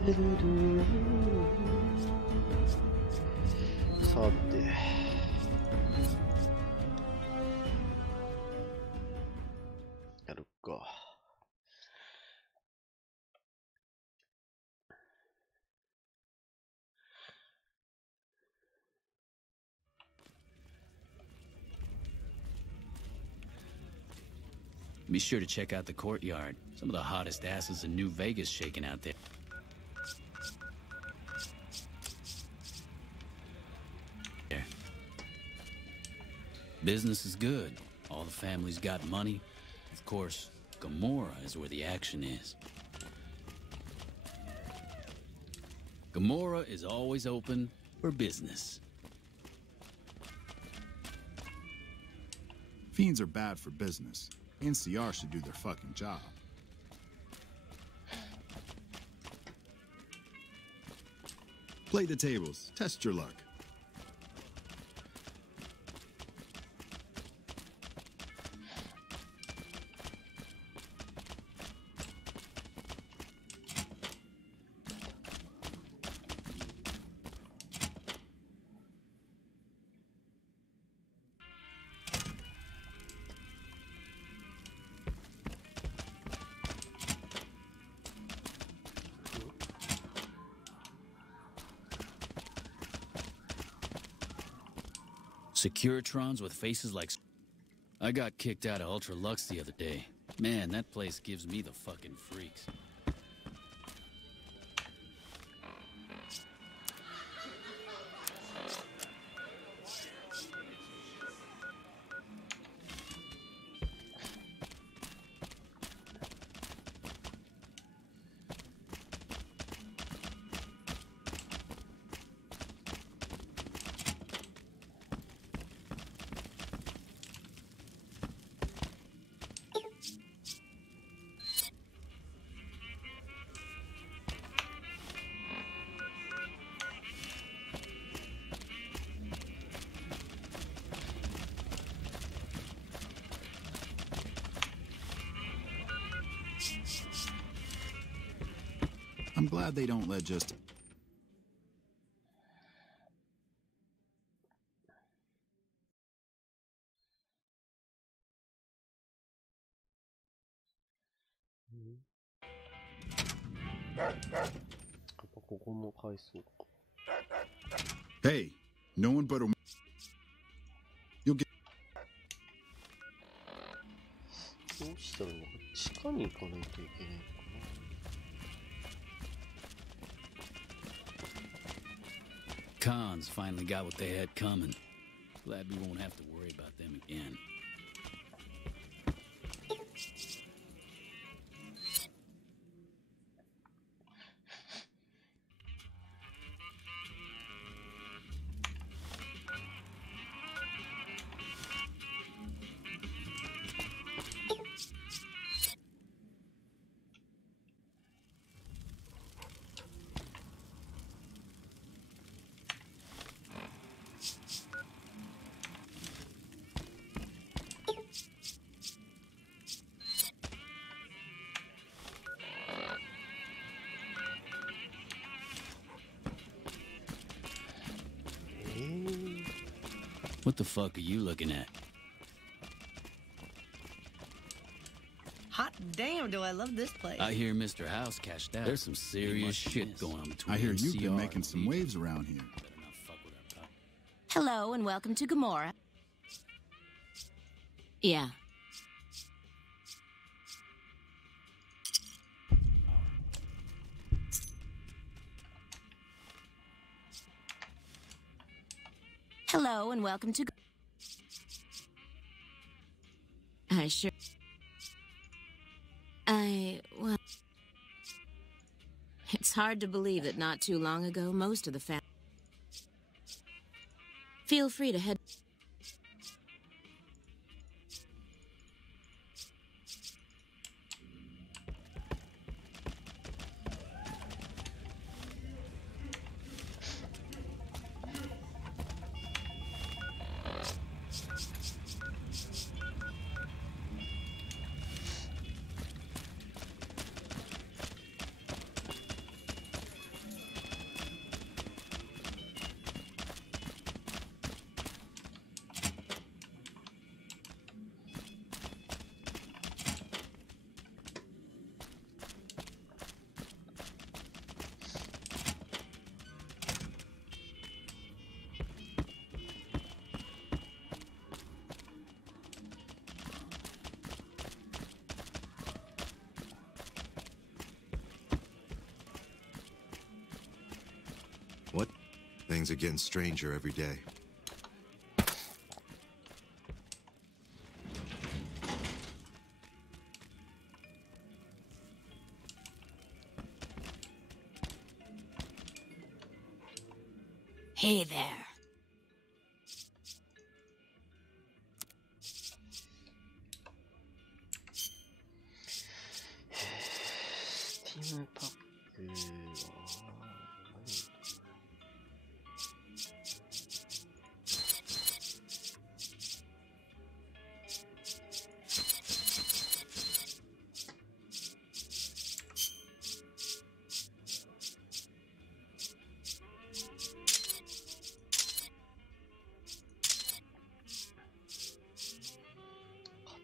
さて、やるか。Be sure to check out the courtyard. Some of the hottest asses in NewVegas shaking out there. Business is good. All the family's got money. Of course, Gomorrah is where the action is. Gomorrah is always open for business. Fiends are bad for business. NCR should do their fucking job. Play the tables. Test your luck. Securitrons with faces like... I got kicked out of Ultra Lux the other day. Man, that place gives me the fucking freaks. I'm glad they don't let just... Hey, no one but a... You'll get... どうしたらいいのか、地下に行かないといけないのかな。Cons finally got what they had coming. Glad we won't have to worry about them again. What the fuck are you looking at? Hot damn, do I love this place. I hear Mr. House cashed out. There's some serious shit going on between I hear you've NCR been making some and waves around here. Better not fuck with our pop. Hello and welcome to Gomorrah. Yeah. Hello and welcome to... well... It's hard to believe that not too long ago, most of the family... Feel free to head... What? Things are getting stranger every day. Hey there. Steam パックは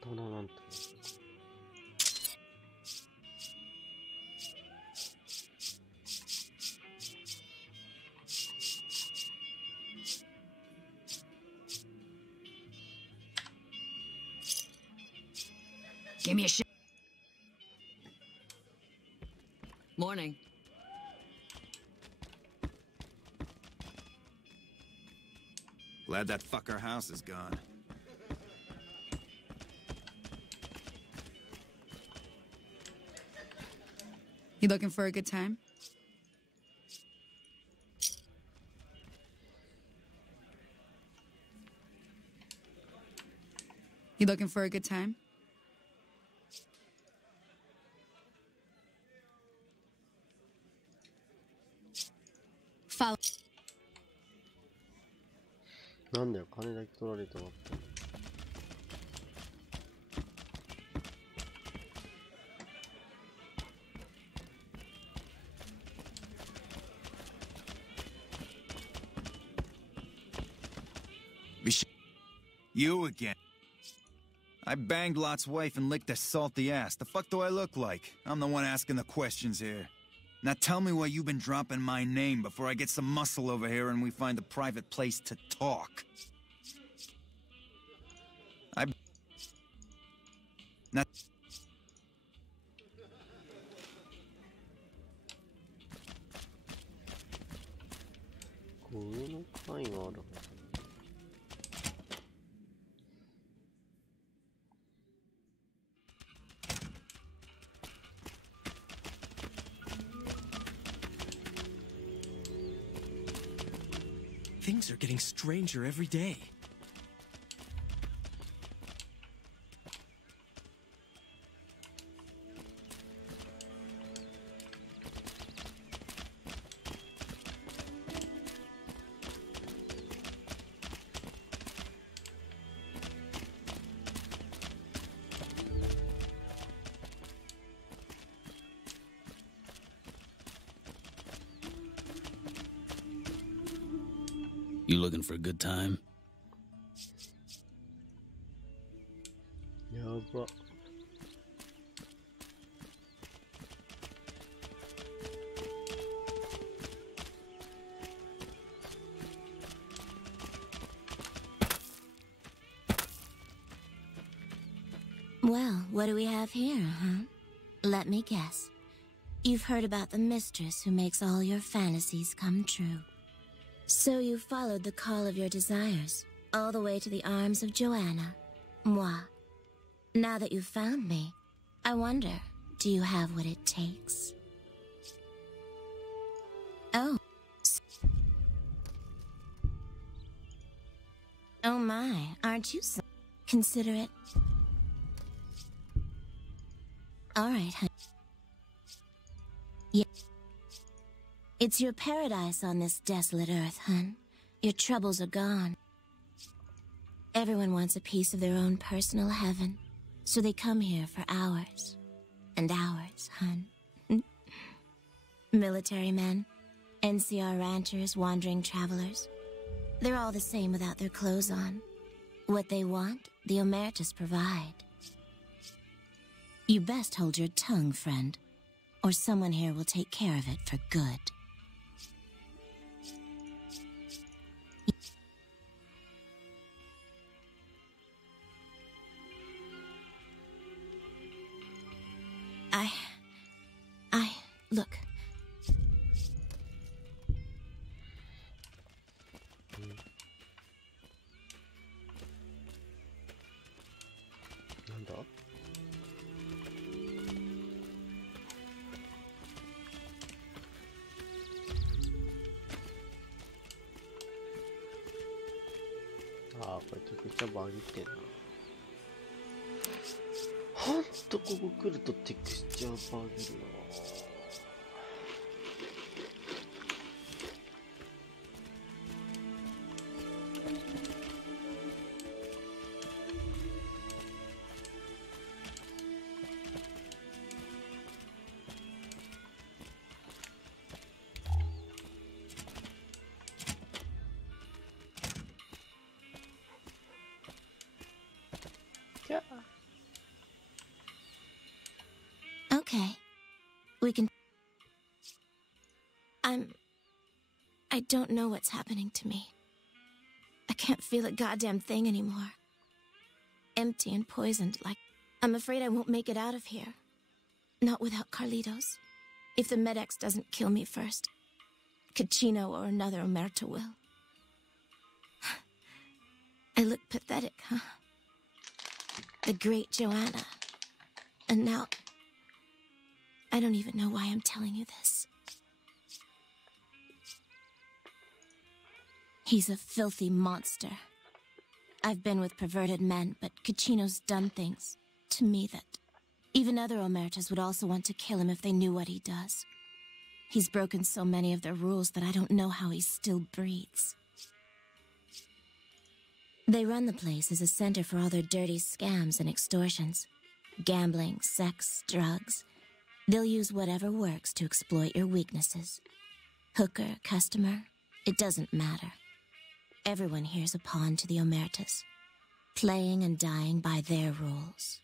刀なんて Give me a shit. Morning. Glad that fucker house is gone. You looking for a good time? You looking for a good time? Follow. なんだよ、金だけ取られて終わった。You again. I banged Lot's wife and licked her salty ass. The fuck do I look like? I'm the one asking the questions here. Now tell me why you've been dropping my name before I get some muscle over here and we find a private place to talk. Now... こう上の階がある。Things are getting stranger every day. You looking for a good time? やば。Well, what do we have here, huh? Let me guess. You've heard about the mistress who makes all your fantasies come true. So you followed the call of your desires, all the way to the arms of Joanna, moi. Now that you've found me, I wonder, do you have what it takes? Oh. Oh my, aren't you so considerate? All right, honey. Yeah. It's your paradise on this desolate earth, hun. Your troubles are gone. Everyone wants a piece of their own personal heaven, so they come here for hours and hours, hun. Military men, NCR ranchers, wandering travelers. They're all the same without their clothes on. What they want, the Omertas provide. You best hold your tongue, friend, or someone here will take care of it for good. Look. ああ、これ特別バグってんな。ほんとここ来るとテクスチャーバグるな。Okay. We can... I don't know what's happening to me. I can't feel a goddamn thing anymore. Empty and poisoned, like... I'm afraid I won't make it out of here. Not without Carlitos. If the Medex doesn't kill me first, Caccino or another Omerta will. I look pathetic, huh? The great Joanna. And now... I don't even know why I'm telling you this. He's a filthy monster. I've been with perverted men, but Caccino's done things to me that even other Omertas would also want to kill him if they knew what he does. He's broken so many of their rules that I don't know how he still breathes. They run the place as a center for all their dirty scams and extortions. Gambling, sex, drugs. They'll use whatever works to exploit your weaknesses. Hooker, customer, it doesn't matter. Everyone here's a pawn to the Omertas, playing and dying by their rules.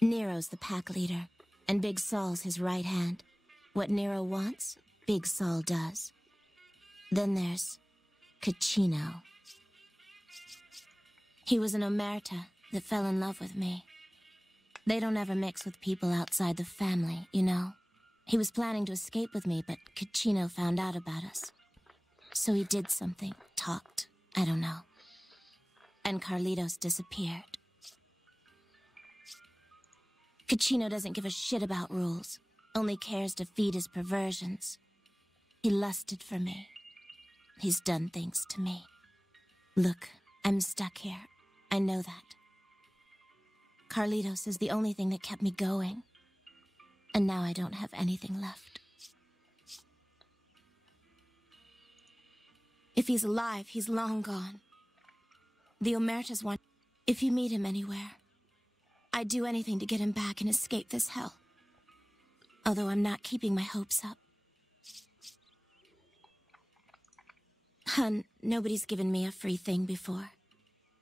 Nero's the pack leader, and Big Saul's his right hand. What Nero wants, Big Saul does. Then there's Caccino. He was an Omerta that fell in love with me. They don't ever mix with people outside the family, you know. He was planning to escape with me, but Caccino found out about us. So he did something, talked, I don't know. And Carlitos disappeared. Caccino doesn't give a shit about rules, only cares to feed his perversions. He lusted for me. He's done things to me. Look, I'm stuck here. I know that. Carlitos is the only thing that kept me going. And now I don't have anything left. If he's alive, he's long gone. The Omertas want... If you meet him anywhere, I'd do anything to get him back and escape this hell. Although I'm not keeping my hopes up. Hun, nobody's given me a free thing before.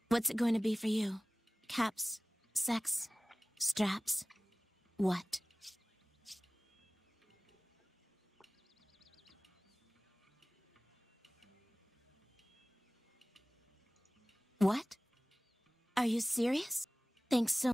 What's it going to be for you? Caps? Sex? Straps? What? What? Are you serious? Thanks so...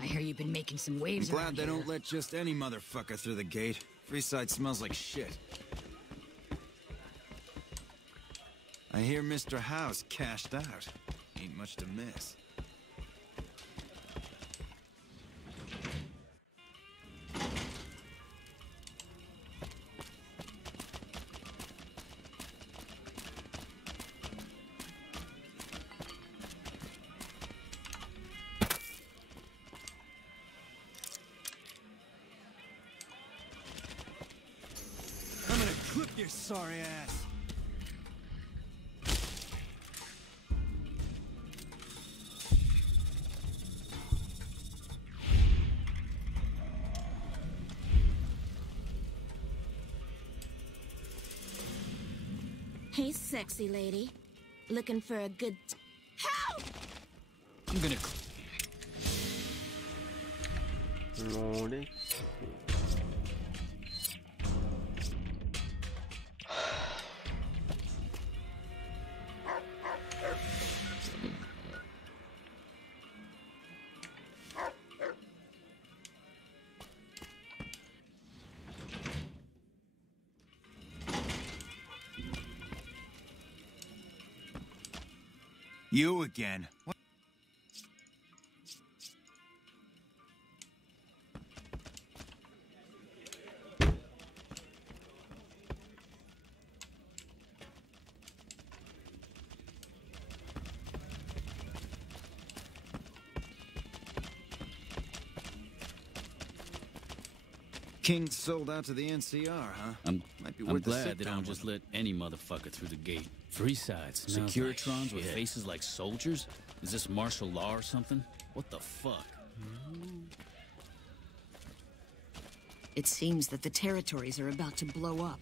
I hear you've been making some waves I'm glad around they here. don't let just any motherfucker through the gate. Freeside smells like shit. I hear Mr. House cashed out. Ain't much to miss. I'm gonna clip your sorry ass. Hey, sexy lady. Looking for a good... Help! I'm gonna... のれ You again? What? King sold out to the NCR, huh? I'm worth a glad sit they down don't with just him. let any motherfucker through the gate. Free sides, Smells Securitrons like with shit. faces like soldiers? Is this martial law or something? What the fuck? It seems that the territories are about to blow up.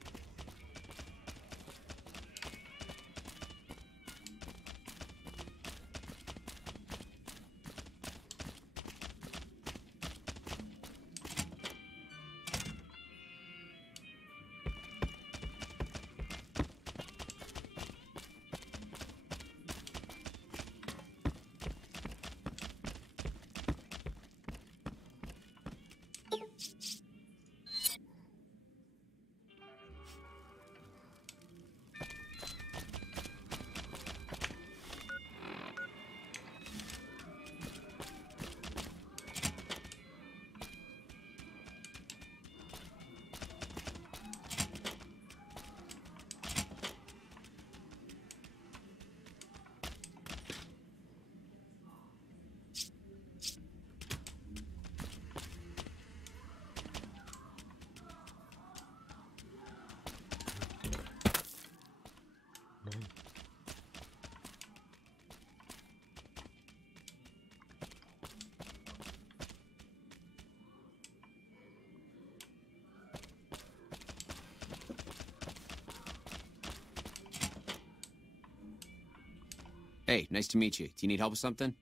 Hey, nice to meet you. Do you need help with something?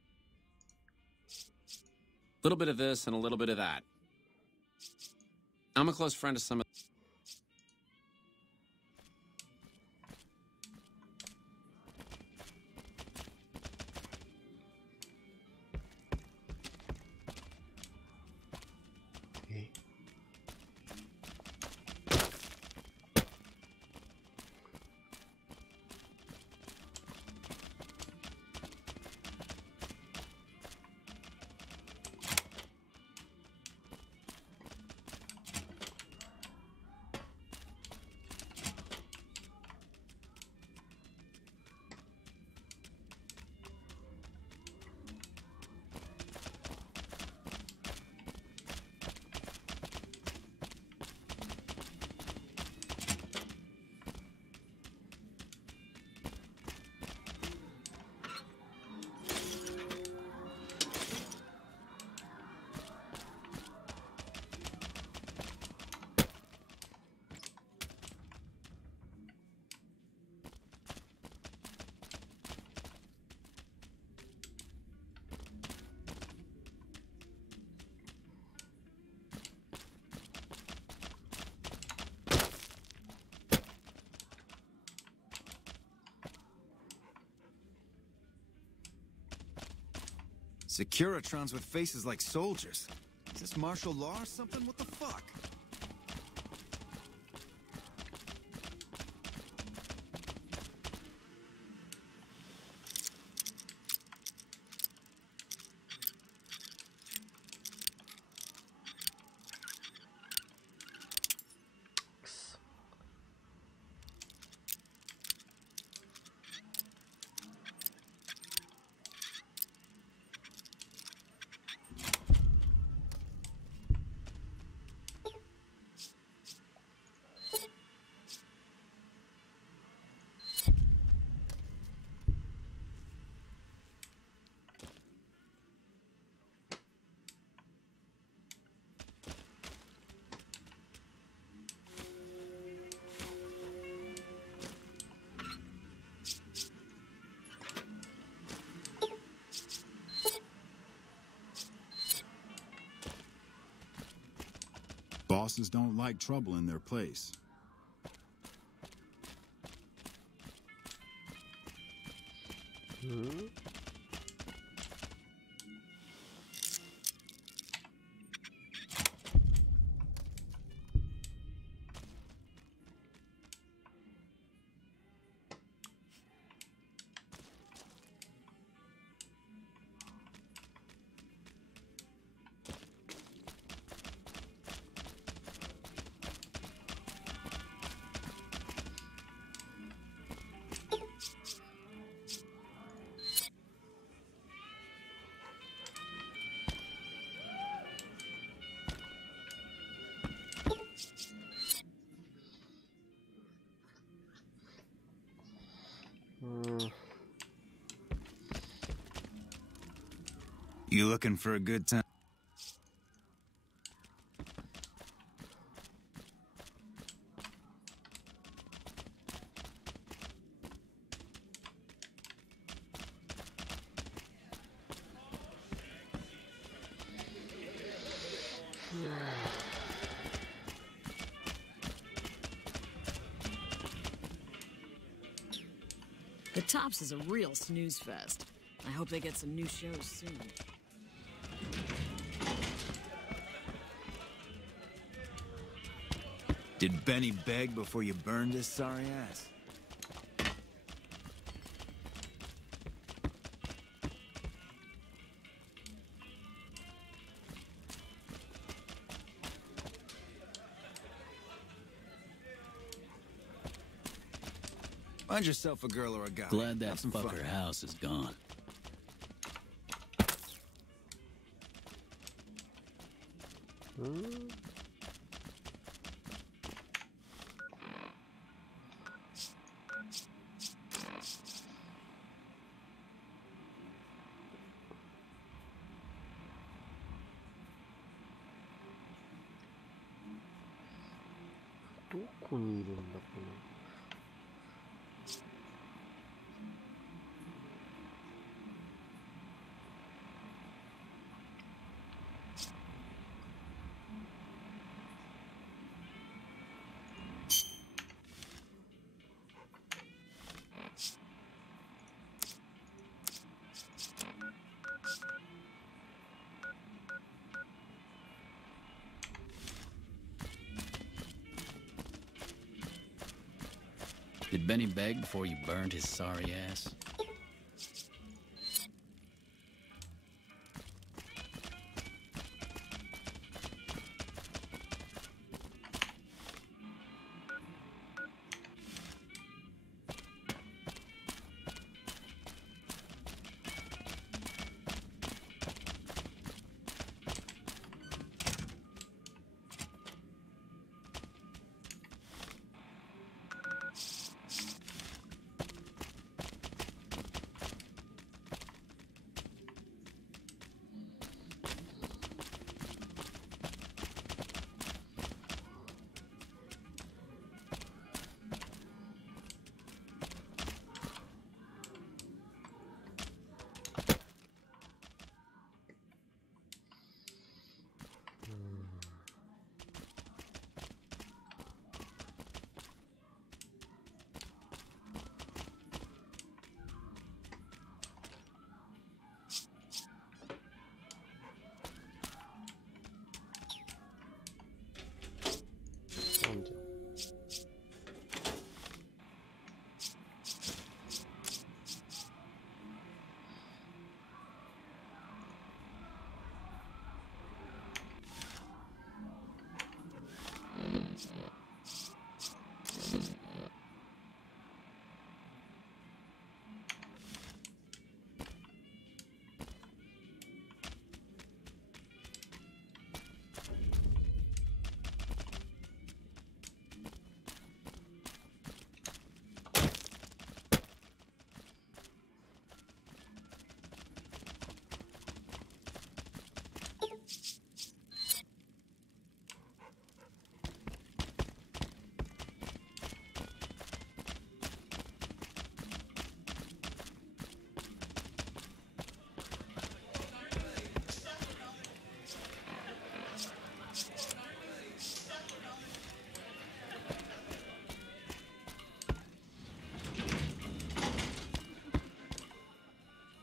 A little bit of this and a little bit of that. I'm a close friend of some of... Securitrons with faces like soldiers. Is this martial law or something? What the fuck? Bosses don't like trouble in their place. You looking for a good time? The Tops is a real snooze fest. I hope they get some new shows soon. Did Benny beg before you burned his sorry ass? Find yourself a girl or a guy. Glad that Have some fucker fun. house is gone. Hmm? どこにいるんだこの。Did Benny beg before you burned his sorry ass?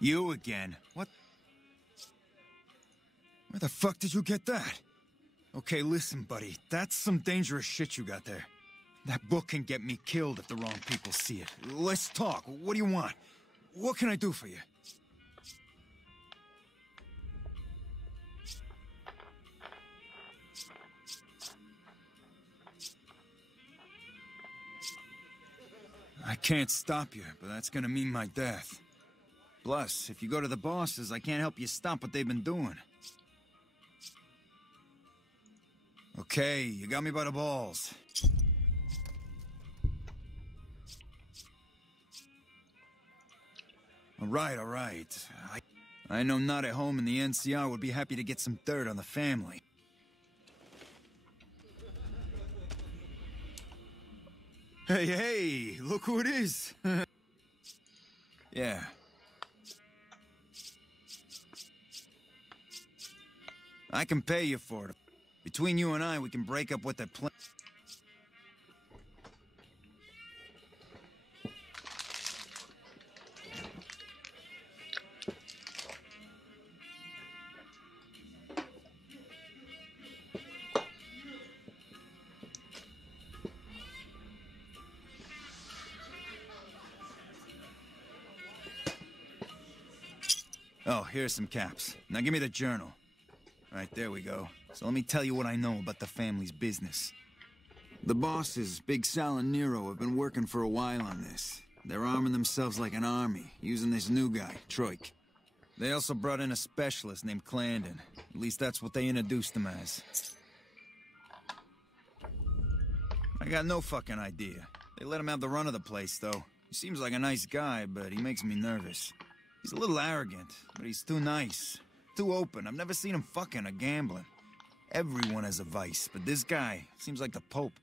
You again? What? Where the fuck did you get that? Okay, listen, buddy. That's some dangerous shit you got there. That book can get me killed if the wrong people see it. Let's talk. What do you want? What can I do for you? I can't stop you, but that's gonna mean my death. Plus, if you go to the bosses, I can't help you stop what they've been doing. Okay, you got me by the balls. All right. I know not at home in the NCR would be happy to get some dirt on the family. Hey, hey, look who it is. Yeah. I can pay you for it. Between you and I, we can break up what that plan. Oh, here's some caps. Now give me the journal. All right, there we go. So let me tell you what I know about the family's business. The bosses, Big Sal and Nero, have been working for a while on this. They're arming themselves like an army, using this new guy, Troik. They also brought in a specialist named Clandon. At least that's what they introduced him as. I got no fucking idea. They let him have the run of the place, though. He seems like a nice guy, but he makes me nervous. He's a little arrogant, but he's too nice. Too open. I've never seen him fucking or gambling. Everyone has a vice, but this guy seems like the Pope.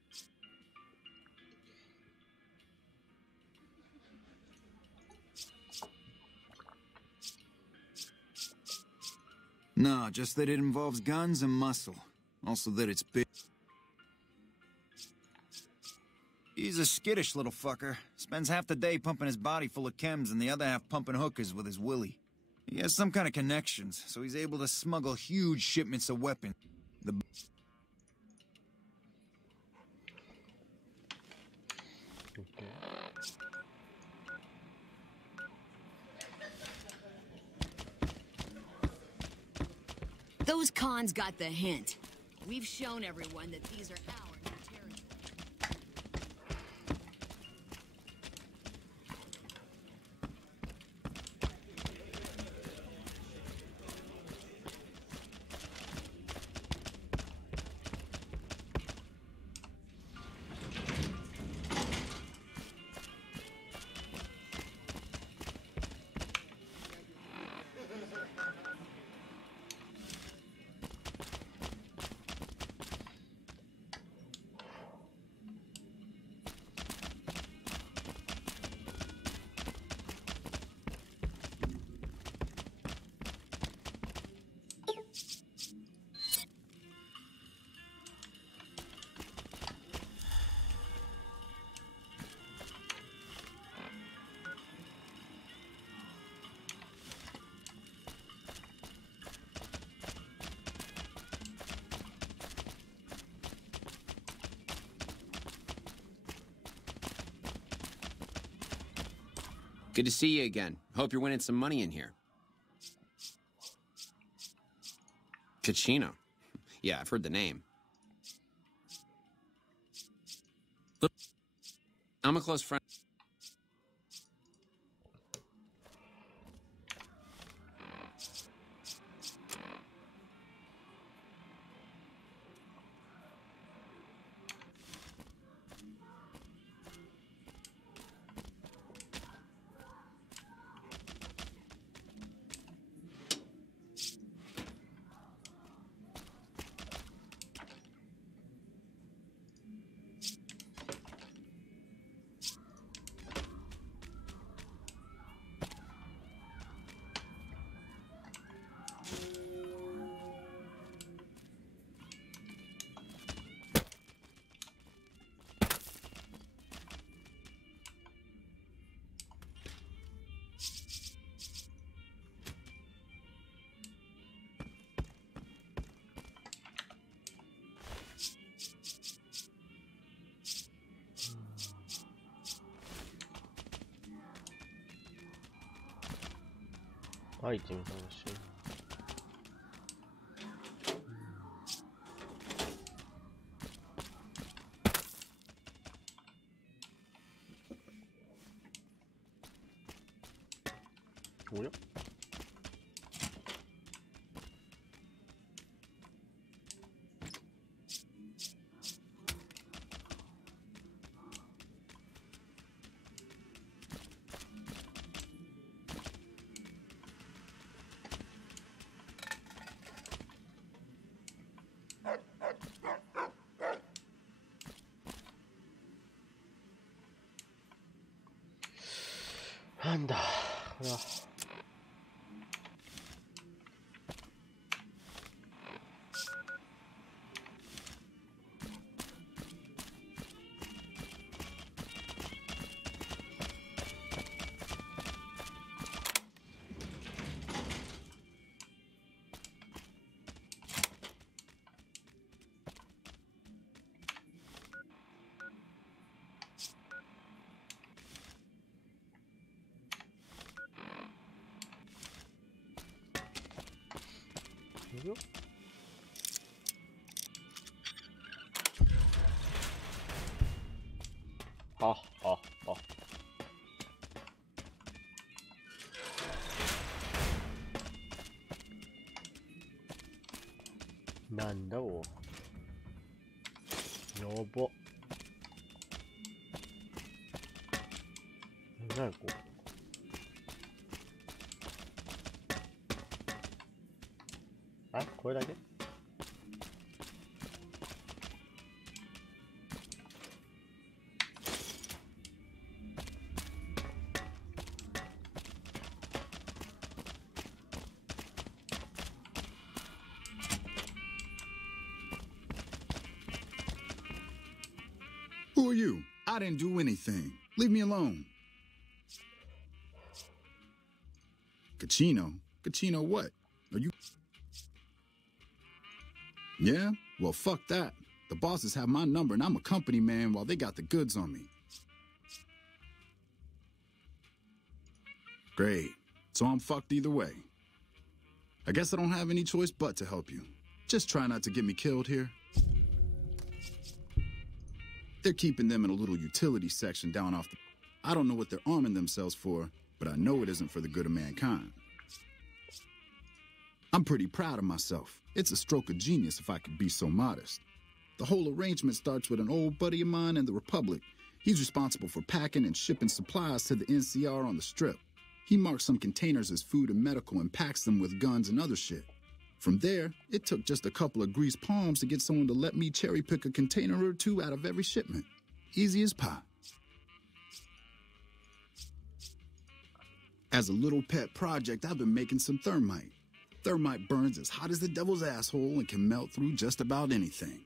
No, just that it involves guns and muscle. Also that it's big. He's a skittish little fucker. Spends half the day pumping his body full of chems and the other half pumping hookers with his willy. He has some kind of connections, so he's able to smuggle huge shipments of weapons. Those cons got the hint. We've shown everyone that these are our new territories. Good to see you again. Hope you're winning some money in here. Kachino. Yeah, I've heard the name. I'm a close friend.アイテム楽しい。おや？なんだこれは。あ。なんだおう。やば。何こう。あ、これだけWho are you? I didn't do anything. Leave me alone. Cachino? Cachino what? Are you... Yeah? Well, fuck that. The bosses have my number and I'm a company man while they got the goods on me. Great. So I'm fucked either way. I guess I don't have any choice but to help you. Just try not to get me killed here. They're keeping them in a little utility section down off the... I don't know what they're arming themselves for, but I know it isn't for the good of mankind. I'm pretty proud of myself. It's a stroke of genius if I could be so modest. The whole arrangement starts with an old buddy of mine in the Republic. He's responsible for packing and shipping supplies to the NCR on the Strip. He marks some containers as food and medical and packs them with guns and other shit. From there, it took just a couple of greased palms to get someone to let me cherry pick a container or two out of every shipment. Easy as pie. As a little pet project, I've been making some thermite. Thermite burns as hot as the devil's asshole and can melt through just about anything.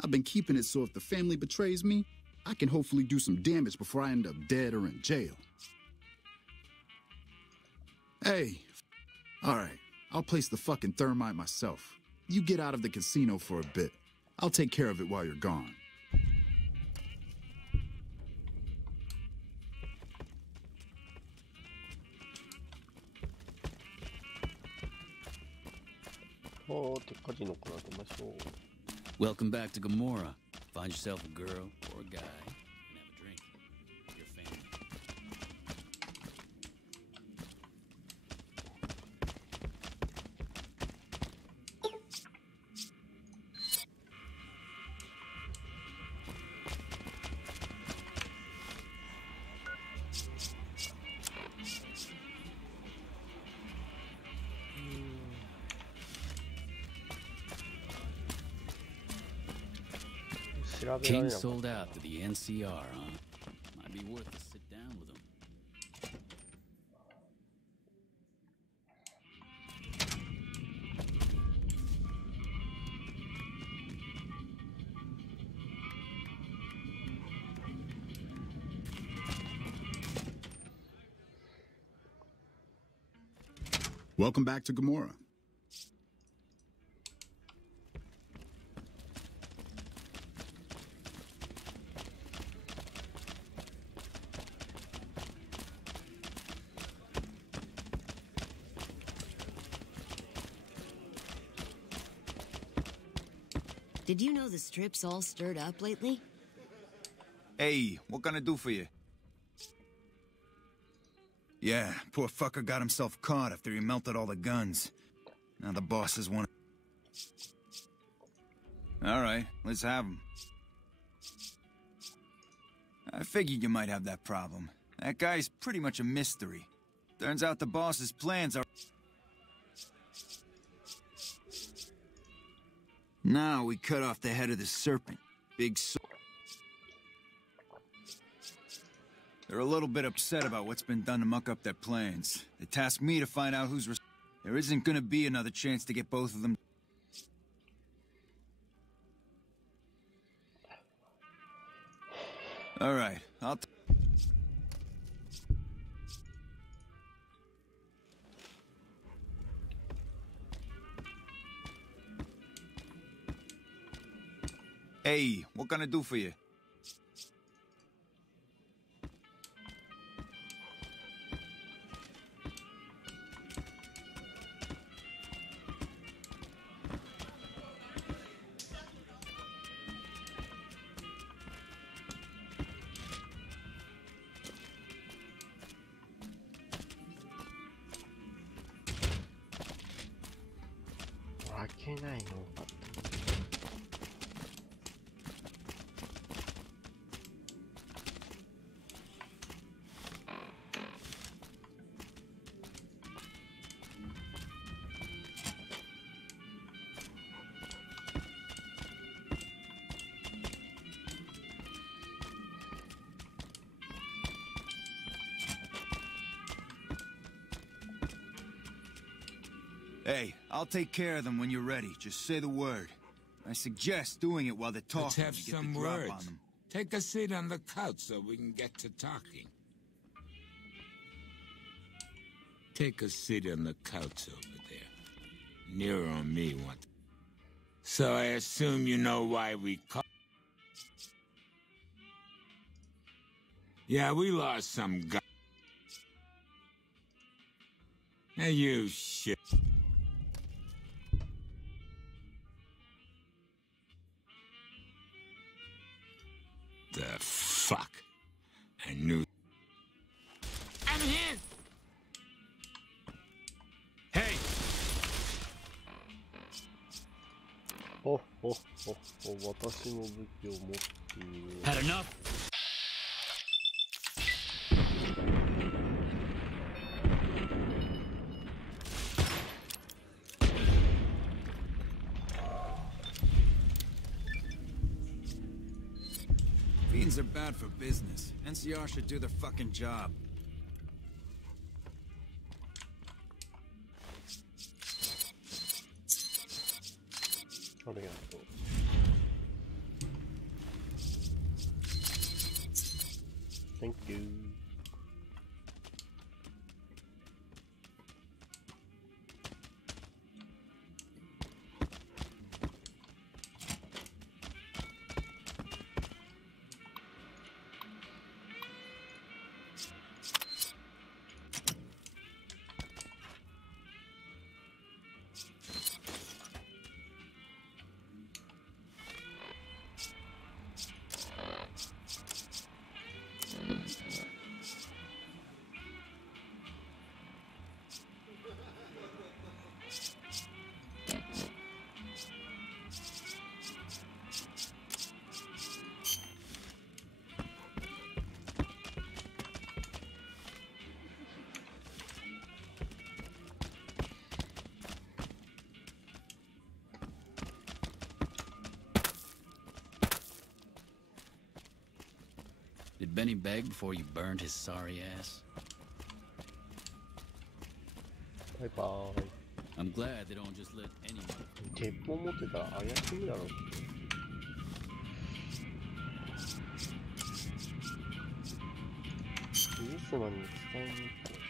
I've been keeping it so if the family betrays me, I can hopefully do some damage before I end up dead or in jail. Hey, all right. I'll place the fucking thermite myself. You get out of the casino for a bit. I'll take care of it while you're gone. Welcome back to Gamora. Find yourself a girl or a guy and have a drink. Your family. King sold out to the NCR, huh? Might be worth to sit down with him. Welcome back to Gamora. Did you know the Strip's all stirred up lately? Hey, what can I do for you? Yeah, poor fucker got himself caught after he melted all the guns. Now the bosses want... Alright, let's have him. I figured you might have that problem. That guy's pretty much a mystery. Turns out the boss's plans are... Now we cut off the head of the serpent. Big They're a little bit upset about what's been done to muck up their plans. They tasked me to find out who's There isn't gonna be another chance to get both of them. All right, Hey, what can I do for you? Hey, I'll take care of them when you're ready. Just say the word. I suggest doing it while they're talking. Let's have to get some the drop words. on them. Take a seat on the couch so we can get to talking. Take a seat on the couch over there. Nearer on me, what? So I assume you know why we call... Yeah, we lost some guy. Hey, you shit. The fuck? I knew... I'm here! Hey! Had enough? Fiends are bad for business. NCR should do their fucking job. Thank you. Did Benny beg before you burned his sorry ass? Bye bye. I'm glad they don't just let anyone... 鉄砲持ってたら怪しいだろ。ウルスマンに使いに行こう。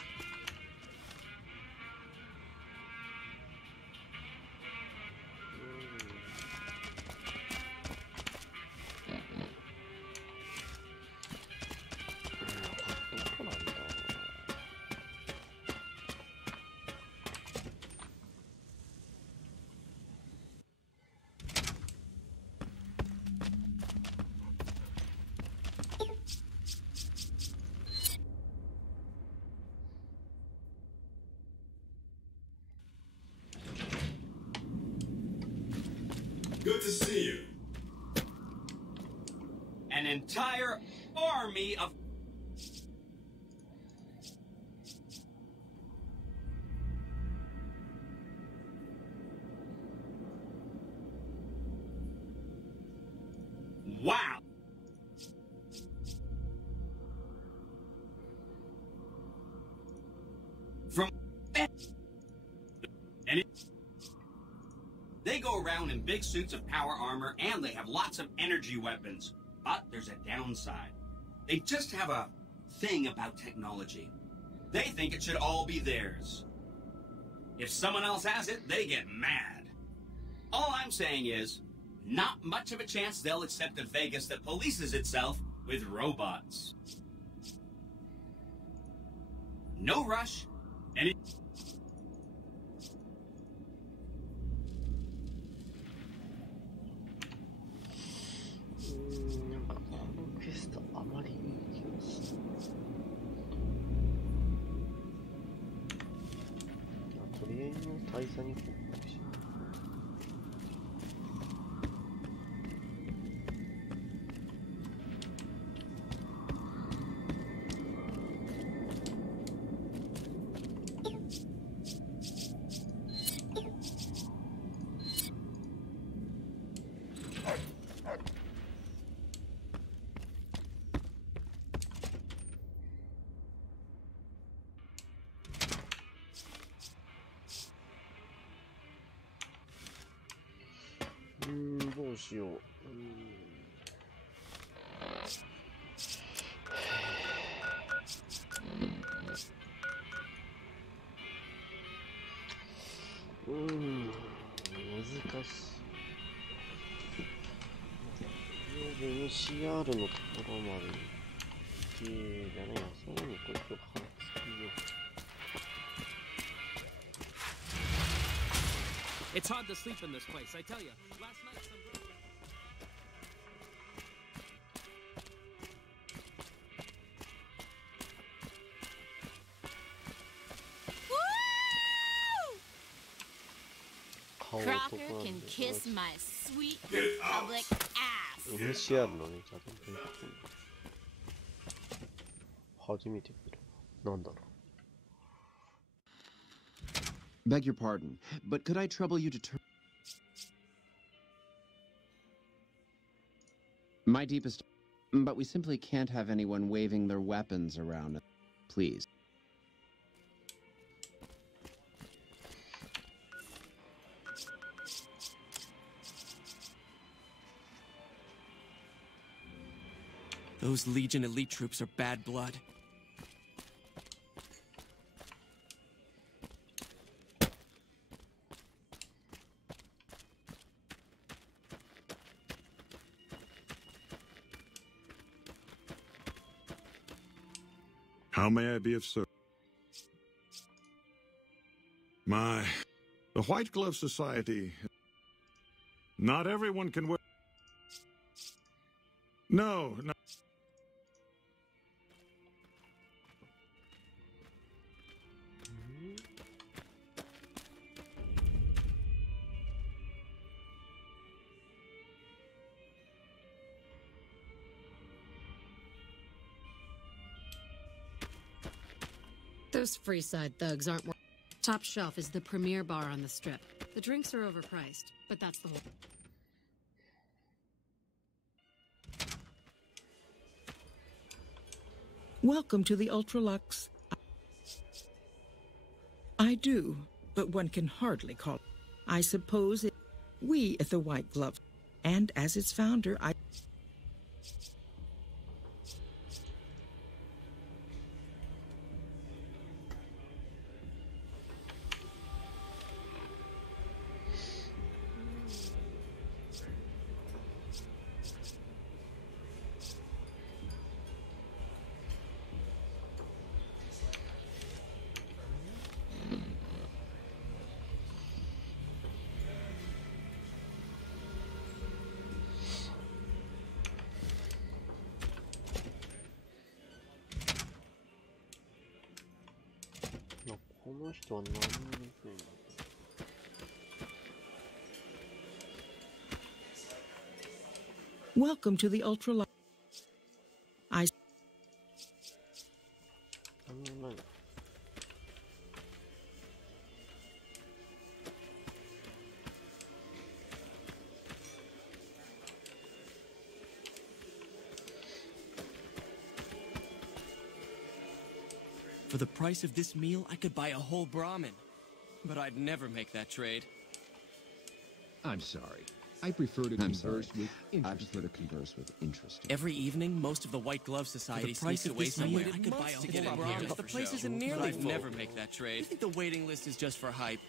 Good to see you. An entire army of... Wow! around in big suits of power armor, and they have lots of energy weapons. But there's a downside. They just have a thing about technology. They think it should all be theirs. If someone else has it, they get mad. All I'm saying is, not much of a chance they'll accept a Vegas that polices itself with robots. No rush, and it... なんかこのクエストあまりいい気がする。とりあえずの大佐に報告しよう。どうしよう。難しい。MCR のところまで行ってだね。さらにこれとかかっつきよ。It's hard to sleep in this place, I tell you. Last night some... Crocker can kiss my sweet Republic ass. MCR のね、ちゃんと出てくる。初めて見る。なんだろう。Beg your pardon, but could I trouble you to turn... My deepest... But we simply can't have anyone waving their weapons around. Please. Those Legion elite troops are bad blood. How may I be of service? The White Glove Society. Not everyone can wear... No. Those Freeside thugs aren't worth. Top Shelf is the premier bar on the strip. The drinks are overpriced, but that's the whole... Welcome to the Ultralux. I do, but one can hardly call it. I suppose we at the White Glove, and as its founder, I... Welcome to the Ultralux. I... For the price of this meal, I could buy a whole Brahmin. But I'd never make that trade. I'm sorry. I prefer to converse with interesting. Every evening, most of the White Glove Society sneaks away somewhere. I could buy a whole bar. The place isn't nearly full. I'd never make that trade. You think the waiting list is just for hype?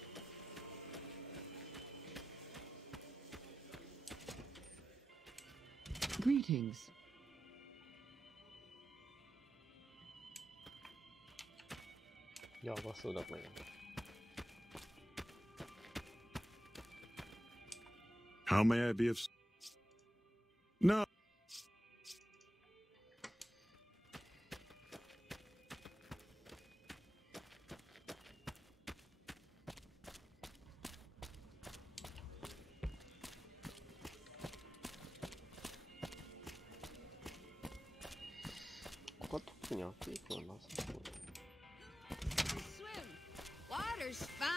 Greetings. Yeah, what's that man? How may I be of... No. Water's fine.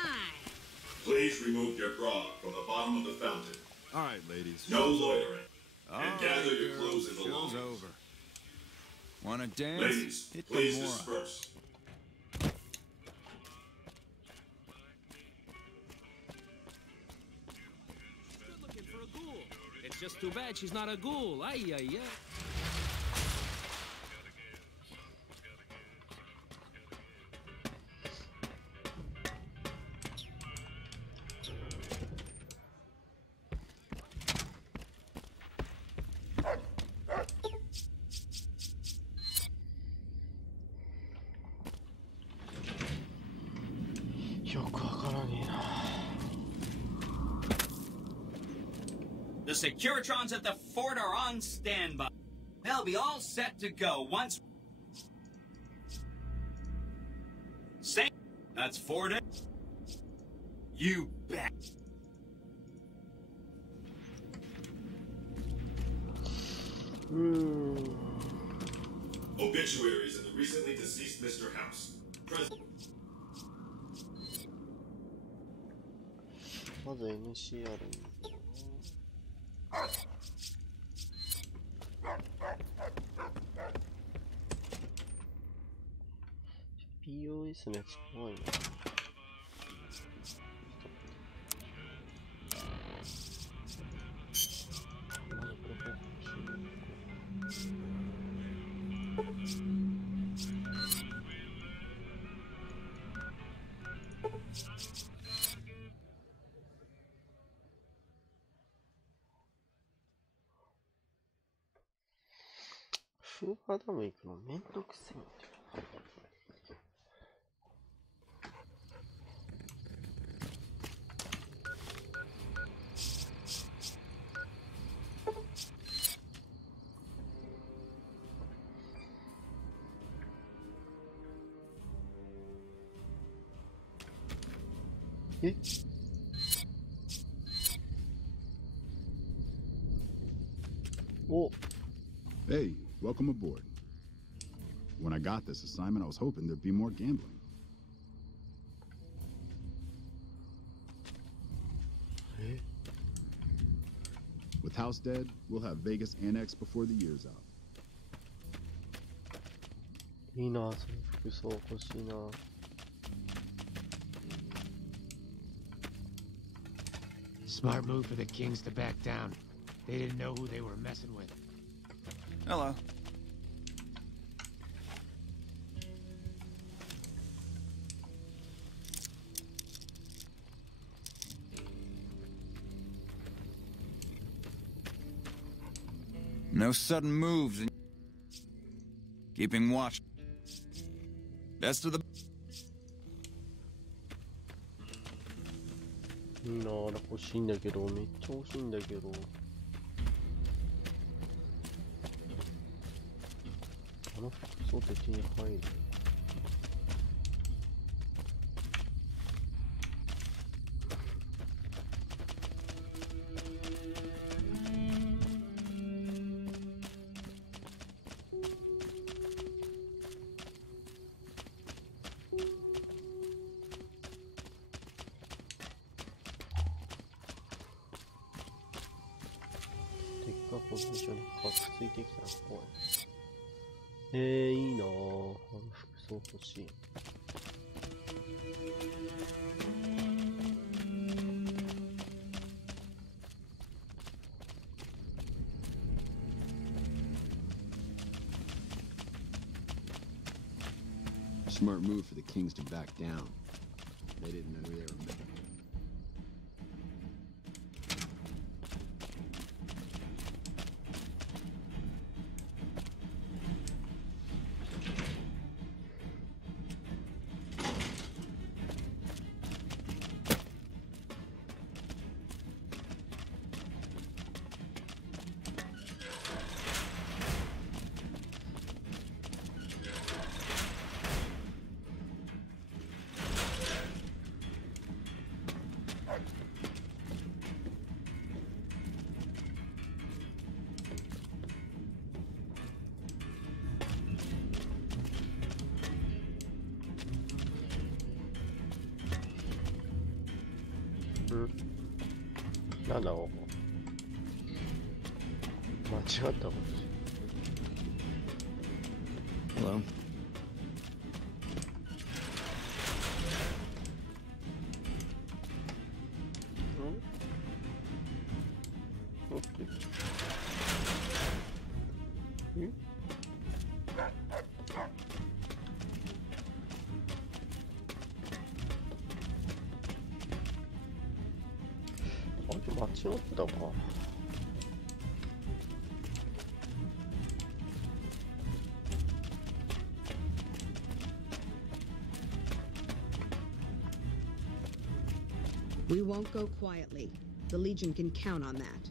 Please remove your grog from the bottom of the fountain. All right, ladies. No loitering. And gather your clothes and belongings. Over. Wanna dance? Ladies, Hit please the Mora. disperse. Good looking for a ghoul. It's just too bad she's not a ghoul. Ay, ay, ay. The Securitrons at the fort are on standby. They'll be all set to go once... Say... That's 4 days. You bet. Obituaries of the recently deceased Mr. House. NCR POS のやつ怖いな。スーパーダム行くのめんどくせえんだよ。え？お。Hey, welcome aboard. When I got this assignment, I was hoping there'd be more gambling. With House dead, we'll have Vegas annexed before the year's out. いいな、その服装欲しいな。Smart move for the Kings to back down. They didn't know who they were messing with. Hello. No sudden moves and keeping watch. Best of the... いいな、あれ欲しいんだけど、めっちゃ欲しいんだけど。あの服装って手に入る。この一緒にかっついてきたら怖い。いいなぁ。あの服装欲しい。Smart move for the kings to back down. They didn't know who they were met.なんだろう。間違ったかもしれない。 Hello.間違ったか。We won't go quietly. The Legion can count on that.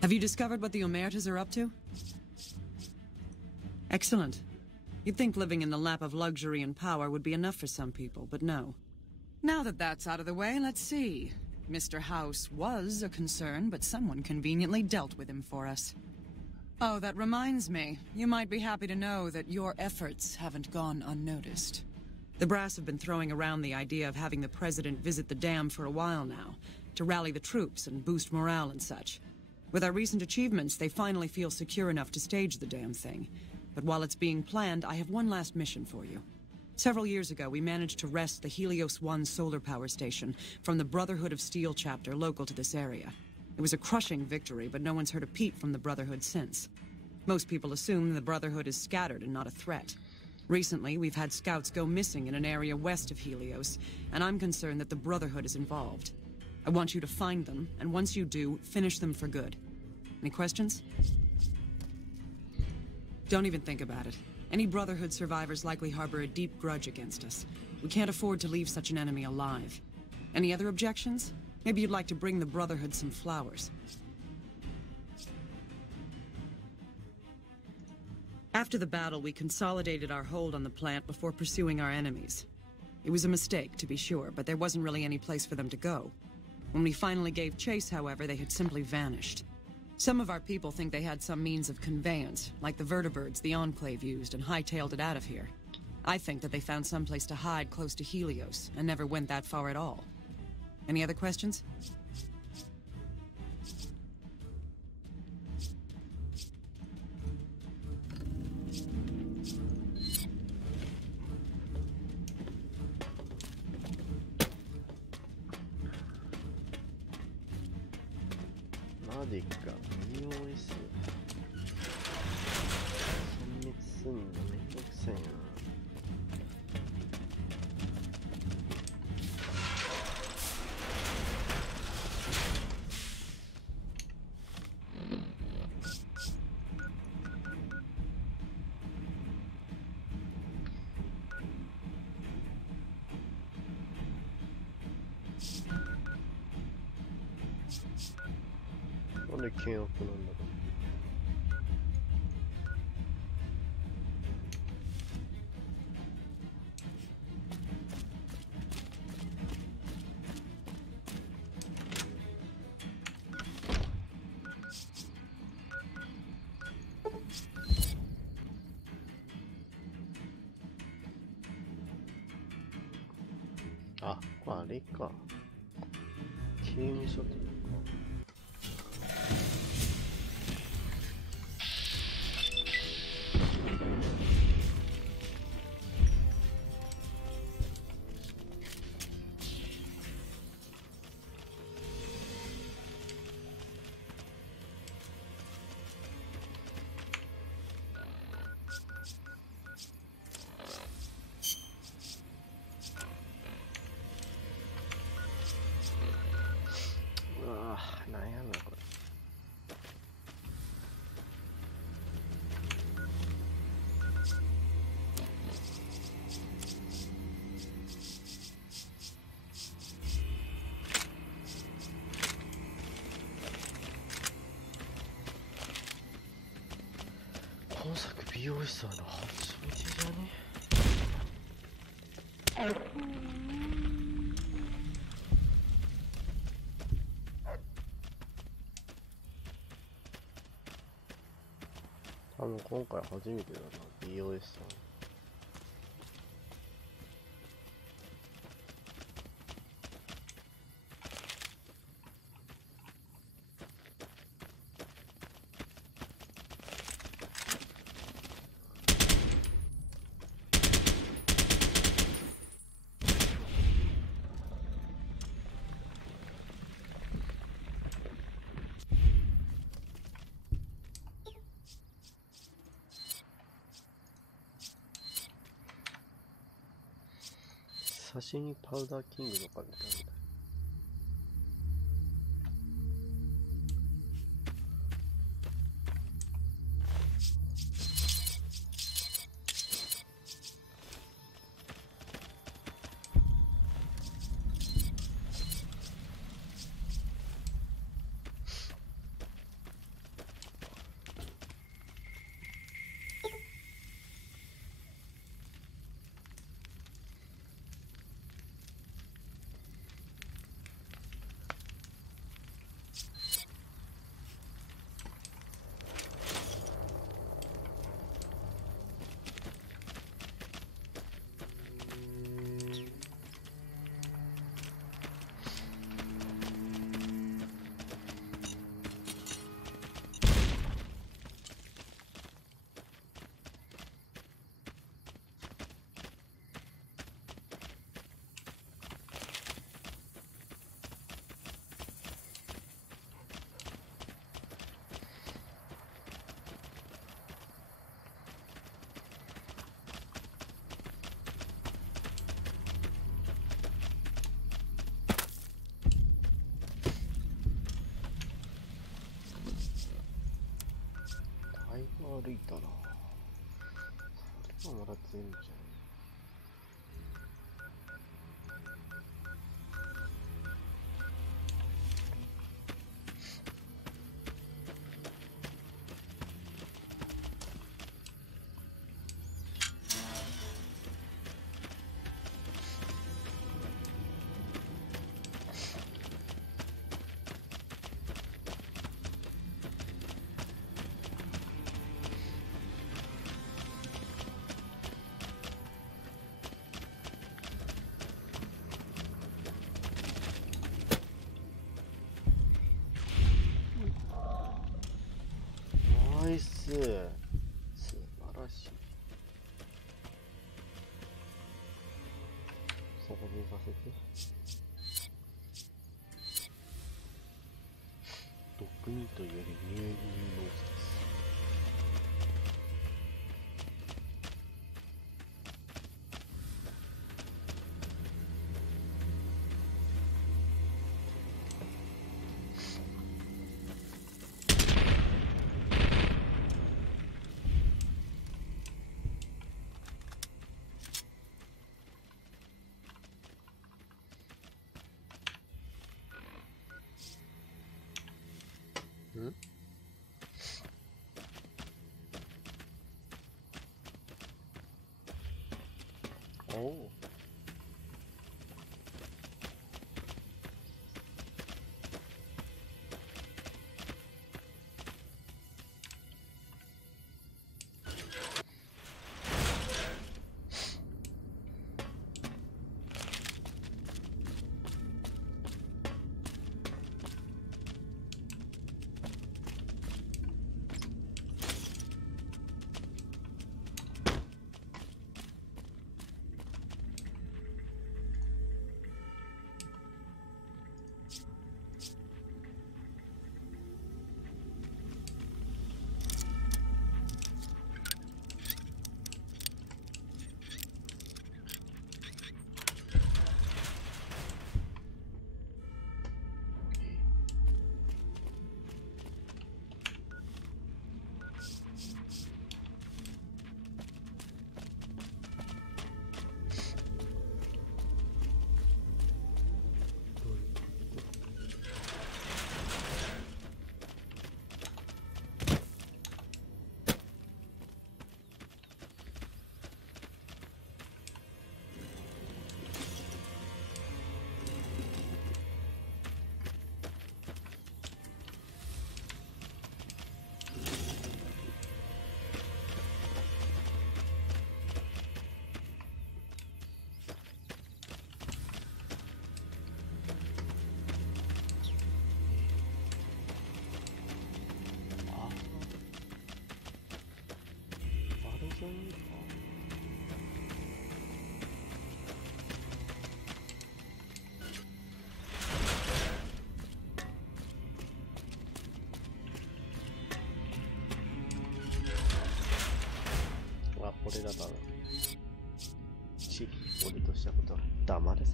Have you discovered what the Omertas are up to? Excellent. You'd think living in the lap of luxury and power would be enough for some people, but no. Now that that's out of the way, let's see. Mr. House was a concern, but someone conveniently dealt with him for us. Oh, that reminds me. You might be happy to know that your efforts haven't gone unnoticed. The brass have been throwing around the idea of having the president visit the dam for a while now, to rally the troops and boost morale and such. With our recent achievements, they finally feel secure enough to stage the damn thing. But while it's being planned, I have one last mission for you. Several years ago, we managed to wrest the Helios 1 solar power station from the Brotherhood of Steel chapter local to this area. It was a crushing victory, but no one's heard a peep from the Brotherhood since. Most people assume the Brotherhood is scattered and not a threat. Recently, we've had scouts go missing in an area west of Helios, and I'm concerned that the Brotherhood is involved. I want you to find them, and once you do, finish them for good. Any questions? Don't even think about it. Any Brotherhood survivors likely harbor a deep grudge against us. We can't afford to leave such an enemy alive. Any other objections? Maybe you'd like to bring the Brotherhood some flowers. After the battle, we consolidated our hold on the plant before pursuing our enemies. It was a mistake, to be sure, but there wasn't really any place for them to go. When we finally gave chase, however, they had simply vanished. Some of our people think they had some means of conveyance, like the vertibirds the Enclave used, and hightailed it out of here. I think that they found some place to hide close to Helios, and never went that far at all. Any other questions? Medica, EOS 殲滅すんのめんどくさいな。なんで険悪なんだろう。あ、これあれか。刑務所っていうか。本作美容師さんの初めてじゃね。多分今回初めてだな、美容師さん。刺身パウダーキングとかみたいな。歩いたな。それはまだ全部じゃん。ナイス、素晴らしい。そこにさせて。ドッグミートよりニューノースです。おお。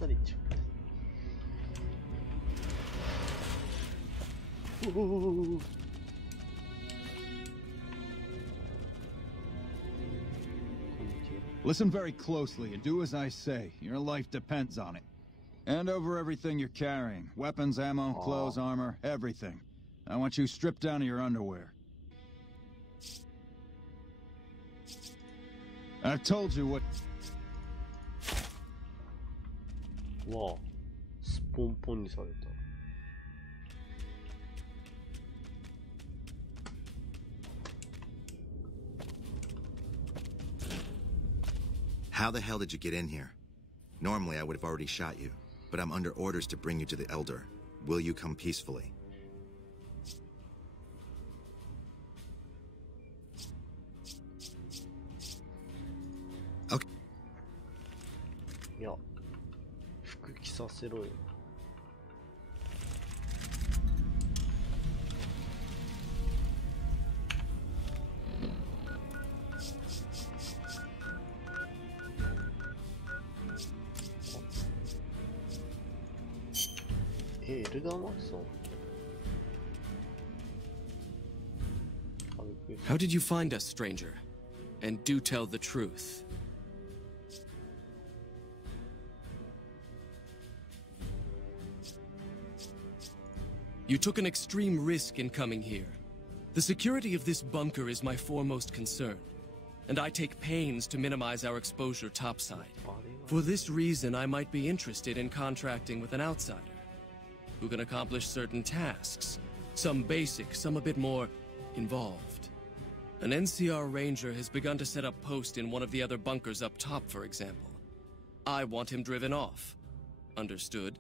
されちゃう。Listen very closely and do as I say. Your life depends on it. Hand over everything you're carrying. Weapons, ammo, clothes, armor, everything. I want you stripped down to your underwear. I've told you what... わあ、スポンポンにされた。How the hell did you get in here? Normally I would have already shot you, but I'm under orders to bring you to the Elder. Will you come peacefully? Okay. いや、服着させろよ。エルダーマクソン。How did you find us, stranger? And do tell the truth. You took an extreme risk in coming here. The security of this bunker is my foremost concern, and I take pains to minimize our exposure topside. For this reason, I might be interested in contracting with an outsider who can accomplish certain tasks, some basic, some a bit more involved. An NCR ranger has begun to set up post in one of the other bunkers up top, for example. I want him driven off. Understood?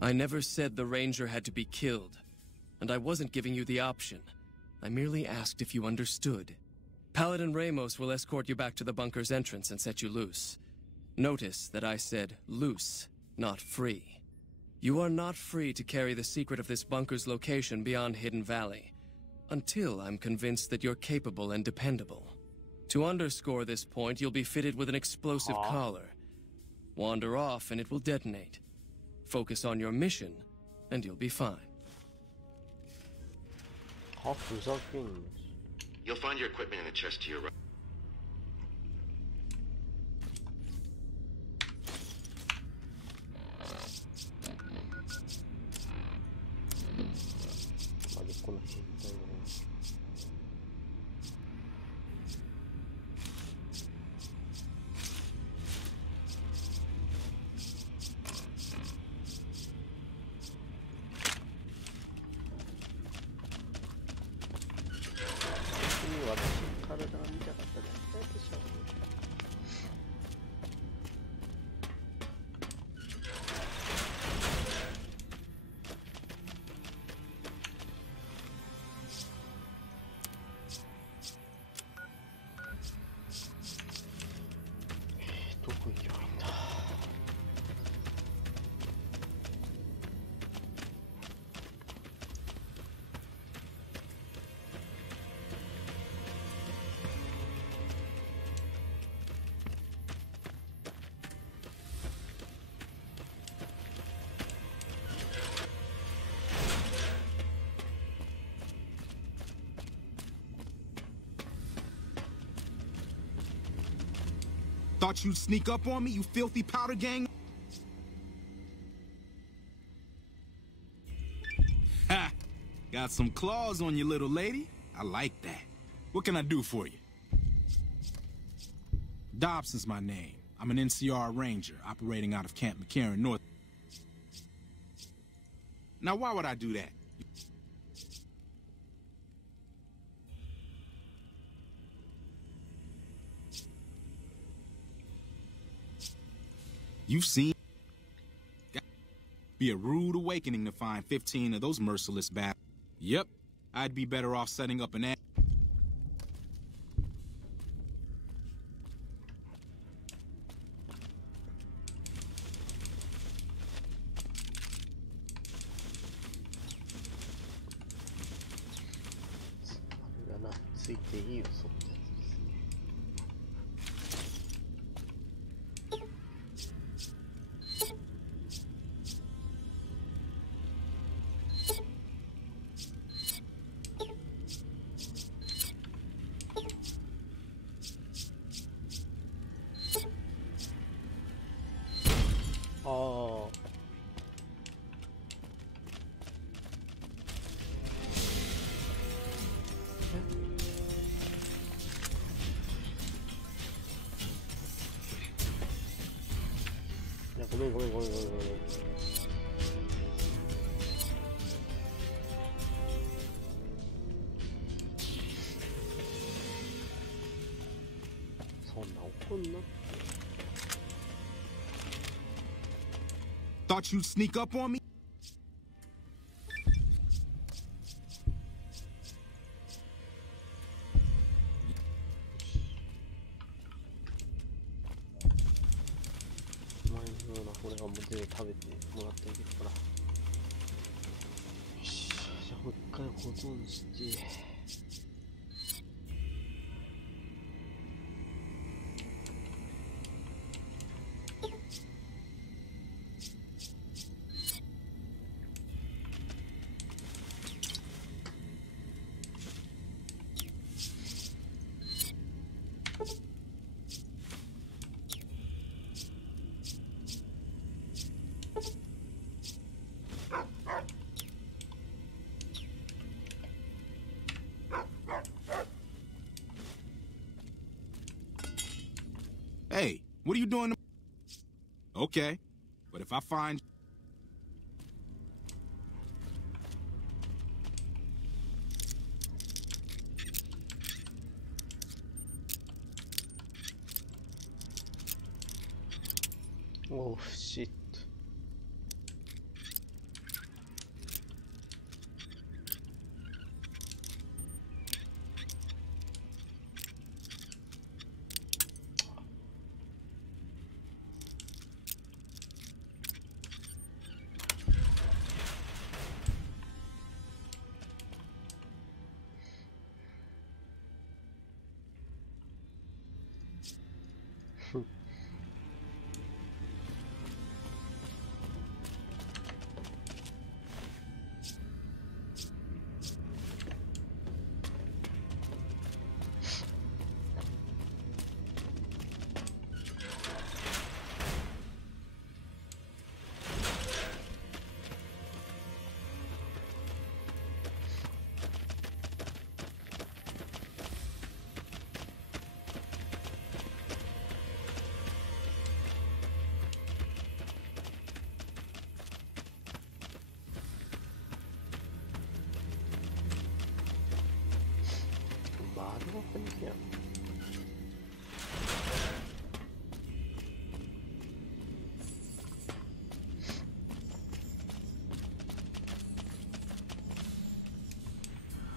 I never said the ranger had to be killed, and I wasn't giving you the option. I merely asked if you understood. Paladin Ramos will escort you back to the bunker's entrance and set you loose. Notice that I said loose, not free. You are not free to carry the secret of this bunker's location beyond Hidden Valley, until I'm convinced that you're capable and dependable. To underscore this point, you'll be fitted with an explosive collar. Wander off and it will detonate. Focus on your mission, and you'll be fine. You'll find your equipment in the chest to your right. Thought you'd sneak up on me, you filthy powder gang? Ha! Got some claws on you, little lady. I like that. What can I do for you? Dobson's my name. I'm an NCR ranger operating out of Camp McCarran, North. Now, why would I do that? You've seen... Be a rude awakening to find 15 of those merciless bastards. Yep, I'd be better off setting up an ad. めんごめんごめんごめんごめん。そんな怒んな。Thought you'd sneak up on me? 前のような俺がもう全部食べてもらってあげるから。よし、じゃあもう一回保存して。Hey, what are you doing? Okay, but if I find... Oh, shit. Yeah.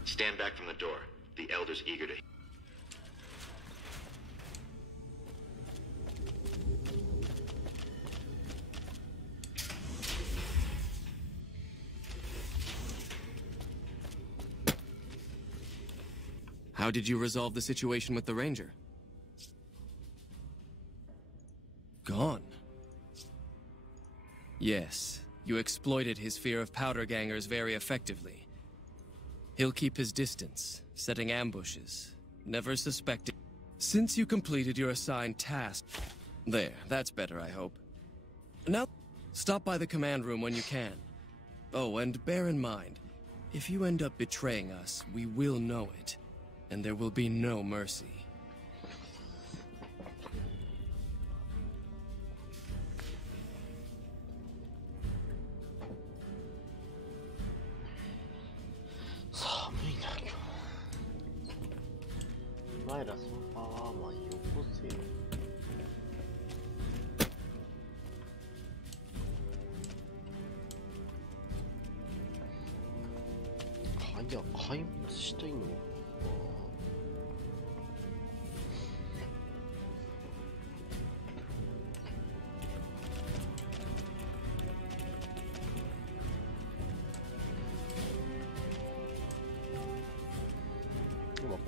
Stand back from the door. The Elder's eager to... How did you resolve the situation with the Ranger? Gone. Yes, you exploited his fear of powder gangers very effectively. He'll keep his distance, setting ambushes, never suspecting. Since you completed your assigned task... There, that's better, I hope. Now, stop by the command room when you can. Oh, and bear in mind, if you end up betraying us, we will know it. And there will be no mercy.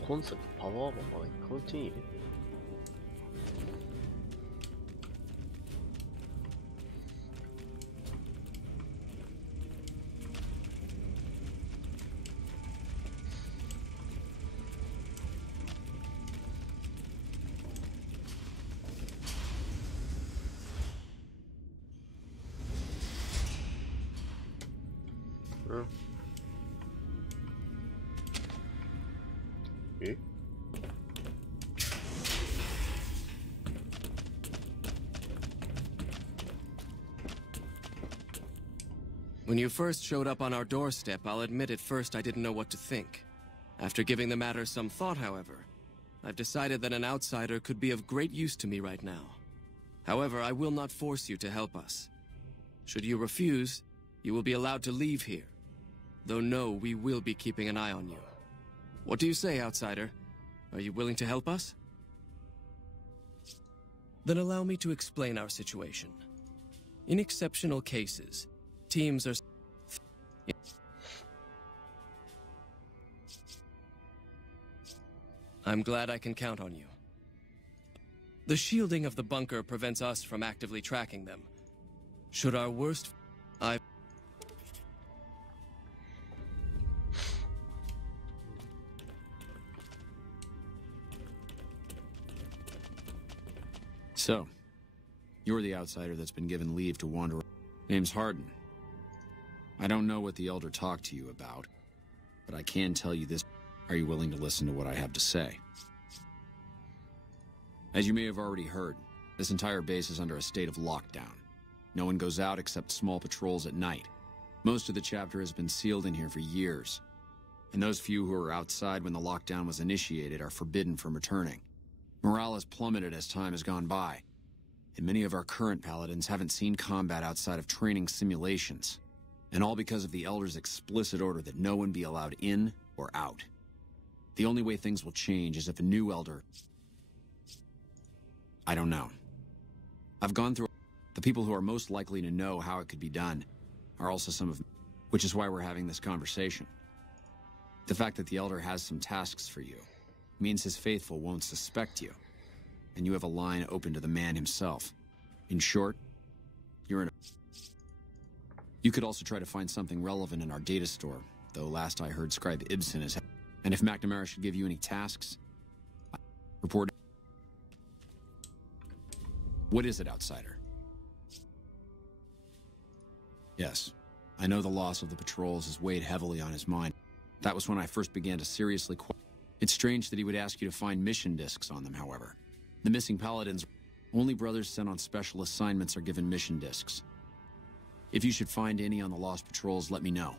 今作パワーマンが一回手に入れて When you first showed up on our doorstep, I'll admit at first I didn't know what to think. After giving the matter some thought, however, I've decided that an outsider could be of great use to me right now. However, I will not force you to help us. Should you refuse, you will be allowed to leave here. Though no, we will be keeping an eye on you. What do you say, outsider? Are you willing to help us? Then allow me to explain our situation. In exceptional cases, teams are... I'm glad I can count on you. The shielding of the bunker prevents us from actively tracking them. Should our worst... So, you're the outsider that's been given leave to wander. Name's Hardin. I don't know what the Elder talked to you about, but I can tell you this. Are you willing to listen to what I have to say? As you may have already heard, this entire base is under a state of lockdown. No one goes out except small patrols at night. Most of the chapter has been sealed in here for years, and those few who were outside when the lockdown was initiated are forbidden from returning. Morale has plummeted as time has gone by, and many of our current paladins haven't seen combat outside of training simulations, and all because of the Elder's explicit order that no one be allowed in or out. The only way things will change is if a new Elder... I don't know. I've gone through... The people who are most likely to know how it could be done are also some of... Which is why we're having this conversation. The fact that the Elder has some tasks for you means his faithful won't suspect you, and you have a line open to the man himself. In short, you're in a... You could also try to find something relevant in our data store, though last I heard Scribe Ibsen is... And if McNamara should give you any tasks, report... What is it, outsider? Yes, I know the loss of the patrols has weighed heavily on his mind. That was when I first began to seriously... It's strange that he would ask you to find mission discs on them, however. The missing paladins, only brothers sent on special assignments are given mission discs. If you should find any on the lost patrols, let me know.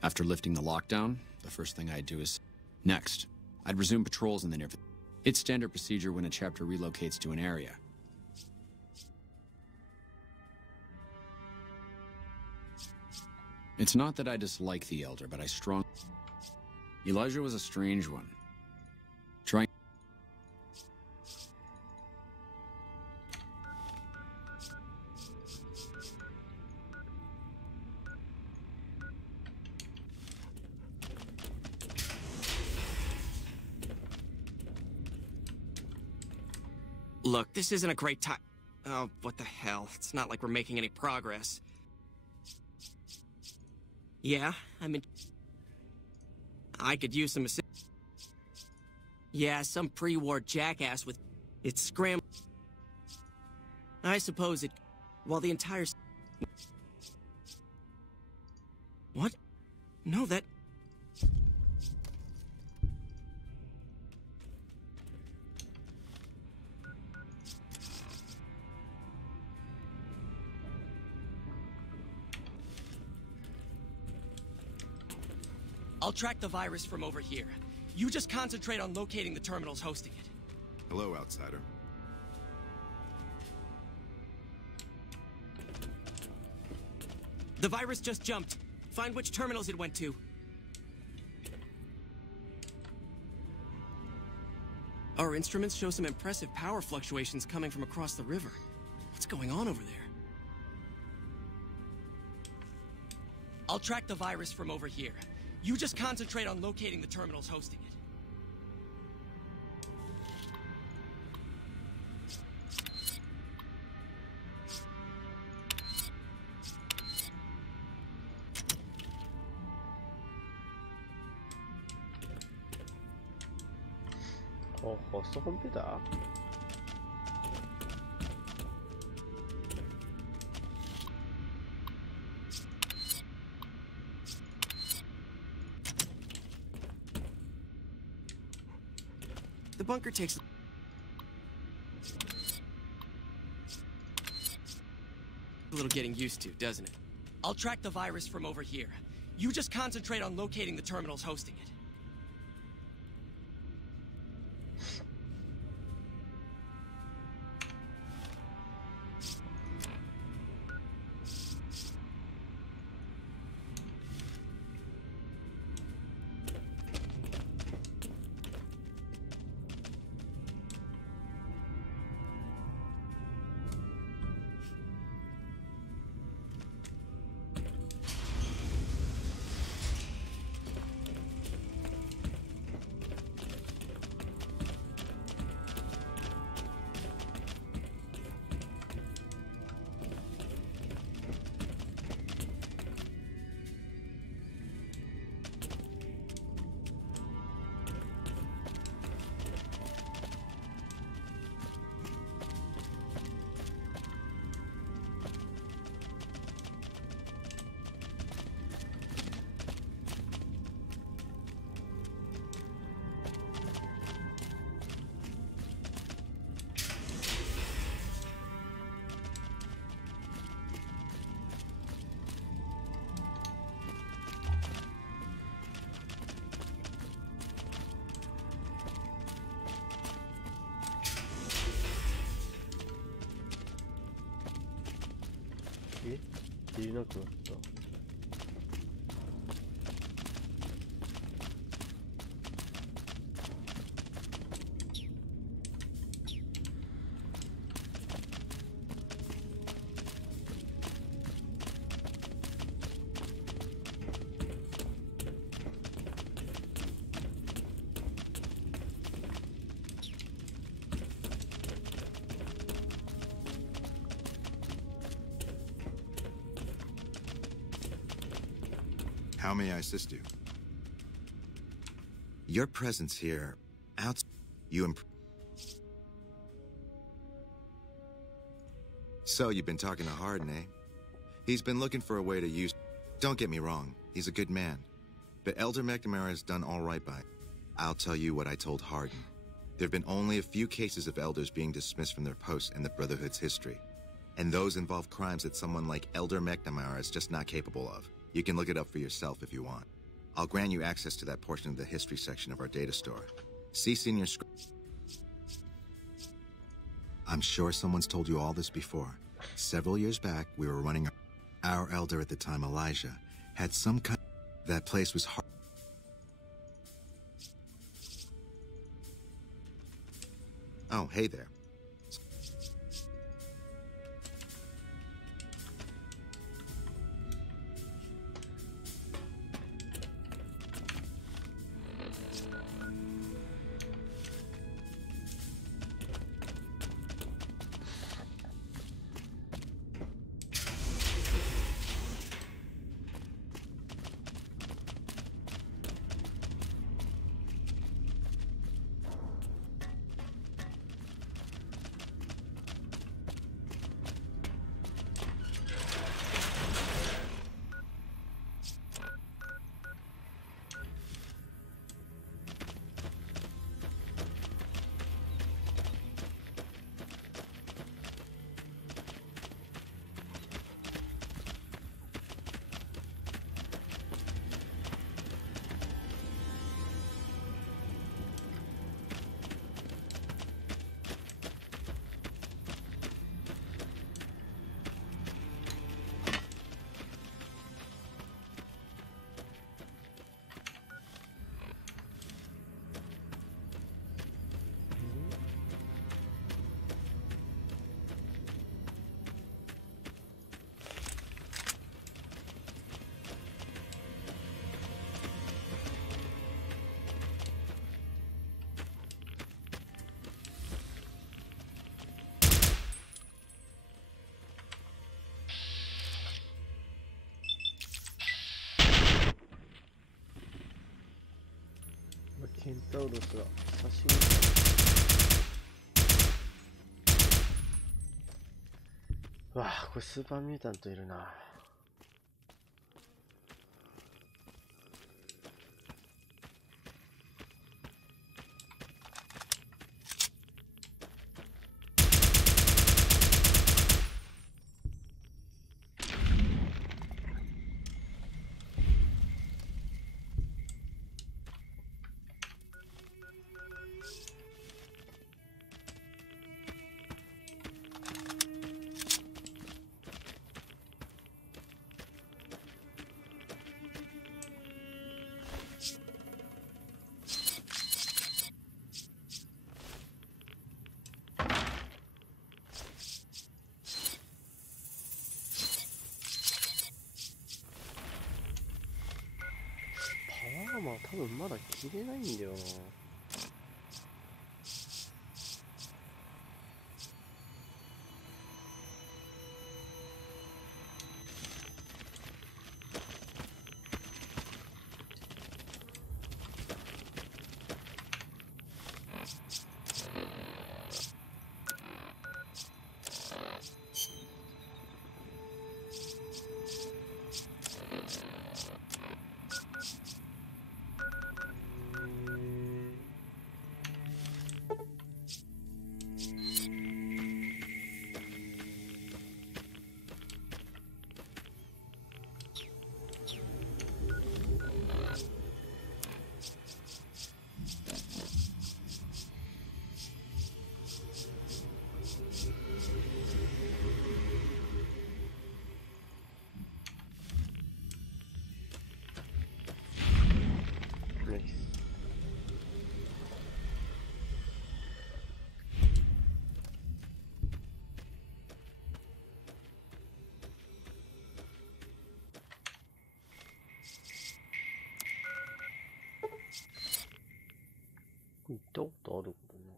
After lifting the lockdown, the first thing I'd do is... Next, I'd resume patrols in the near... It's standard procedure when a chapter relocates to an area. It's not that I dislike the Elder, but I Elijah was a strange one. Trying... Look, this isn't a great time. Oh, what the hell? It's not like we're making any progress. Yeah, I could use some assistance. Yeah, some pre-war jackass with... It's scrambled. I suppose it... While the entire... What? No, that... I'll track the virus from over here. You just concentrate on locating the terminals hosting it. Hello, outsider. The virus just jumped. Find which terminals it went to. Our instruments show some impressive power fluctuations coming from across the river. What's going on over there? I'll track the virus from over here. You just concentrate on locating the terminals hosting it. Oh, host computer? The bunker takes... A little getting used to, doesn't it? I'll track the virus from over here. You just concentrate on locating the terminals hosting it.え？入れなくなった。How may I assist you? Your presence here, So you've been talking to Harden, eh? He's been looking for a way to use... Don't get me wrong, he's a good man. But Elder McNamara has done all right by... I'll tell you what I told Harden. There have been only a few cases of elders being dismissed from their posts in the Brotherhood's history. And those involve crimes that someone like Elder McNamara is just not capable of. You can look it up for yourself if you want. I'll grant you access to that portion of the history section of our data store. See senior script. I'm sure someone's told you all this before. Several years back, we were running... Our elder at the time, Elijah, had some kind... That place was hard... Oh, hey there.ケンタウロスが刺身。わあ、これスーパーミュータントいるな。マー多分まだ切れないんだよな。行ったことあることな。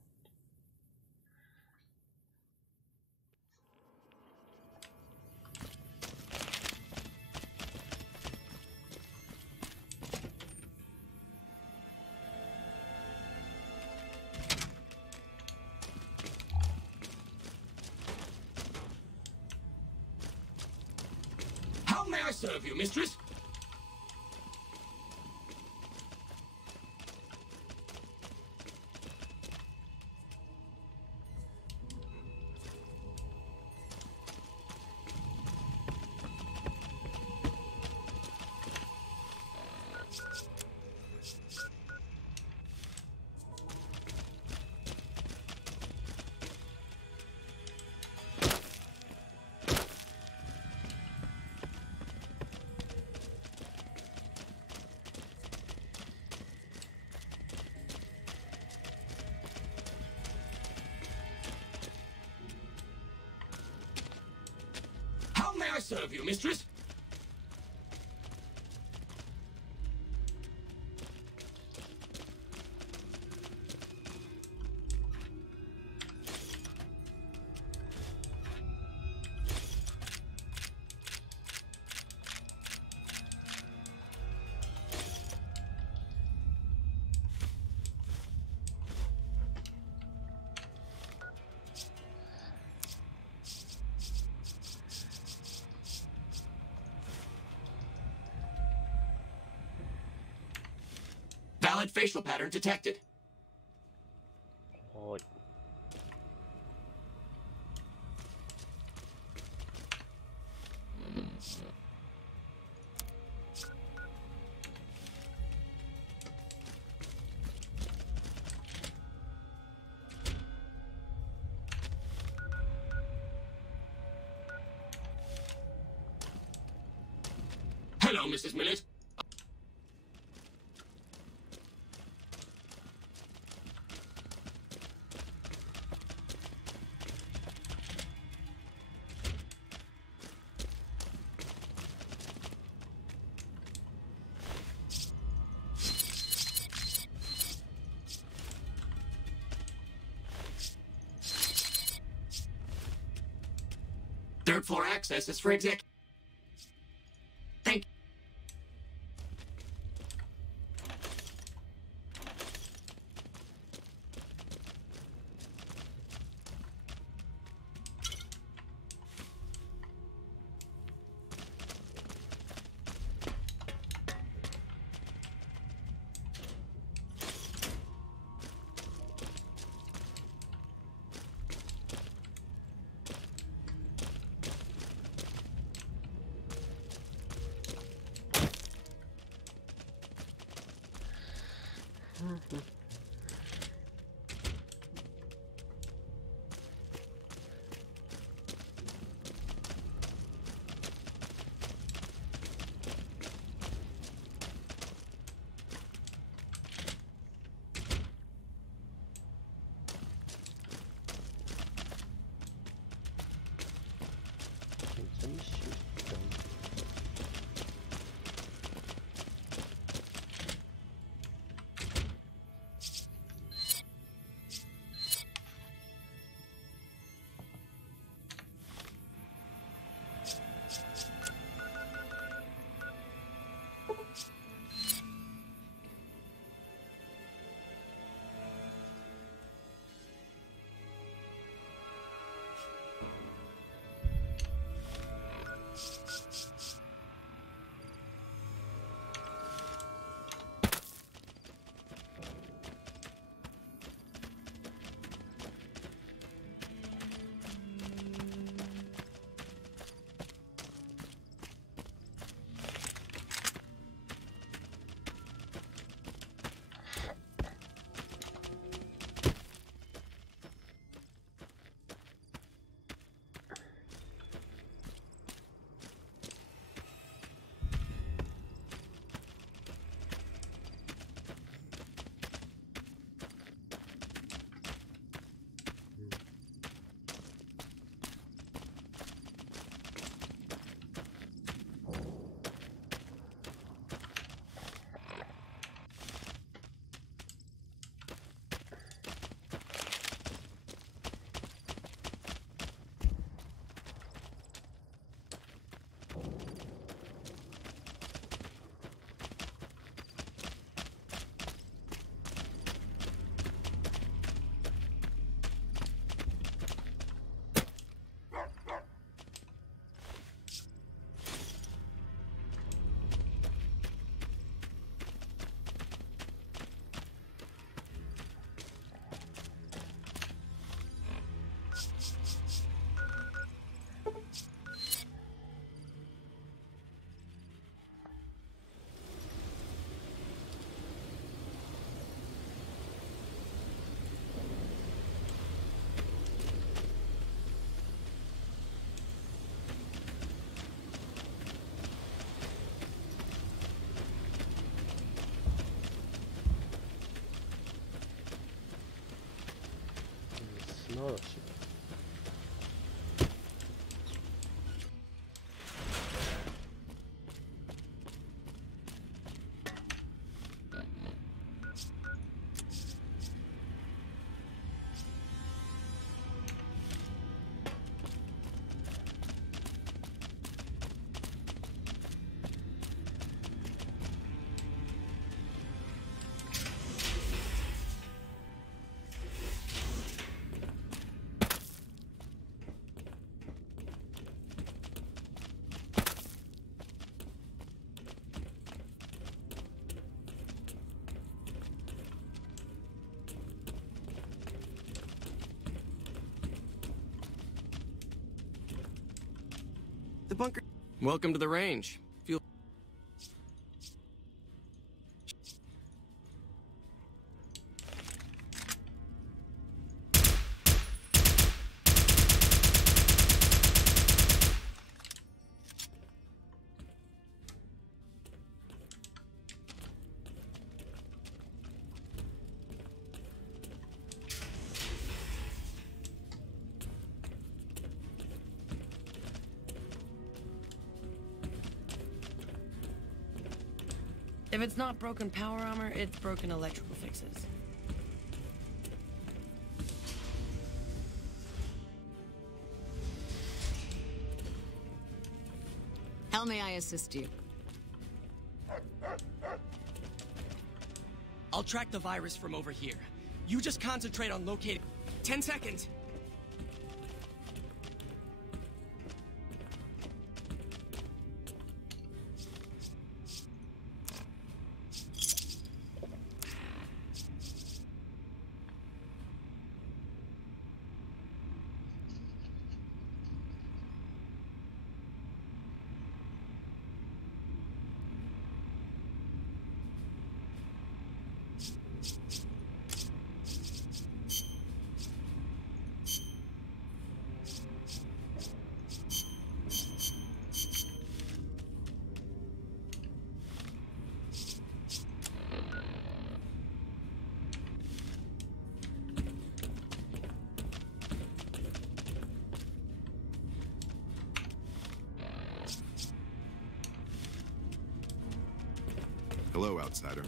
How may I serve you, mistress? How may I serve you, mistress? Valid facial pattern detected. Hello, Mrs. Millett. Third floor access is for exec. Thank you. 話。The bunker. Welcome to the range. Feel. If it's not broken power armor, it's broken electrical fixes. How may I assist you? I'll track the virus from over here. You just concentrate on locating... 10 seconds! Hello, outsider.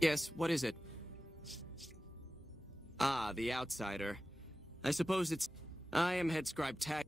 Yes, what is it? Ah, the outsider. I suppose it's... I am head scribe tag...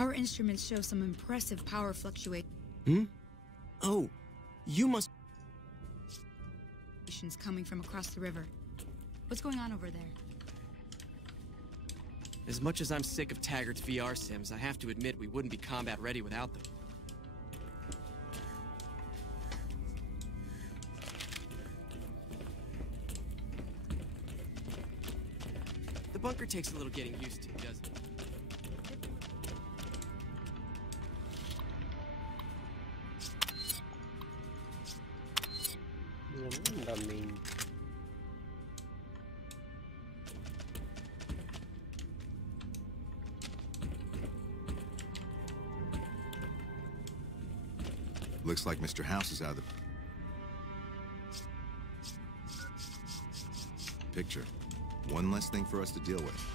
Our instruments show some impressive power fluctuations. Hmm? Oh, you must... Coming from across the river. What's going on over there? As much as I'm sick of Taggart's VR sims, I have to admit we wouldn't be combat ready without them. The bunker takes a little getting used to, doesn't it? Looks like Mr. House is out of the picture. One less thing for us to deal with.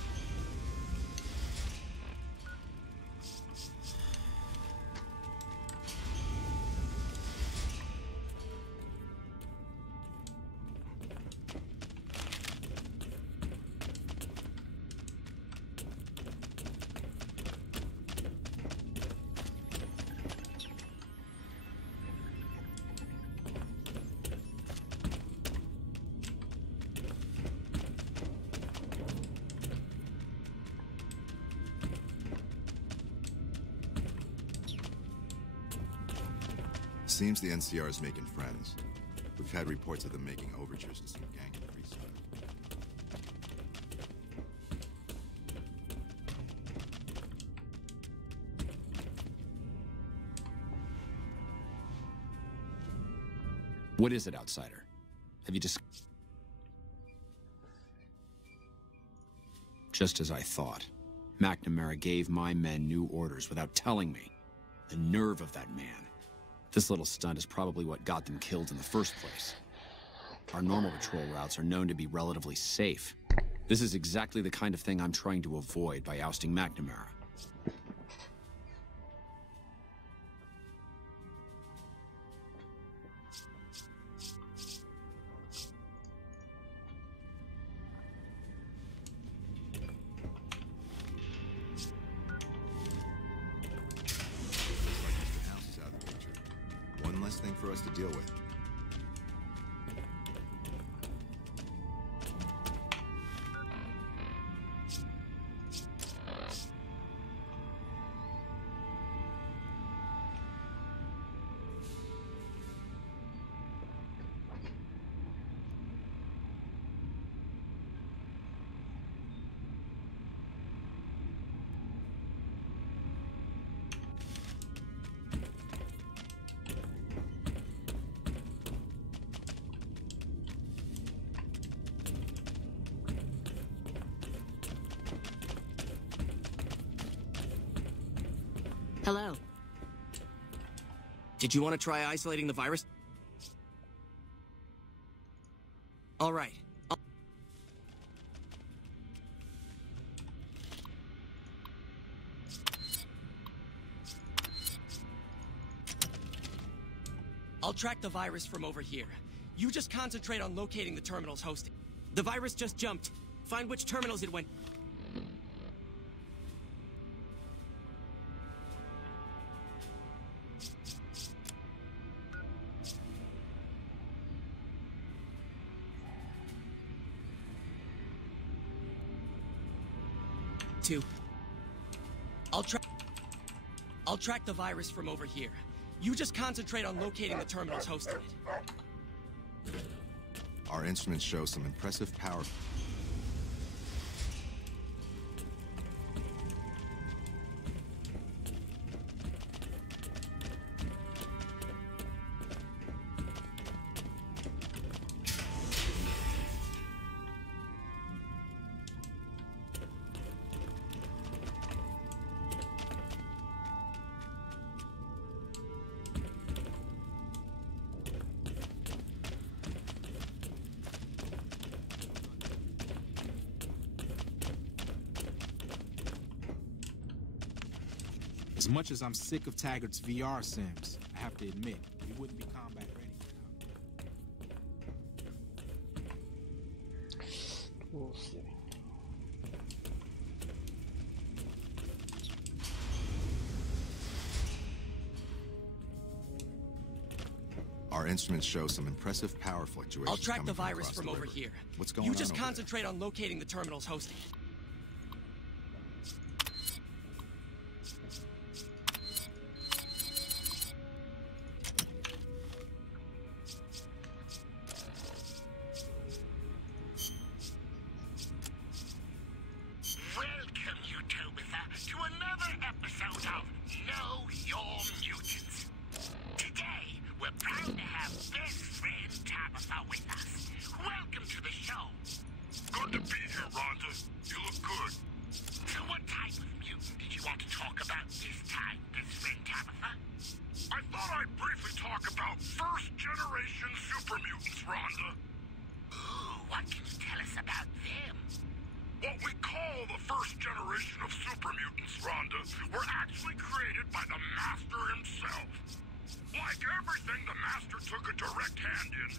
Seems the NCR is making friends. We've had reports of them making overtures to some gang in Freestyle. What is it, outsider? Have you Just as I thought. McNamara gave my men new orders without telling me. The nerve of that man. This little stunt is probably what got them killed in the first place. Our normal patrol routes are known to be relatively safe. This is exactly the kind of thing I'm trying to avoid by ousting McNamara. Thing for us to deal with. Hello. Did you want to try isolating the virus? All right. I'll track the virus from over here. You just concentrate on locating the terminals hosting. The virus just jumped. Find which terminals it went. I'll track the virus from over here. You just concentrate on locating the terminals hosting it. Our instruments show some impressive power. As much as I'm sick of Taggart's VR sims, I have to admit, he wouldn't be combat ready. We'll see. Our instruments show some impressive power fluctuations. I'll track the virus from over here. What's going on? You just concentrate on locating the terminals hosting it. Like everything the Master took a direct hand in,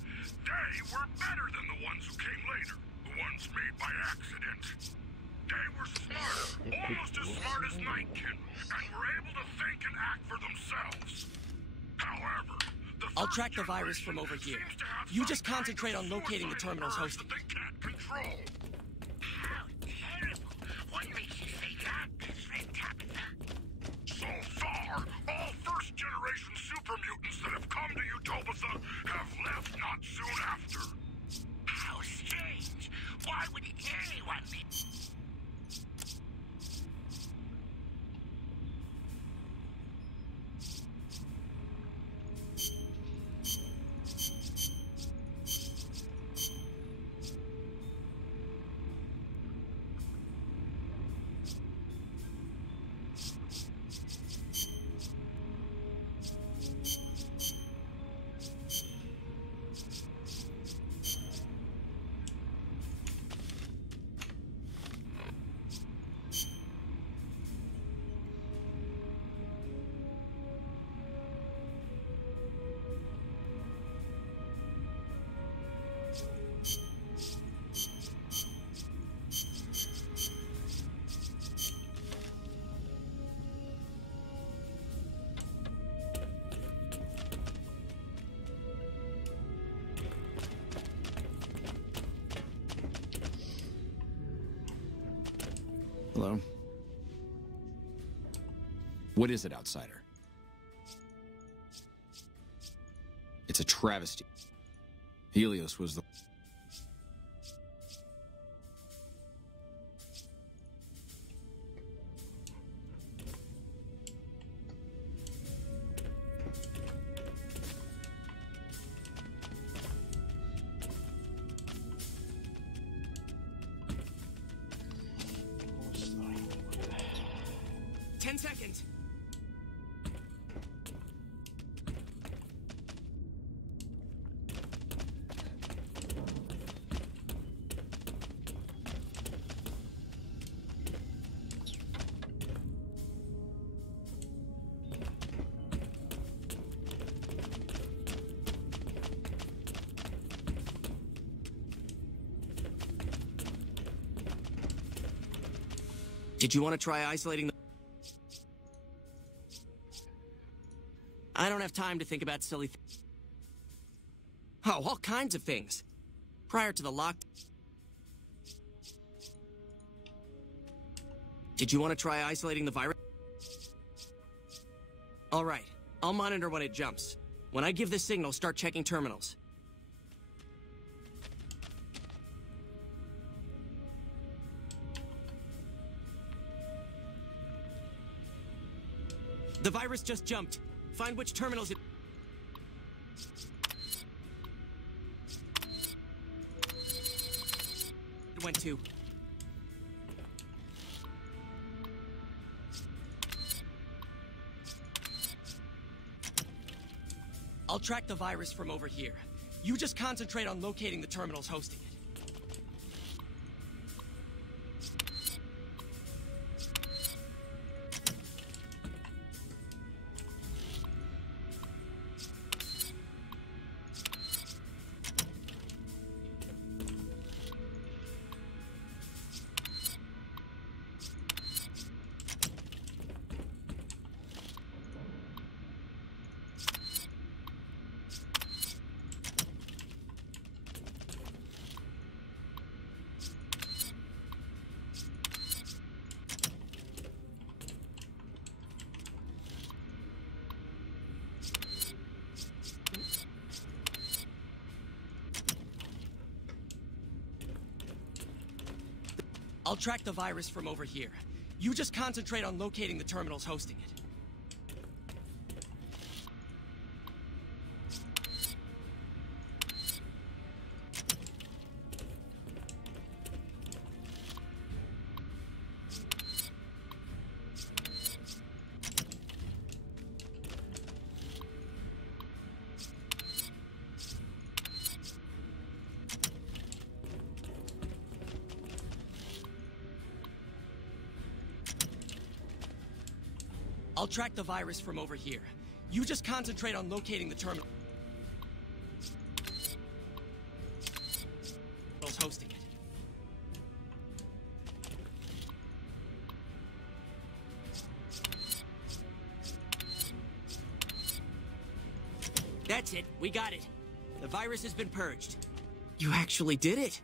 they were better than the ones who came later. The ones made by accident. They were smarter, almost as smart as Nightkin, and were able to think and act for themselves. However, I'll track the virus from over here. You just concentrate on locating the terminals hosting. They can't control. How terrible! What makes you say that, best friend Tabitha? So far, all first-generation super mutants that have come to Utopia have left not soon after. How strange! Why would anyone be... Hello? What is it, outsider? It's a travesty. Helios was the... Seconds. Did you want to try isolating the... I don't have time to think about silly things. Oh, all kinds of things. Prior to the lock... Did you want to try isolating the virus? All right. I'll monitor when it jumps. When I give the signal, start checking terminals. The virus just jumped. Find which terminals it... went to. I'll track the virus from over here. You just concentrate on locating the terminals hosting it. I'll track the virus from over here. You just concentrate on locating the terminals hosting it. I'll track the virus from over here. You just concentrate on locating the terminal. Hosting it. That's it. We got it. The virus has been purged. You actually did it.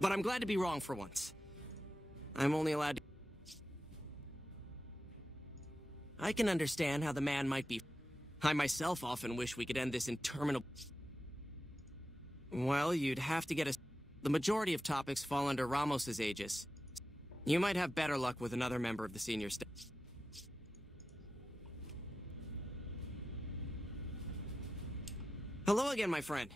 But I'm glad to be wrong for once. I'm only allowed to... I can understand how the man might be... I myself often wish we could end this interminable... Well, you'd have to get a... The majority of topics fall under Ramos's aegis. You might have better luck with another member of the senior staff. Hello again, my friend.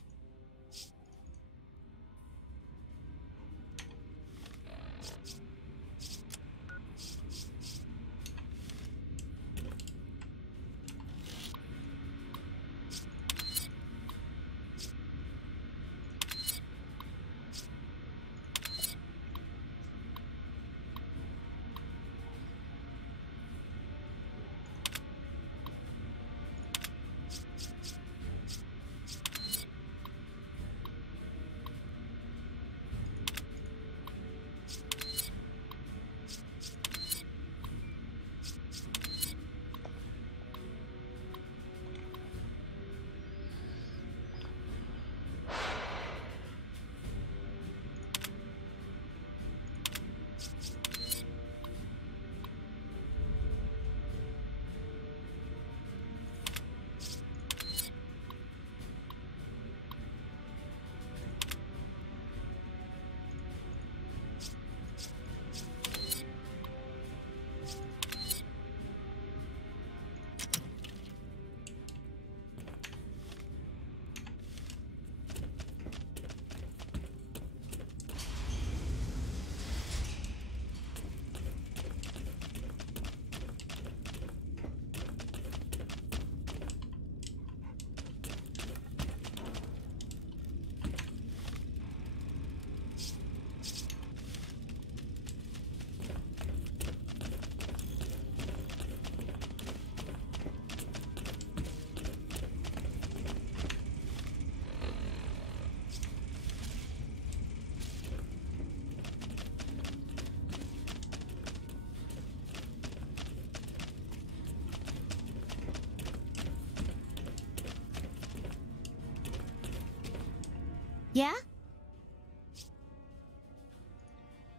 Yeah?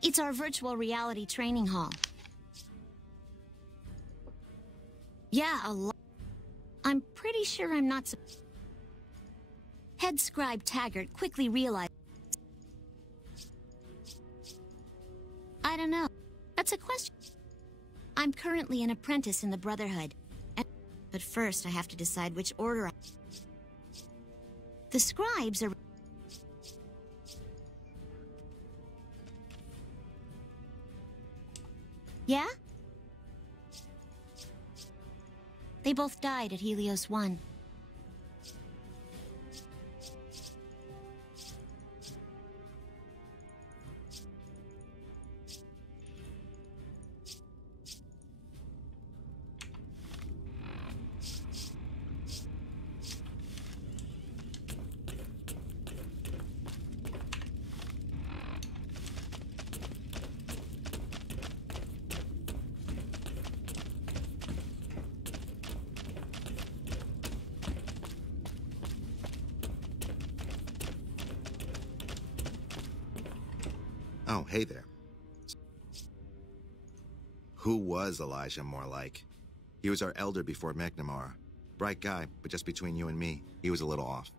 It's our virtual reality training hall. Yeah, a lot. I'm pretty sure I'm not Head scribe Taggart quickly realized... I don't know. That's a question. I'm currently an apprentice in the Brotherhood. But first I have to decide which order The scribes are... Yeah? They both died at Helios 1. Oh, hey there. Who was Elijah more like? He was our elder before McNamara. Bright guy, but just between you and me, he was a little off.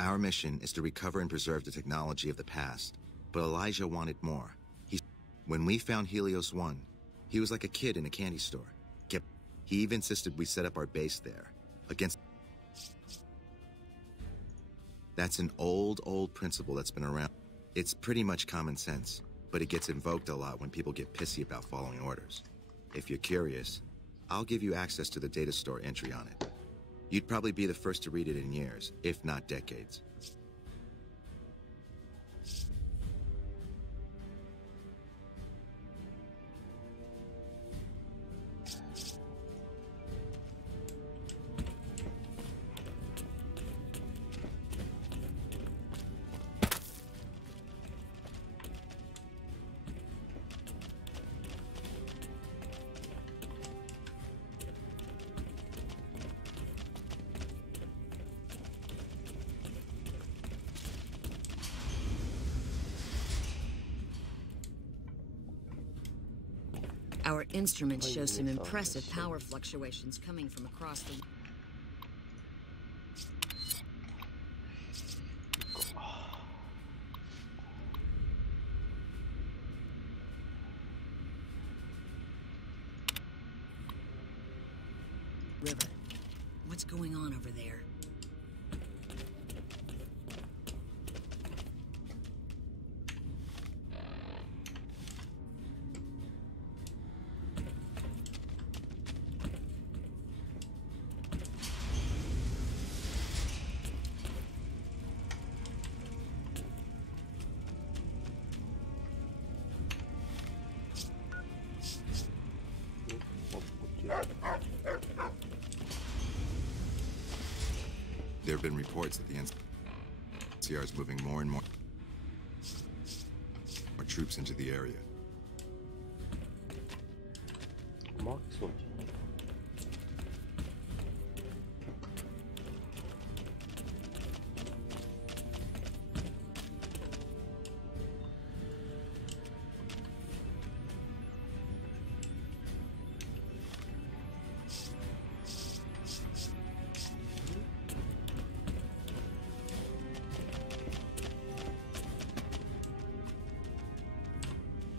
Our mission is to recover and preserve the technology of the past, but Elijah wanted more. When we found Helios 1, he was like a kid in a candy store. He even insisted we set up our base there, against... That's an old principle that's been around. It's pretty much common sense, but it gets invoked a lot when people get pissy about following orders. If you're curious, I'll give you access to the data store entry on it. You'd probably be the first to read it in years, if not decades. Our instruments show some impressive power fluctuations coming from across the... river. What's going on over there? There have been reports that the NCR is moving more and more troops into the area.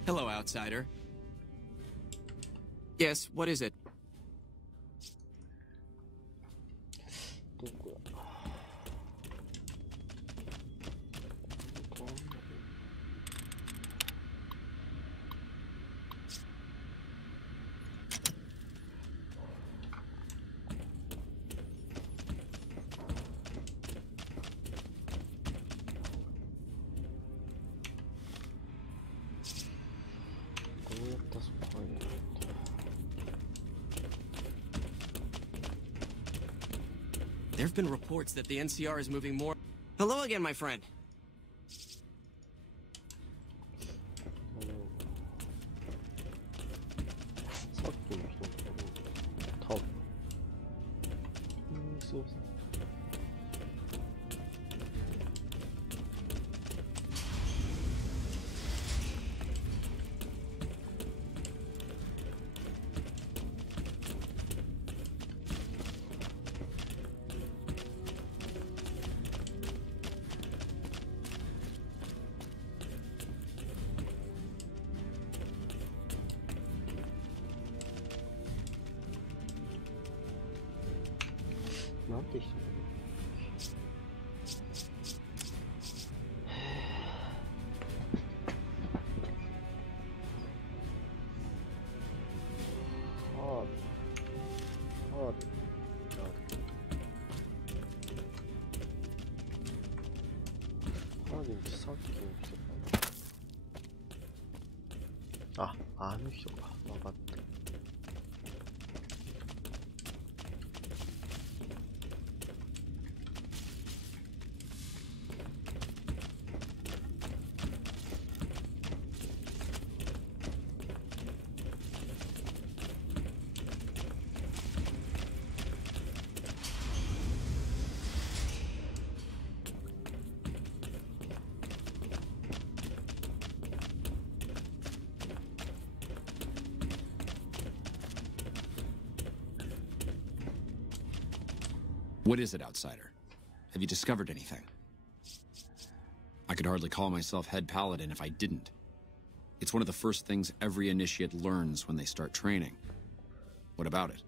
Hello, outsider. Yes, what is it? There have been reports that the NCR is moving more... Hello again, my friend.あ、あの人か。分かった。What is it, outsider? Have you discovered anything? I could hardly call myself head paladin if I didn't. It's one of the first things every initiate learns when they start training. What about it?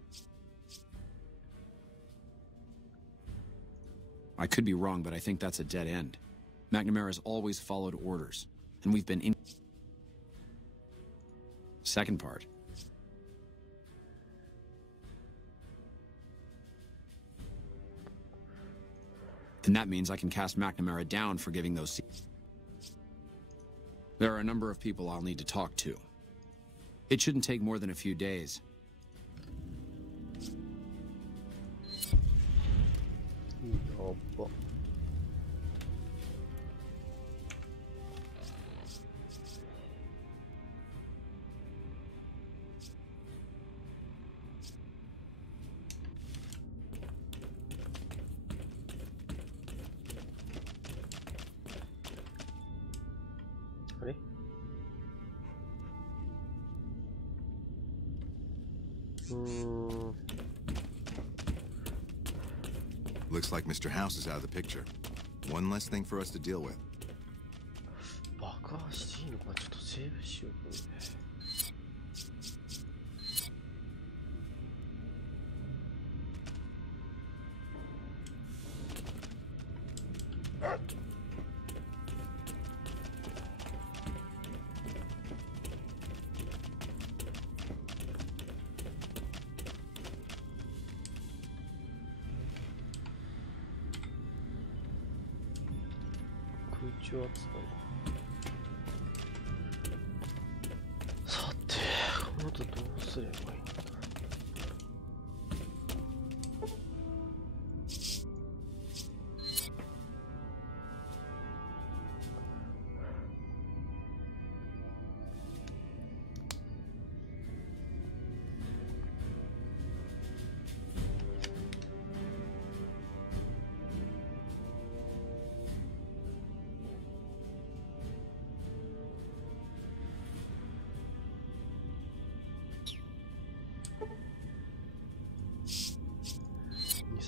I could be wrong, but I think that's a dead end. McNamara's always followed orders, and we've been in... Second part. Then that means I can cast McNamara down for giving those... There are a number of people I'll need to talk to. It shouldn't take more than a few days. Looks like Mr. House is out of the picture. One less thing for us to deal with. 爆破していいのかちょっとセーブしようこれ。空中扱い。さて、この後どうすればいいんだ。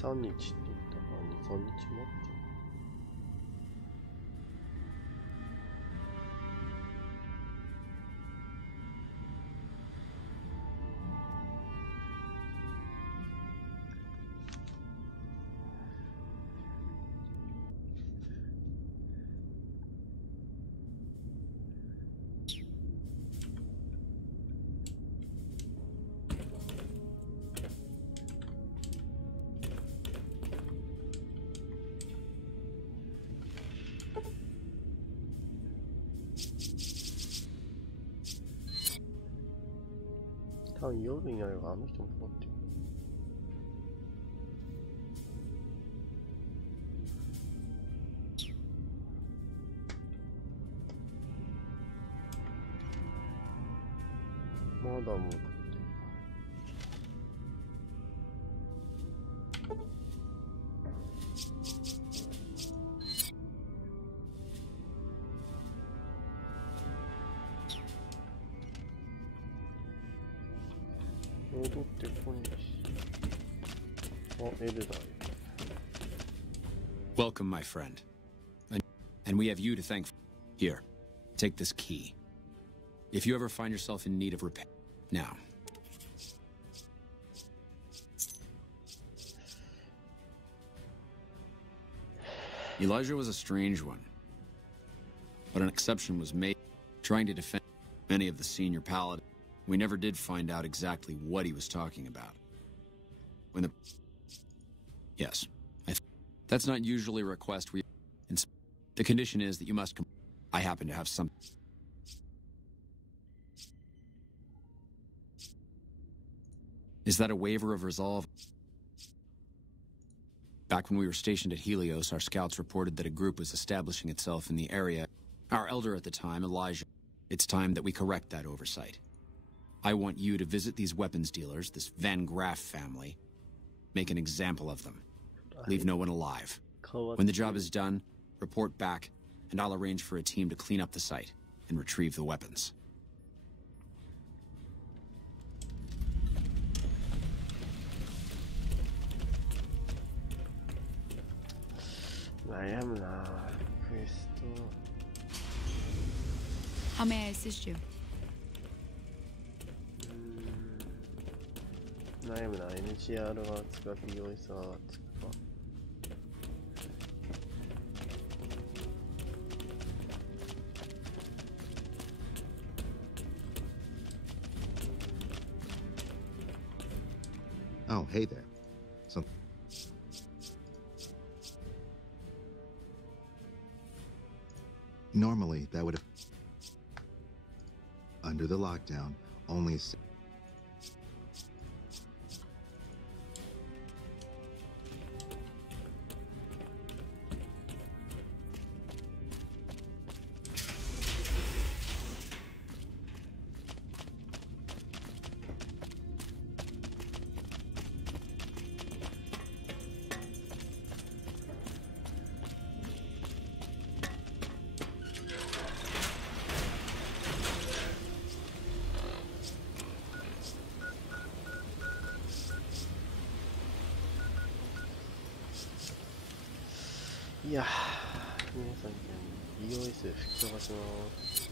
2、3日って言ったから2、3日待って。多分夜になればあの人も持ってる。まだもう戻ってこないし。あ、エルダー。Welcome, my friend. And we have you to thank. Here, take this key. If you ever find yourself in need of repair. Now. Elijah was a strange one. But an exception was made, trying to defend many of the senior paladins. We never did find out exactly what he was talking about. When the... Yes. That's not usually a request we... The condition is that you must... I happen to have some... Is that a waiver of resolve? Back when we were stationed at Helios, our scouts reported that a group was establishing itself in the area. Our elder at the time, Elijah. It's time that we correct that oversight. I want you to visit these weapons dealers, this Van Graff family. Make an example of them. Leave no one alive. When the job is done, report back, and I'll arrange for a team to clean up the site and retrieve the weapons. How may I assist you? 悩むな。 NCR が使う POS は使う。Oh, hey there. So normally that would have under the lockdown only いやー、皆さんに EOS 吹き飛ばします。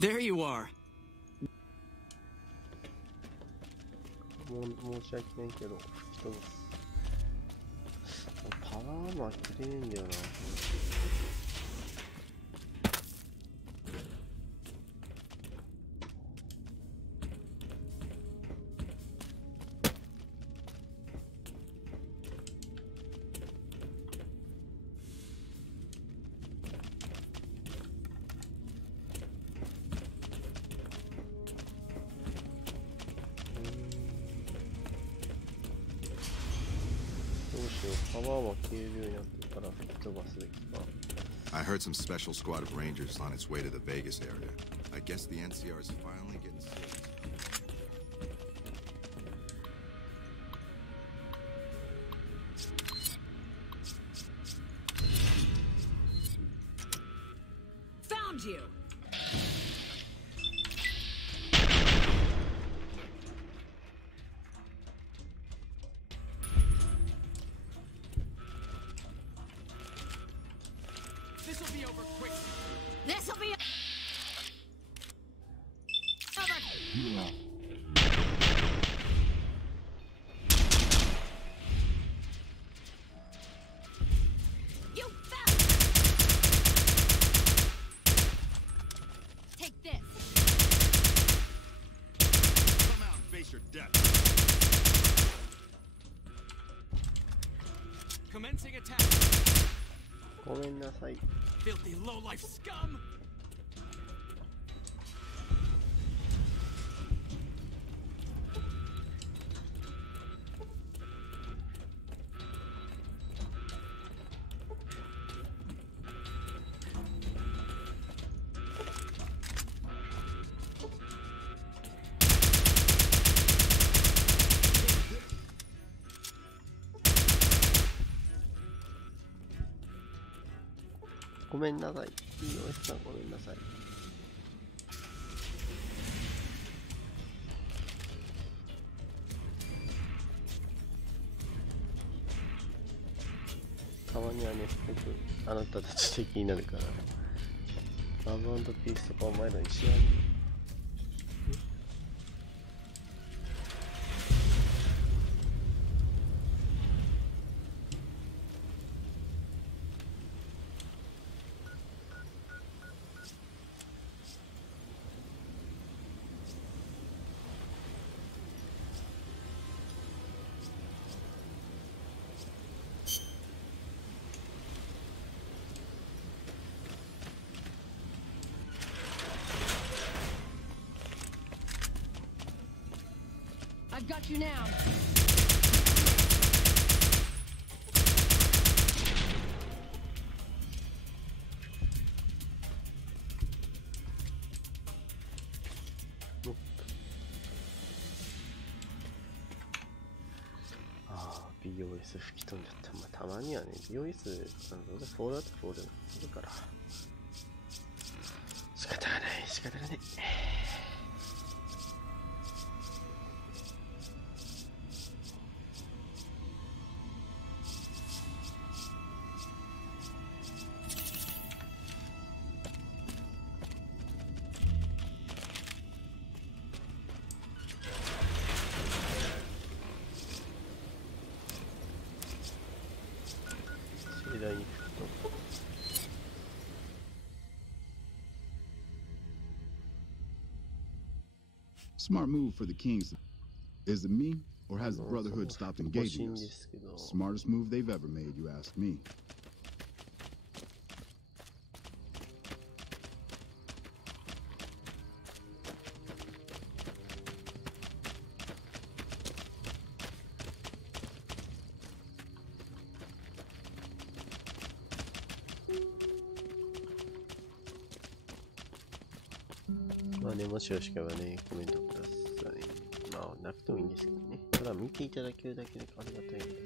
There you are. 申し訳ないけど吹き飛ばす。パワーマー切れねえんだよな。I heard some special squad of Rangers on its way to the Vegas area. I guess the NCR is finally getting serious. Found you! This'll be over quick. This'll be over. You found. Take this. Come out and face your death. Commencing attack. ごめんなさい。 Filthy lowlife scum! ごめんなさい。EOS さんごめんなさい。たまにはね、僕、あなたたち的になるから。ラブ&ピースとかお前らに知らんね。I've got you now. BOS 吹き飛んじゃった。まあ、たまにはね、BOS、フォールアウト4でもするから。仕方がない、仕方がない。Smart move for the Kings. Is it me, or has the Brotherhood stopped engaging us? Smartest move they've ever made, you ask me.まあね、もしよろしければね、コメントください。まあ、なくてもいいんですけどね。ただ見ていただけるだけでありがたいんだよね。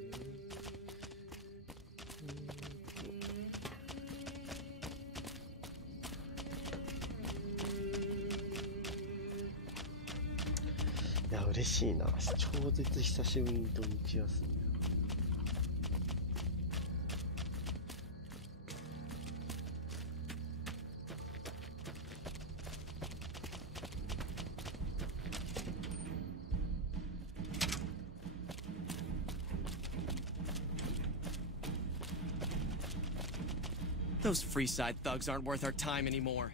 嬉しいな。超絶久しぶりにと打ち合わせ。Those Freeside thugs aren't worth our time anymore.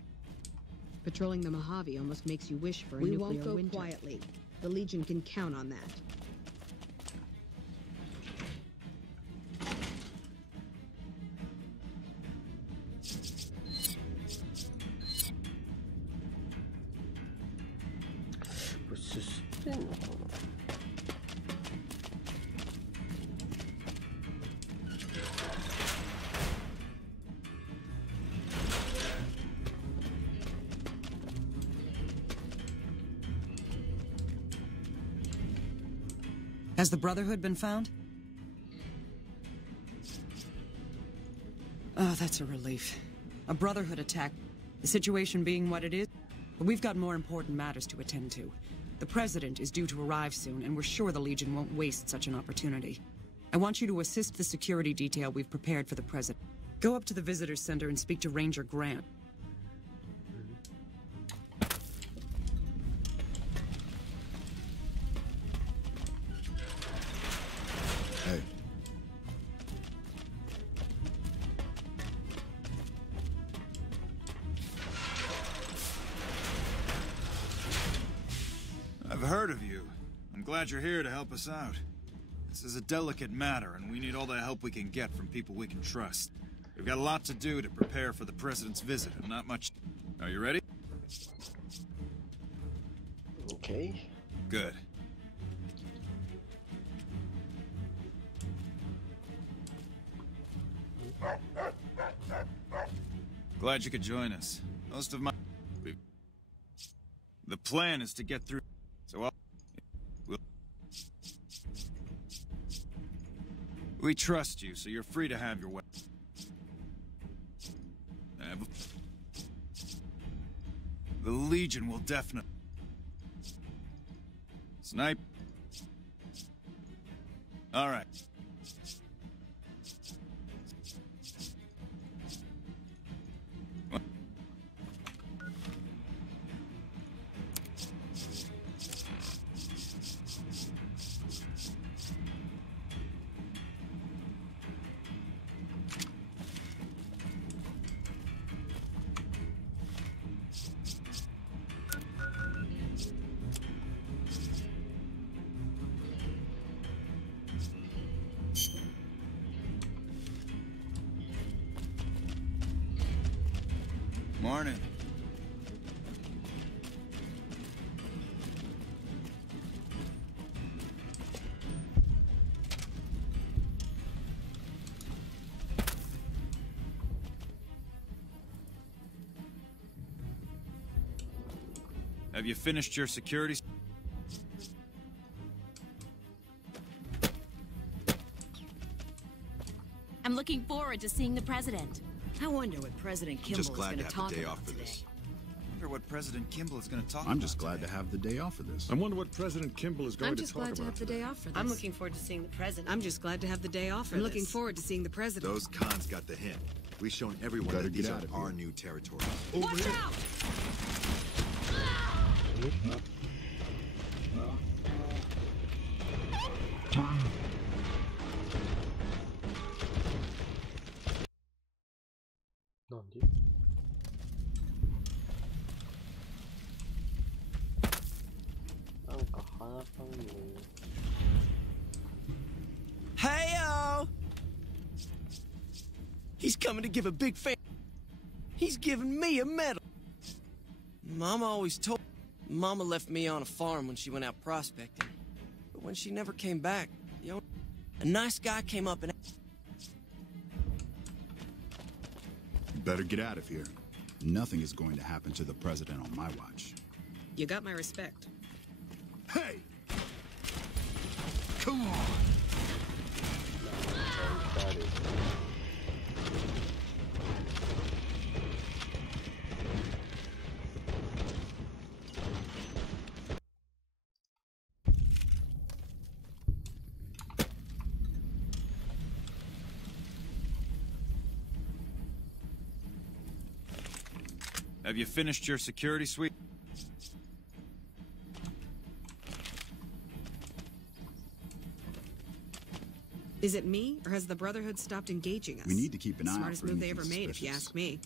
Patrolling the Mojave almost makes you wish for a nuclear winter. We won't go quietly. The Legion can count on that. Has the Brotherhood been found? Oh, that's a relief. A Brotherhood attack. The situation being what it is, but we've got more important matters to attend to. The President is due to arrive soon, and we're sure the Legion won't waste such an opportunity. I want you to assist the security detail we've prepared for the President. Go up to the Visitor Center and speak to Ranger Grant. Hey. I've heard of you. I'm glad you're here to help us out. This is a delicate matter, and we need all the help we can get from people we can trust. We've got a lot to do to prepare for the President's visit, and not much... Are you ready? Okay. Good. Glad you could join us. Most of my... The plan is to get through... So we trust you, so you're free to have your weapon. The Legion will definitely... Snipe. All right. Morning. Have you finished your security? I'm looking forward to seeing the President. I wonder what President Kimball is going to talk about today. I wonder what President Kimball is going to talk about. I'm just glad to have the day off for this. I wonder what President Kimball is going to talk about. I'm just glad to have the day off for this. I'm looking forward to seeing the President. I'm just glad to have the day off for this. I'm looking forward to seeing the President. Those cons got the hint. We've shown everyone that these are our new territories. Watch out! Hey-o! He's coming to give a big fan. He's giving me a medal. Mama always told... Mama left me on a farm when she went out prospecting. But when she never came back, a nice guy came up and... You better get out of here. Nothing is going to happen to the President on my watch. You got my respect. Hey! Come on! Have you finished your security sweep? Is it me, or has the Brotherhood stopped engaging us? We need to keep an eye out Smartest for move they anything ever made, if you suspicious. ask me.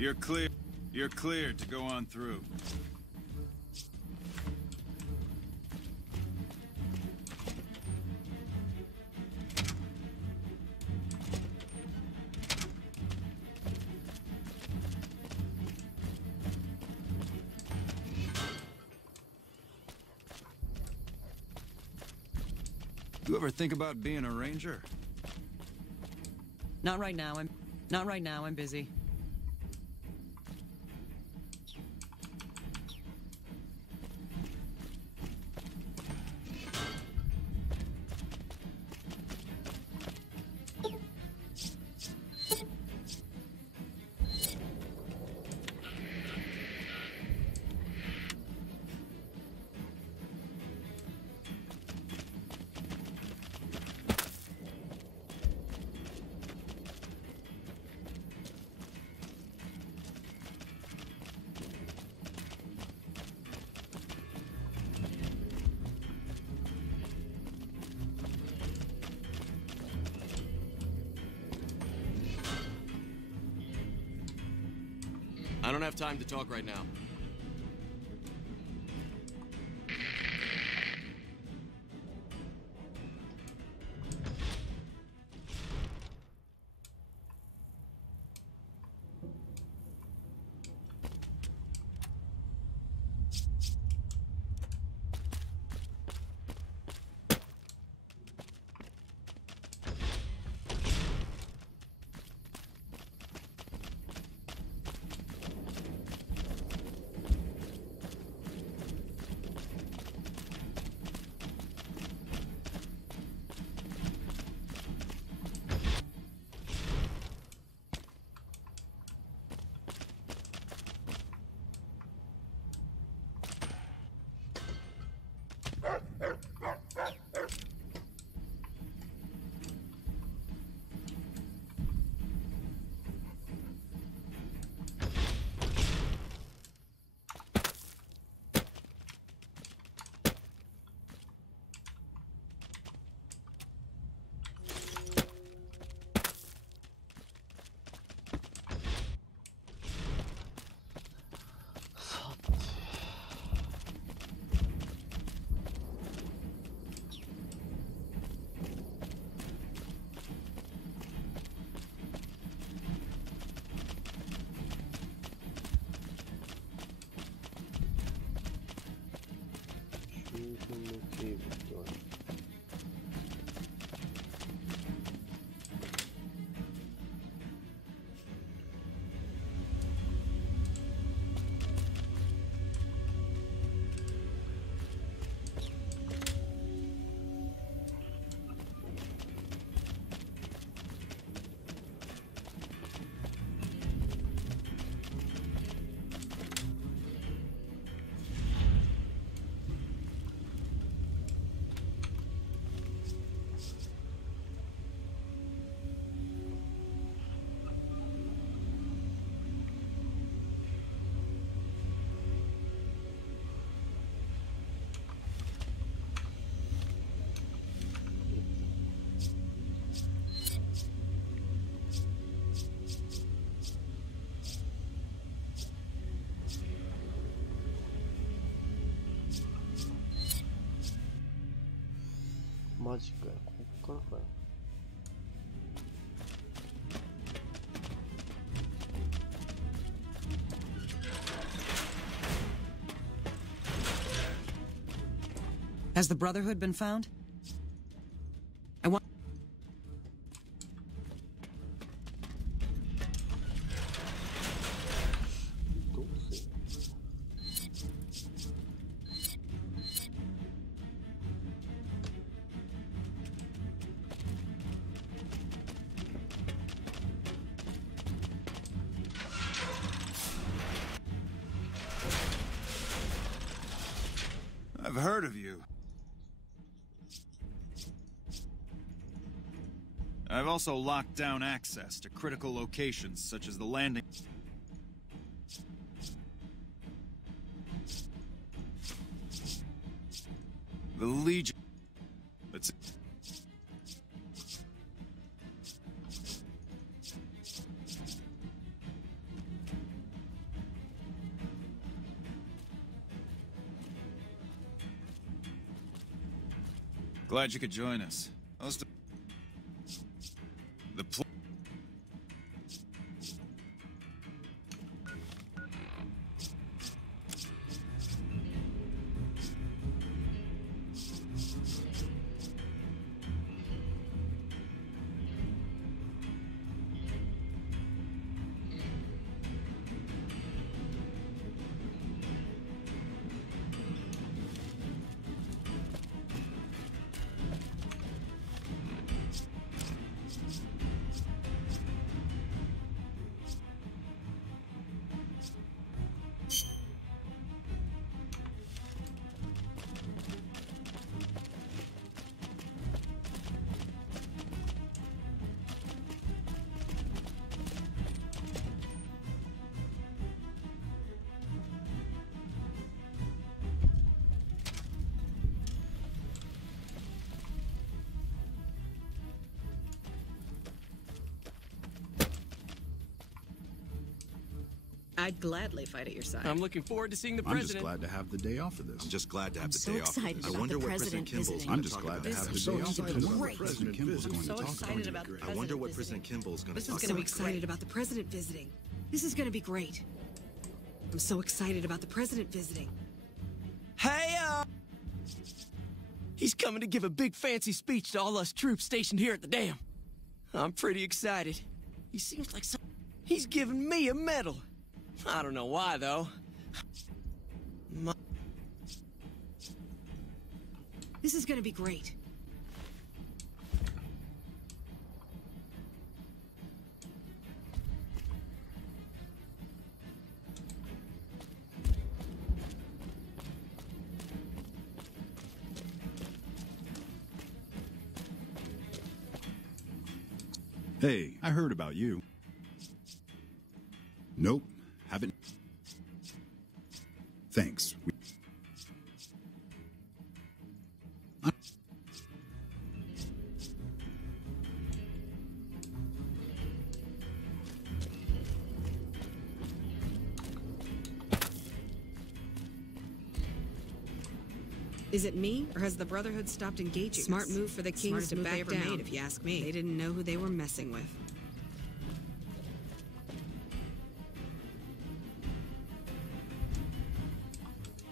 You're clear. You're cleared to go on through. You ever think about being a ranger? Not right now. I'm busy. I don't have time to talk right now. マジかよ、こっからかよ。Has the Brotherhood been found? I want... I've heard of you. I've also locked down access to critical locations, such as the landing. The Legion. That's... Glad you could join us. Most of... The pl... I'd gladly fight at your side. I'm looking forward to seeing the I'm president. just glad to have the day off of this. I'm just glad to have the so day off. excited I about wonder the what president President Kimball's visiting. going I'm to just talk glad about. to have the This day is off so of this. excited What about President Kimball's going to so talk excited about. about the I wonder what president President Kimball's going to This talk is going to about. be excited about the president visiting. This is going to be great. I'm so excited about the president visiting. Hey, he's coming to give a big fancy speech to all us troops stationed here at the dam. I'm pretty excited. He seems like he's giving me a medal. I don't know why, though. This is going to be great. Hey, I heard about you. Nope, haven't. Thanks. Is it me, or has the Brotherhood stopped engaging? Smart move for the Kings to back down, if you ask me. They didn't know who they were messing with.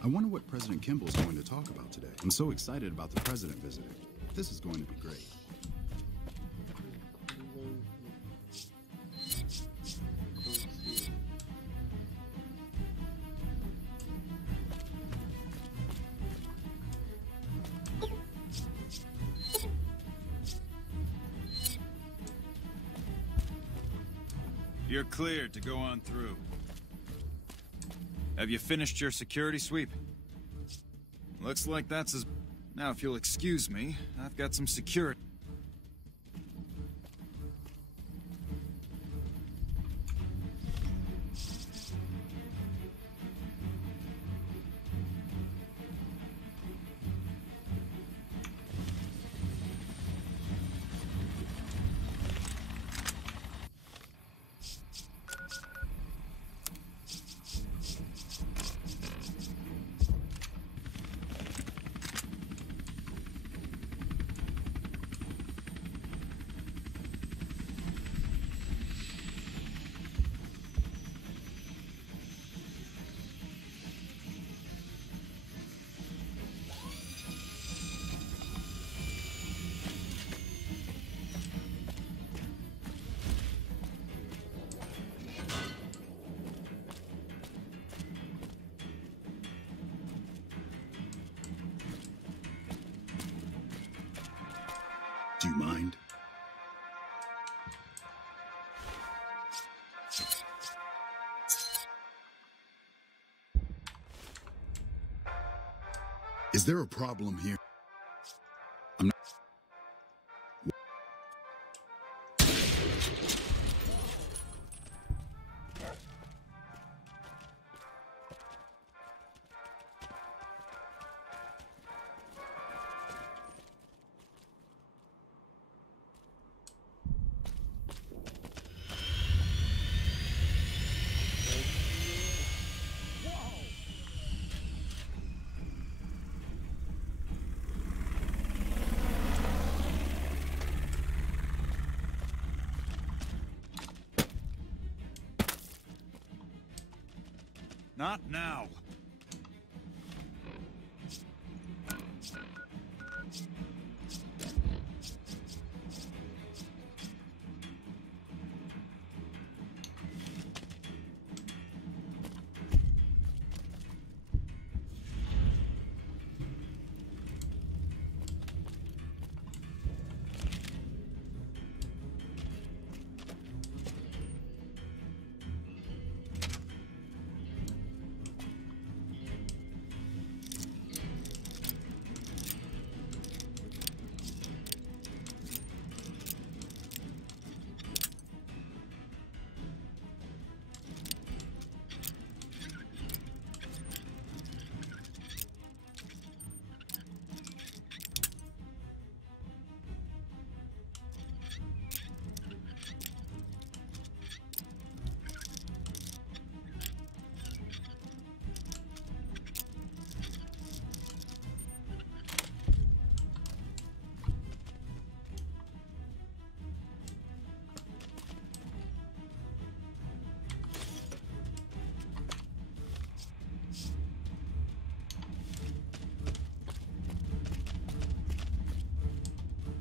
I wonder what President Kimball's going to talk about today. I'm so excited about the president visiting. This is going to be great. You're cleared to go on through. Have you finished your security sweep? Looks like that's as... Now, if you'll excuse me, I've got some security... Is there a problem here? I'm not... Not now.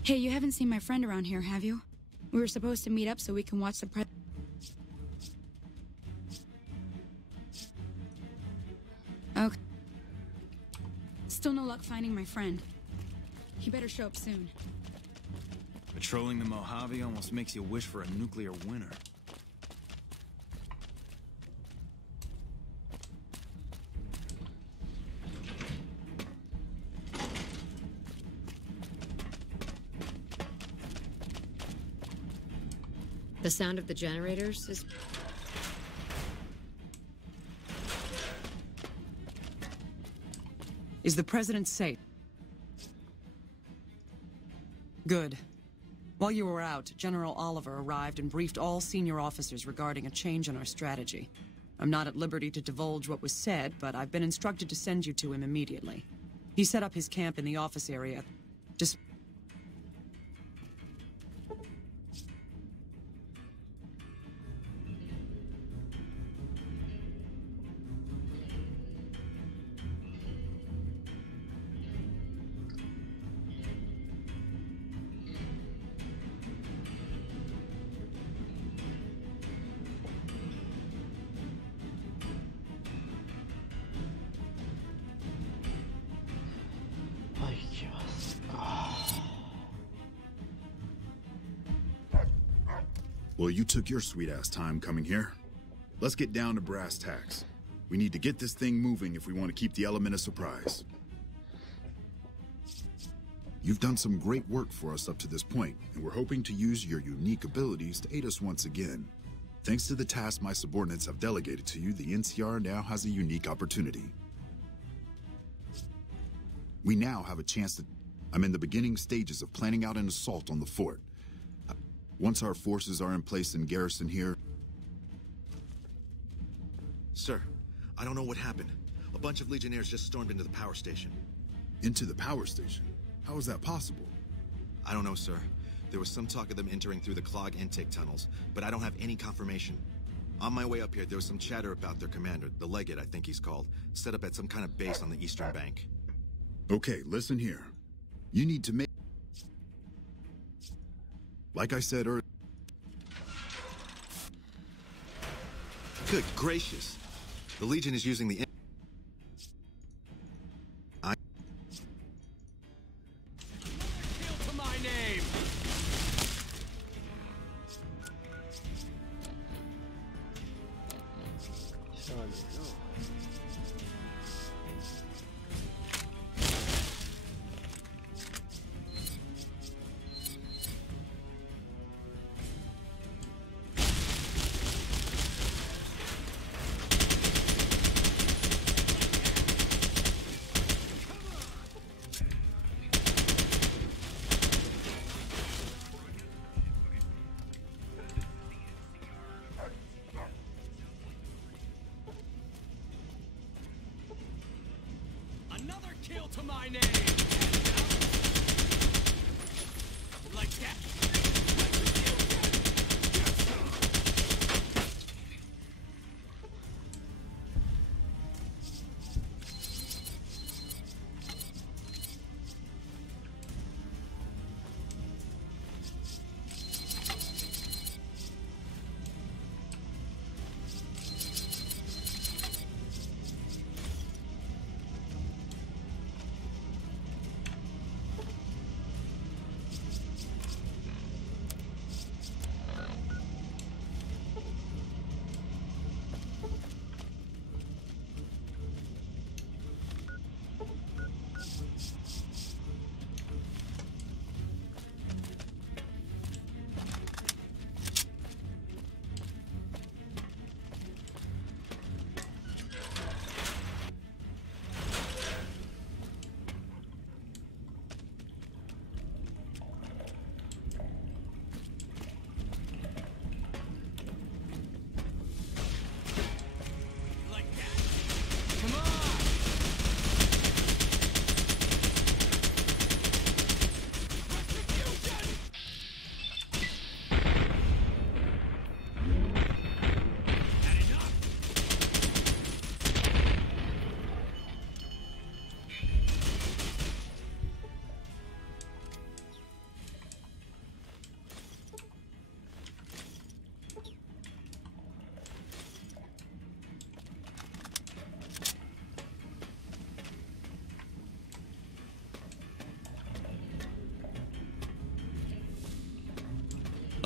Hey, you haven't seen my friend around here, have you? We were supposed to meet up so we can watch the Okay. Still no luck finding my friend. He better show up soon. Patrolling the Mojave almost makes you wish for a nuclear winter. The sound of the generators is... Is the president safe? Good. While you were out, General Oliver arrived and briefed all senior officers regarding a change in our strategy. I'm not at liberty to divulge what was said, but I've been instructed to send you to him immediately. He set up his camp in the office area. Just... Well, you took your sweet-ass time coming here. Let's get down to brass tacks. We need to get this thing moving if we want to keep the element of surprise. You've done some great work for us up to this point, and we're hoping to use your unique abilities to aid us once again. Thanks to the task my subordinates have delegated to you, the NCR now has a unique opportunity. We now have a chance to... I'm in the beginning stages of planning out an assault on the fort. Once our forces are in place in garrison here... Sir, I don't know what happened. A bunch of Legionnaires just stormed into the power station. Into the power station? How is that possible? I don't know, sir. There was some talk of them entering through the clog intake tunnels, but I don't have any confirmation. On my way up here, there was some chatter about their commander, the Legate I think he's called, set up at some kind of base on the eastern bank. Okay, listen here. You need to make... Like I said earlier... Good gracious. The Legion is using the... To my name! Kill to my name! Like that?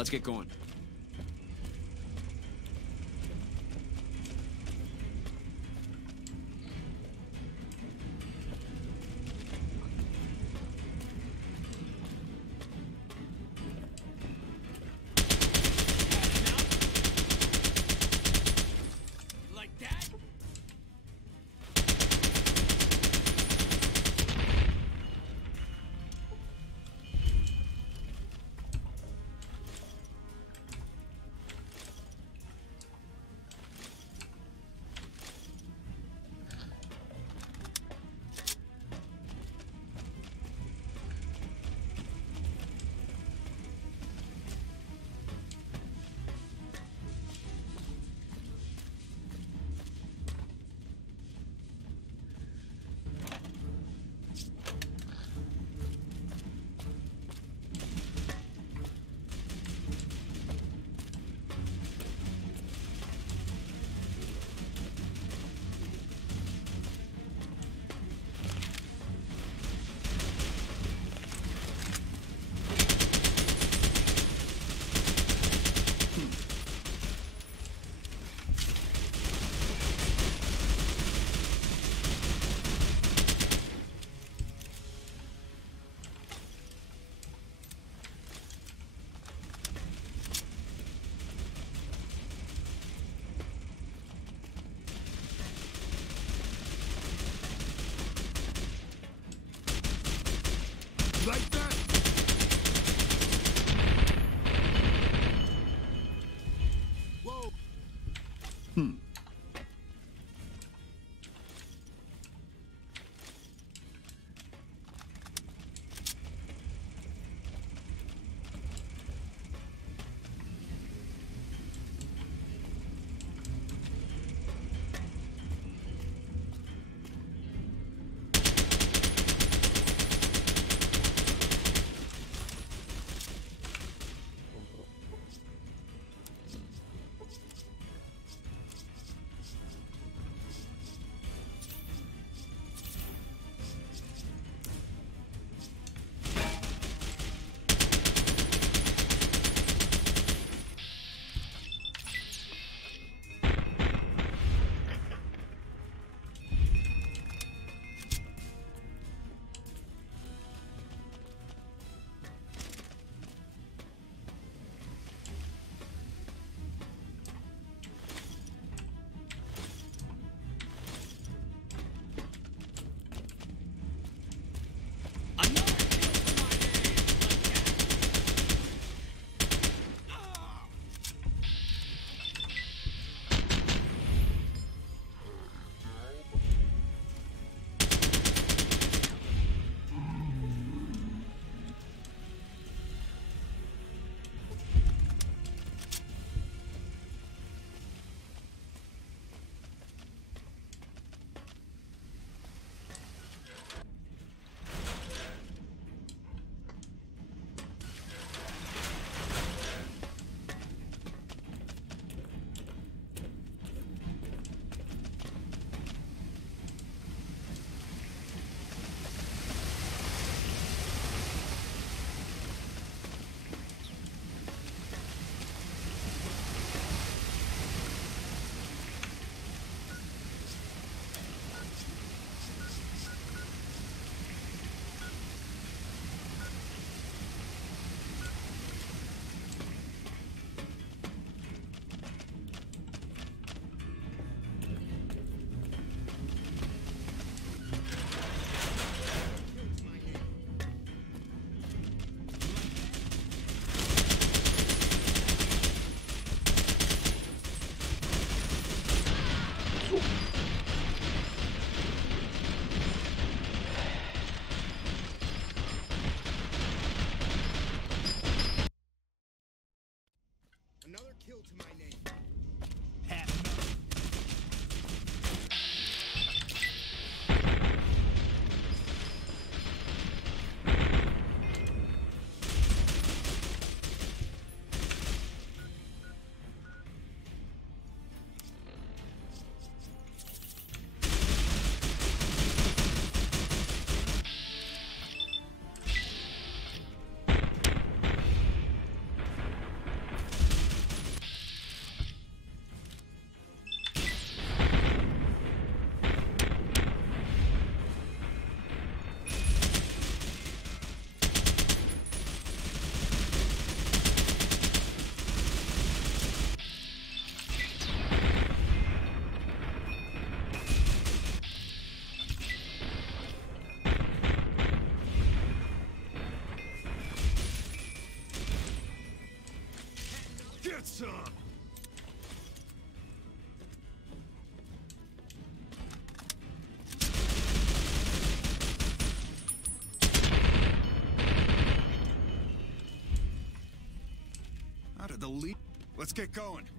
Let's get going. Another kill to my name. Get some! Out of the lead. Let's get going.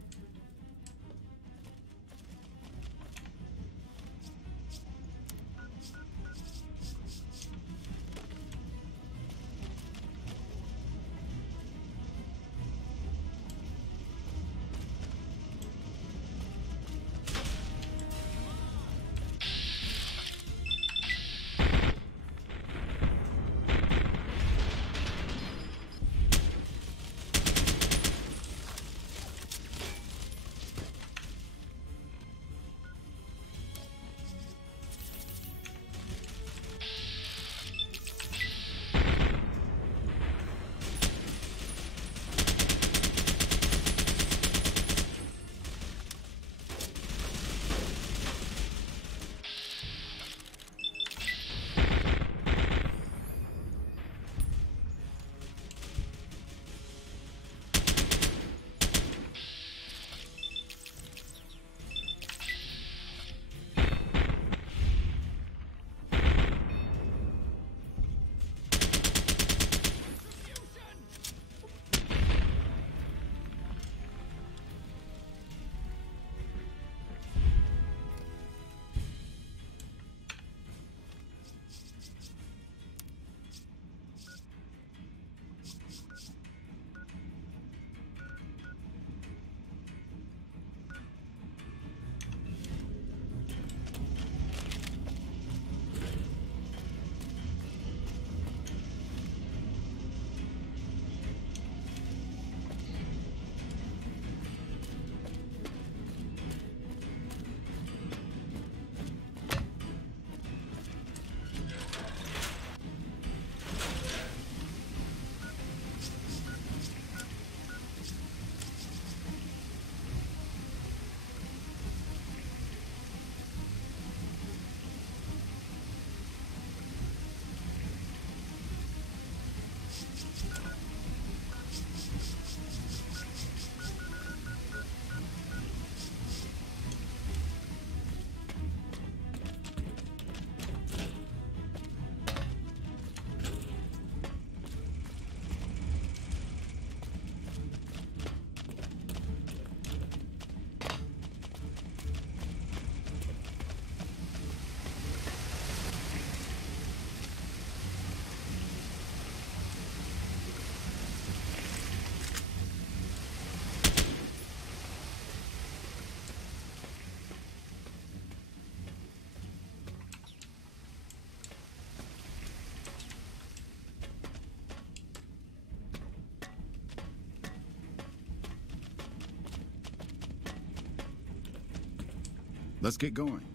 Let's get going.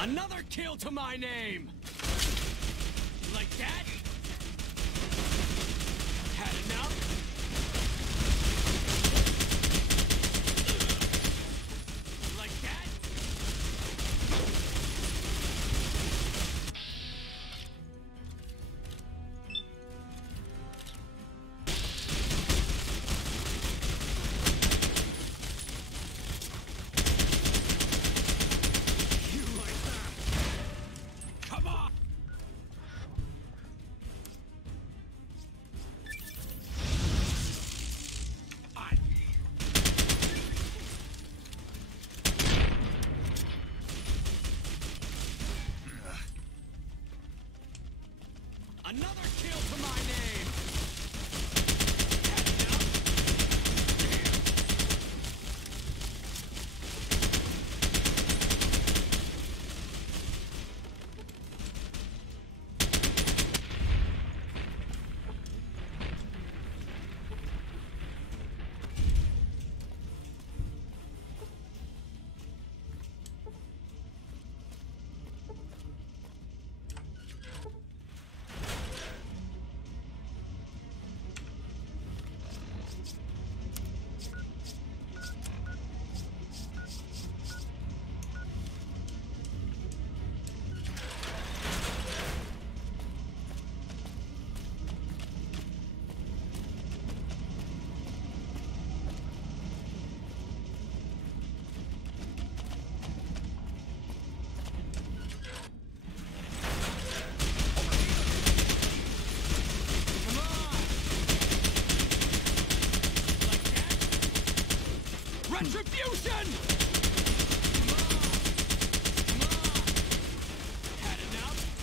Another kill to my name! Like that? Had enough? Retribution! Had enough?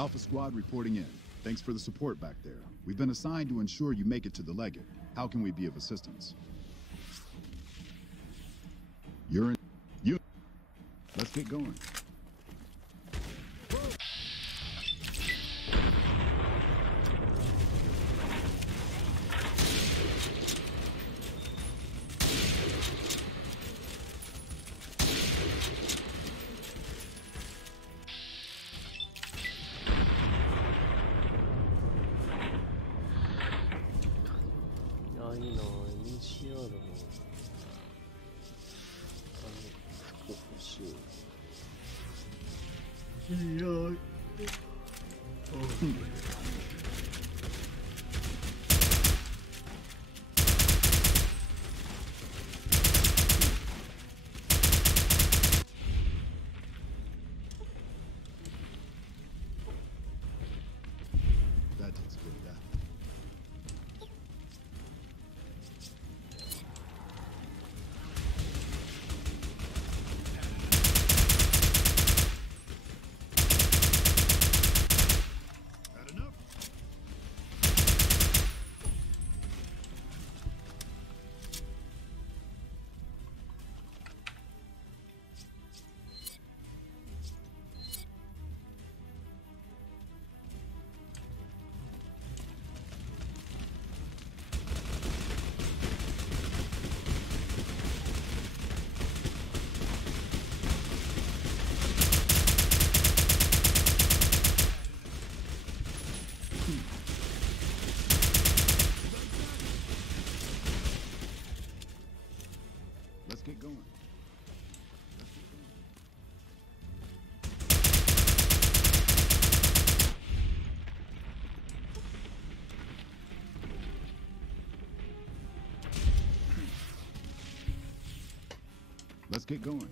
Alpha Squad reporting in. Thanks for the support back there. We've been assigned to ensure you make it to the Legate. How can we be of assistance? You're in. You. Let's get going. Let's get going. Let's get going.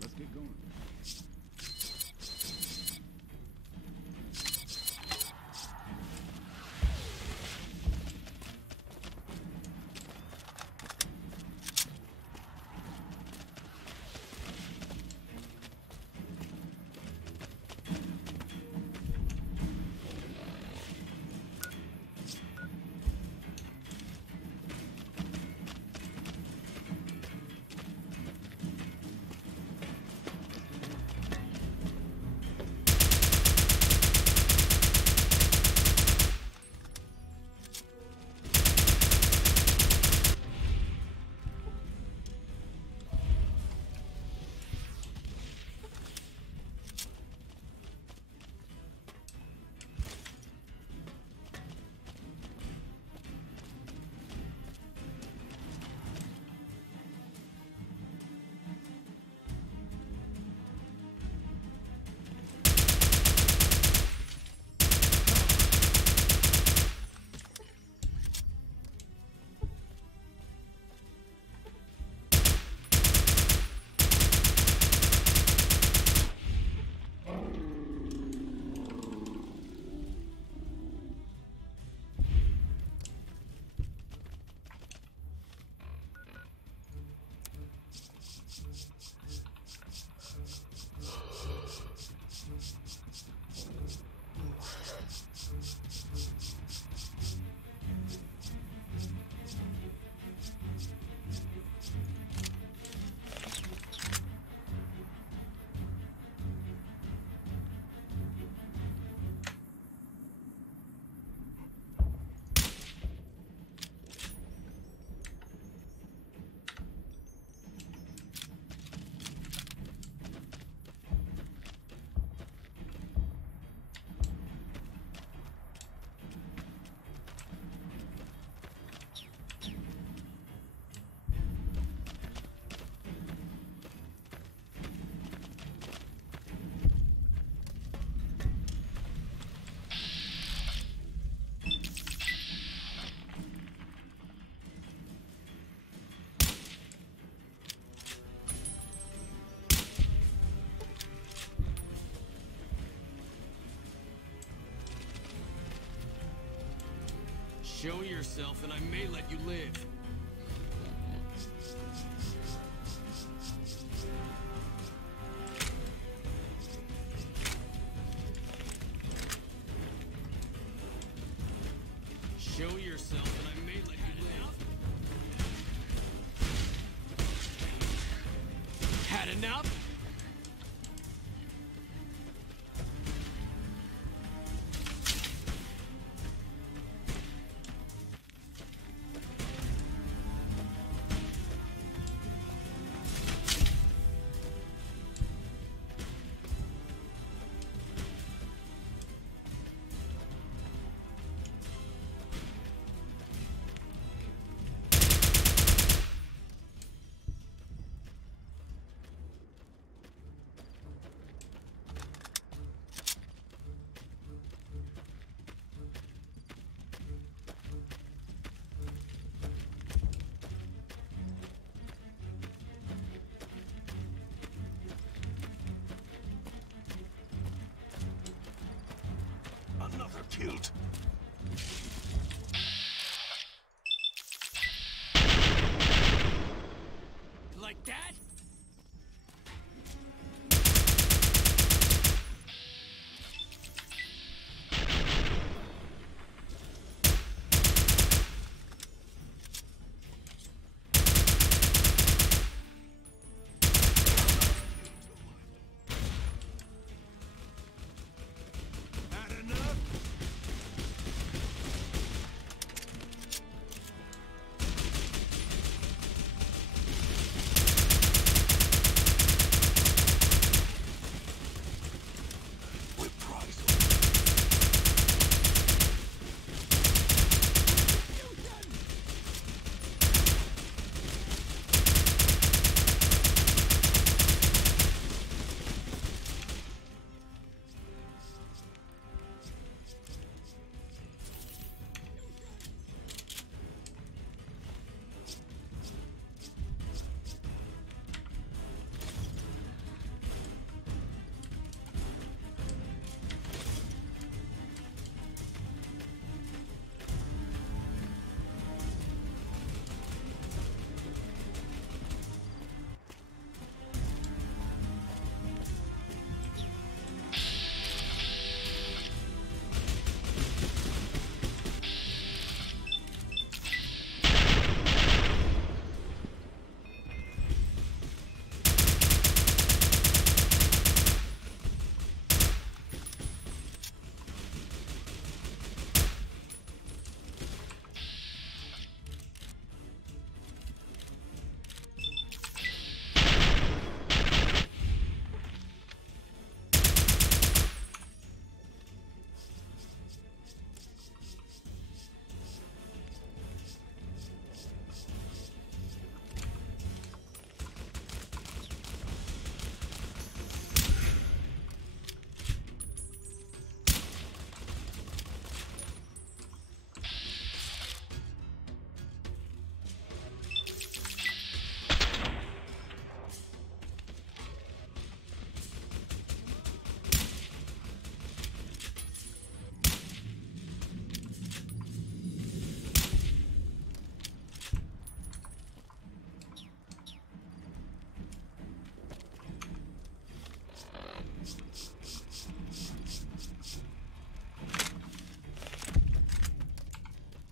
Let's get going. Show yourself and I may let you live. Show yourself and I may let you live. Had enough? Another killed. Like that?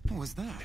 What was that?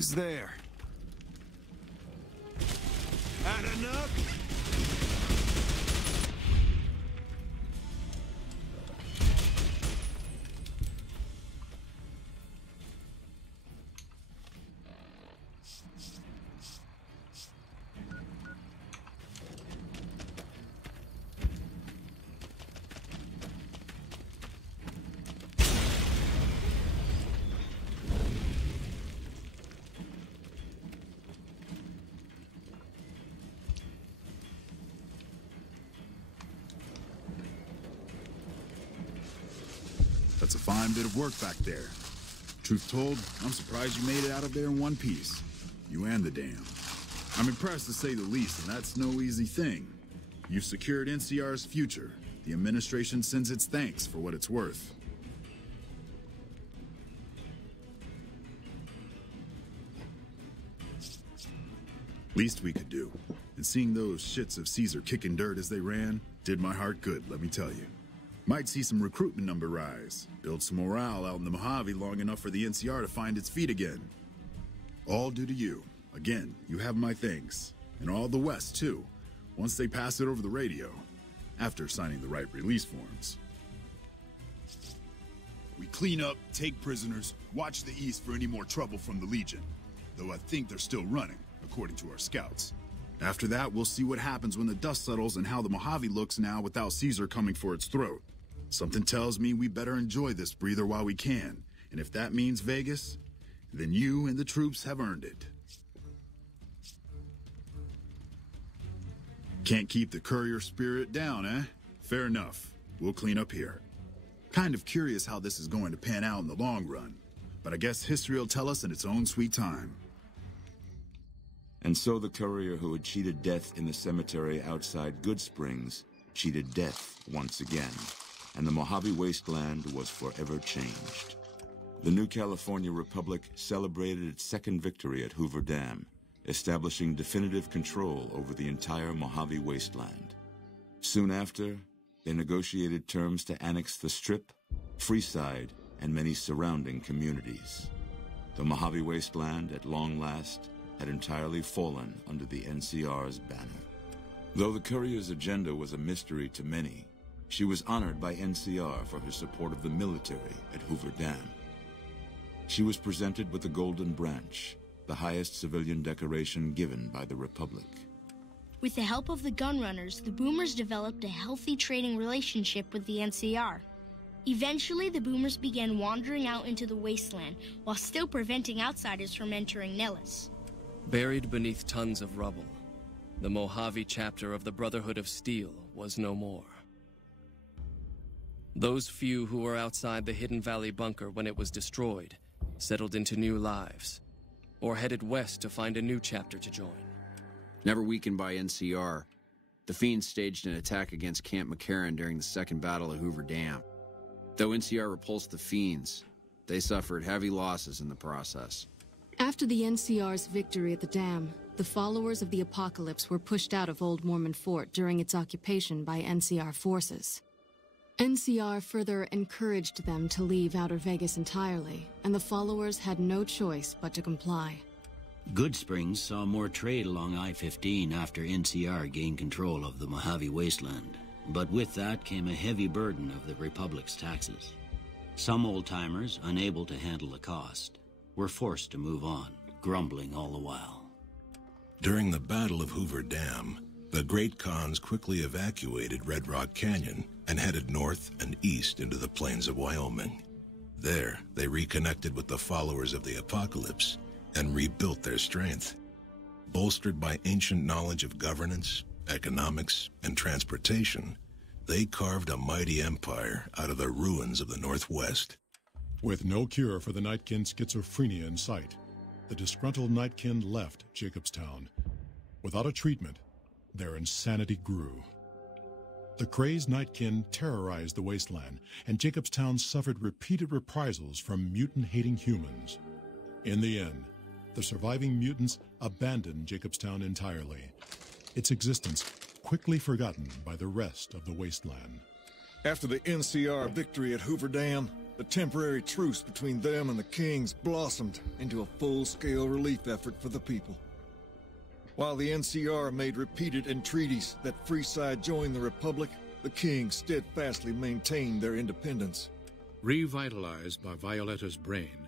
Who's there? Had enough? That's a fine bit of work back there. Truth told, I'm surprised you made it out of there in one piece. You and the dam. I'm impressed to say the least, and that's no easy thing. You've secured NCR's future. The administration sends its thanks for what it's worth. Least we could do. And seeing those shits of Caesar kicking dirt as they ran did my heart good, let me tell you. Might see some recruitment number rise, build some morale out in the Mojave long enough for the NCR to find its feet again. All due to you. Again, you have my thanks. And all the West, too, once they pass it over the radio, after signing the right release forms. We clean up, take prisoners, watch the East for any more trouble from the Legion. Though I think they're still running, according to our scouts. After that, we'll see what happens when the dust settles and how the Mojave looks now without Caesar coming for its throat. Something tells me we better enjoy this breather while we can. And if that means Vegas, then you and the troops have earned it. Can't keep the courier spirit down, eh? Fair enough. We'll clean up here. Kind of curious how this is going to pan out in the long run. But I guess history will tell us in its own sweet time. And so the courier who had cheated death in the cemetery outside Good Springs cheated death once again, and the Mojave wasteland was forever changed. The new California Republic celebrated its second victory at Hoover Dam, establishing definitive control over the entire Mojave wasteland. Soon after, they negotiated terms to annex the Strip, Freeside, and many surrounding communities. The Mojave wasteland, at long last, had entirely fallen under the NCR's banner. Though the courier's agenda was a mystery to many, she was honored by NCR for her support of the military at Hoover Dam. She was presented with the Golden Branch, the highest civilian decoration given by the Republic. With the help of the Gunrunners, the Boomers developed a healthy trading relationship with the NCR. Eventually, the Boomers began wandering out into the wasteland while still preventing outsiders from entering Nellis. Buried beneath tons of rubble, the Mojave chapter of the Brotherhood of Steel was no more. Those few who were outside the Hidden Valley bunker when it was destroyed settled into new lives, or headed west to find a new chapter to join. Never weakened by NCR, the Fiends staged an attack against Camp McCarran during the Second Battle of Hoover Dam. Though NCR repulsed the Fiends, they suffered heavy losses in the process. After the NCR's victory at the dam, the followers of the Apocalypse were pushed out of Old Mormon Fort during its occupation by NCR forces. NCR further encouraged them to leave Outer Vegas entirely, and the followers had no choice but to comply. Good Springs saw more trade along I-15 after NCR gained control of the Mojave wasteland, but with that came a heavy burden of the Republic's taxes. Some old-timers, unable to handle the cost, were forced to move on, grumbling all the while. During the Battle of Hoover Dam, the Great Khans quickly evacuated Red Rock Canyon and headed north and east into the plains of Wyoming. There, they reconnected with the followers of the Apocalypse and rebuilt their strength. Bolstered by ancient knowledge of governance, economics, and transportation, they carved a mighty empire out of the ruins of the Northwest. With no cure for the Nightkin schizophrenia in sight, the disgruntled Nightkin left Jacobstown. Without a treatment, their insanity grew. The crazed Nightkin terrorized the wasteland, and Jacobstown suffered repeated reprisals from mutant-hating humans. In the end, the surviving mutants abandoned Jacobstown entirely, its existence quickly forgotten by the rest of the wasteland. After the NCR victory at Hoover Dam, the temporary truce between them and the Kings blossomed into a full-scale relief effort for the people. While the NCR made repeated entreaties that Freeside join the Republic, the Kings steadfastly maintained their independence. Revitalized by Violetta's brain,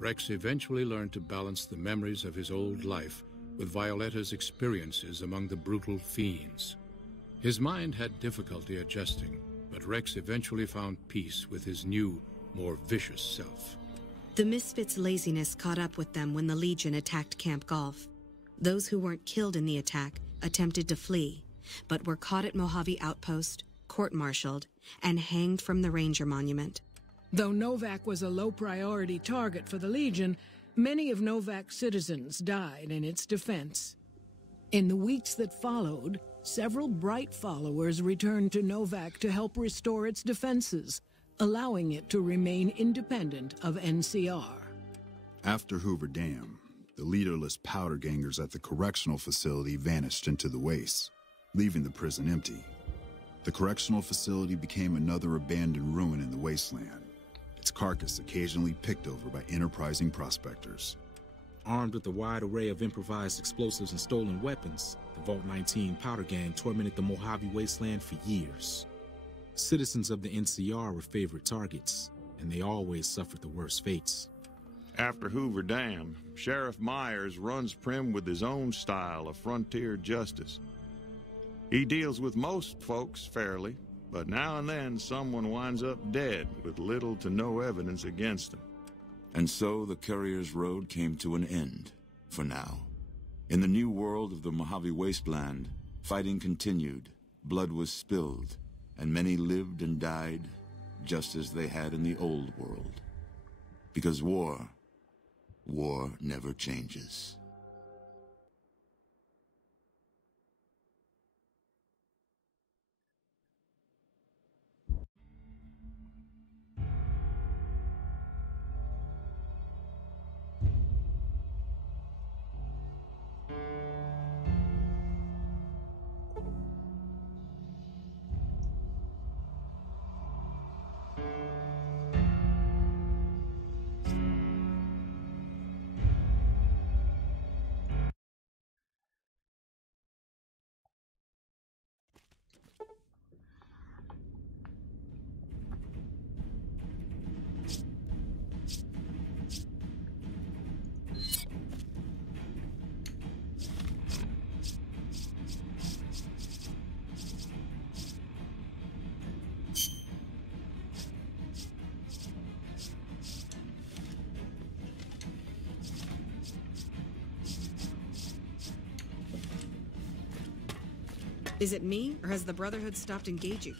Rex eventually learned to balance the memories of his old life with Violetta's experiences among the brutal fiends. His mind had difficulty adjusting, but Rex eventually found peace with his new, more vicious self. The Misfits' laziness caught up with them when the Legion attacked Camp Golf. Those who weren't killed in the attack attempted to flee, but were caught at Mojave Outpost, court-martialed, and hanged from the Ranger Monument. Though Novak was a low-priority target for the Legion, many of Novak's citizens died in its defense. In the weeks that followed, several bright followers returned to Novak to help restore its defenses, allowing it to remain independent of NCR. After Hoover Dam, the leaderless powder gangers at the correctional facility vanished into the wastes, leaving the prison empty. The correctional facility became another abandoned ruin in the wasteland, its carcass occasionally picked over by enterprising prospectors. Armed with a wide array of improvised explosives and stolen weapons, the Vault 19 powder gang tormented the Mojave wasteland for years. Citizens of the NCR were favorite targets, and they always suffered the worst fates. After Hoover Dam, Sheriff Myers runs Prim with his own style of frontier justice. He deals with most folks fairly, but now and then someone winds up dead with little to no evidence against them. And so the Courier's Road came to an end, for now. In the new world of the Mojave Wasteland, fighting continued, blood was spilled, and many lived and died just as they had in the old world. Because war never changes. Is it me, or has the Brotherhood stopped engaging?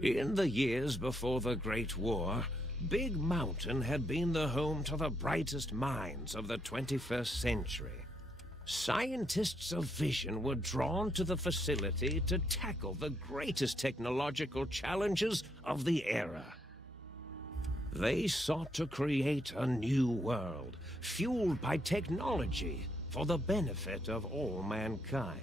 In the years before the Great War, Big Mountain had been the home to the brightest minds of the 21st century. Scientists of vision were drawn to the facility to tackle the greatest technological challenges of the era. They sought to create a new world, fueled by technology for the benefit of all mankind.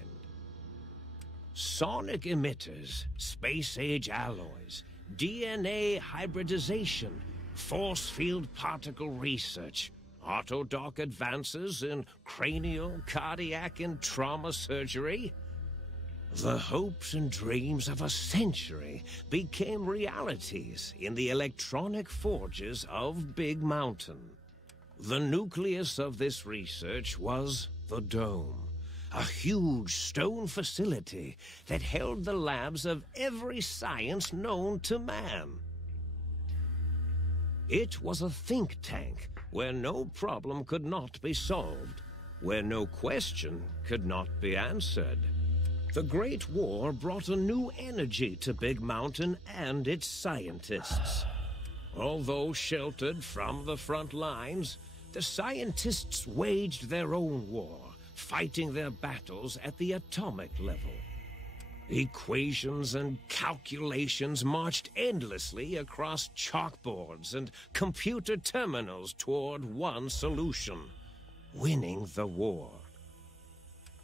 Sonic emitters, space-age alloys, DNA hybridization, force field particle research, autodoc advances in cranial, cardiac, and trauma surgery. The hopes and dreams of a century became realities in the electronic forges of Big Mountain. The nucleus of this research was the Dome, a huge stone facility that held the labs of every science known to man. It was a think tank where no problem could not be solved, where no question could not be answered. The Great War brought a new energy to Big Mountain and its scientists. Although sheltered from the front lines, the scientists waged their own war, fighting their battles at the atomic level. Equations and calculations marched endlessly across chalkboards and computer terminals toward one solution: winning the war.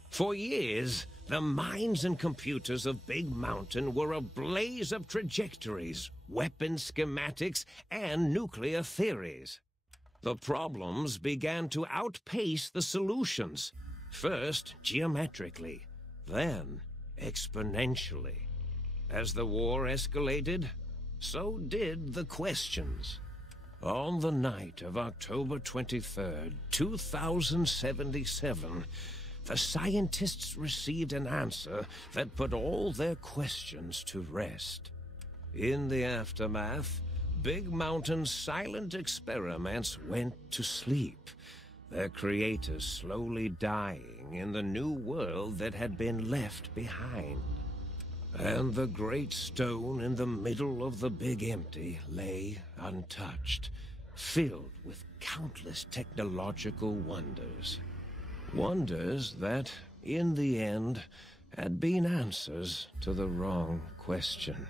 For years, the minds and computers of Big Mountain were a blaze of trajectories, weapon schematics, and nuclear theories. The problems began to outpace the solutions, first geometrically, then exponentially. As the war escalated, so did the questions. On the night of October 23rd, 2077, the scientists received an answer that put all their questions to rest. In the aftermath, Big Mountain's silent experiments went to sleep, their creators slowly dying in the new world that had been left behind. And the great stone in the middle of the Big Empty lay untouched, filled with countless technological wonders. Wonders that, in the end, had been answers to the wrong question.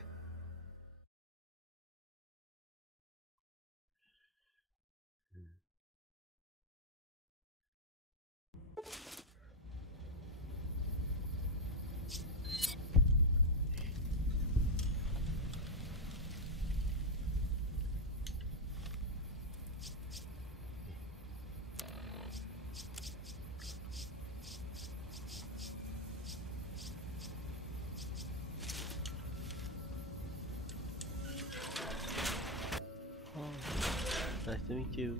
Nice to meet you.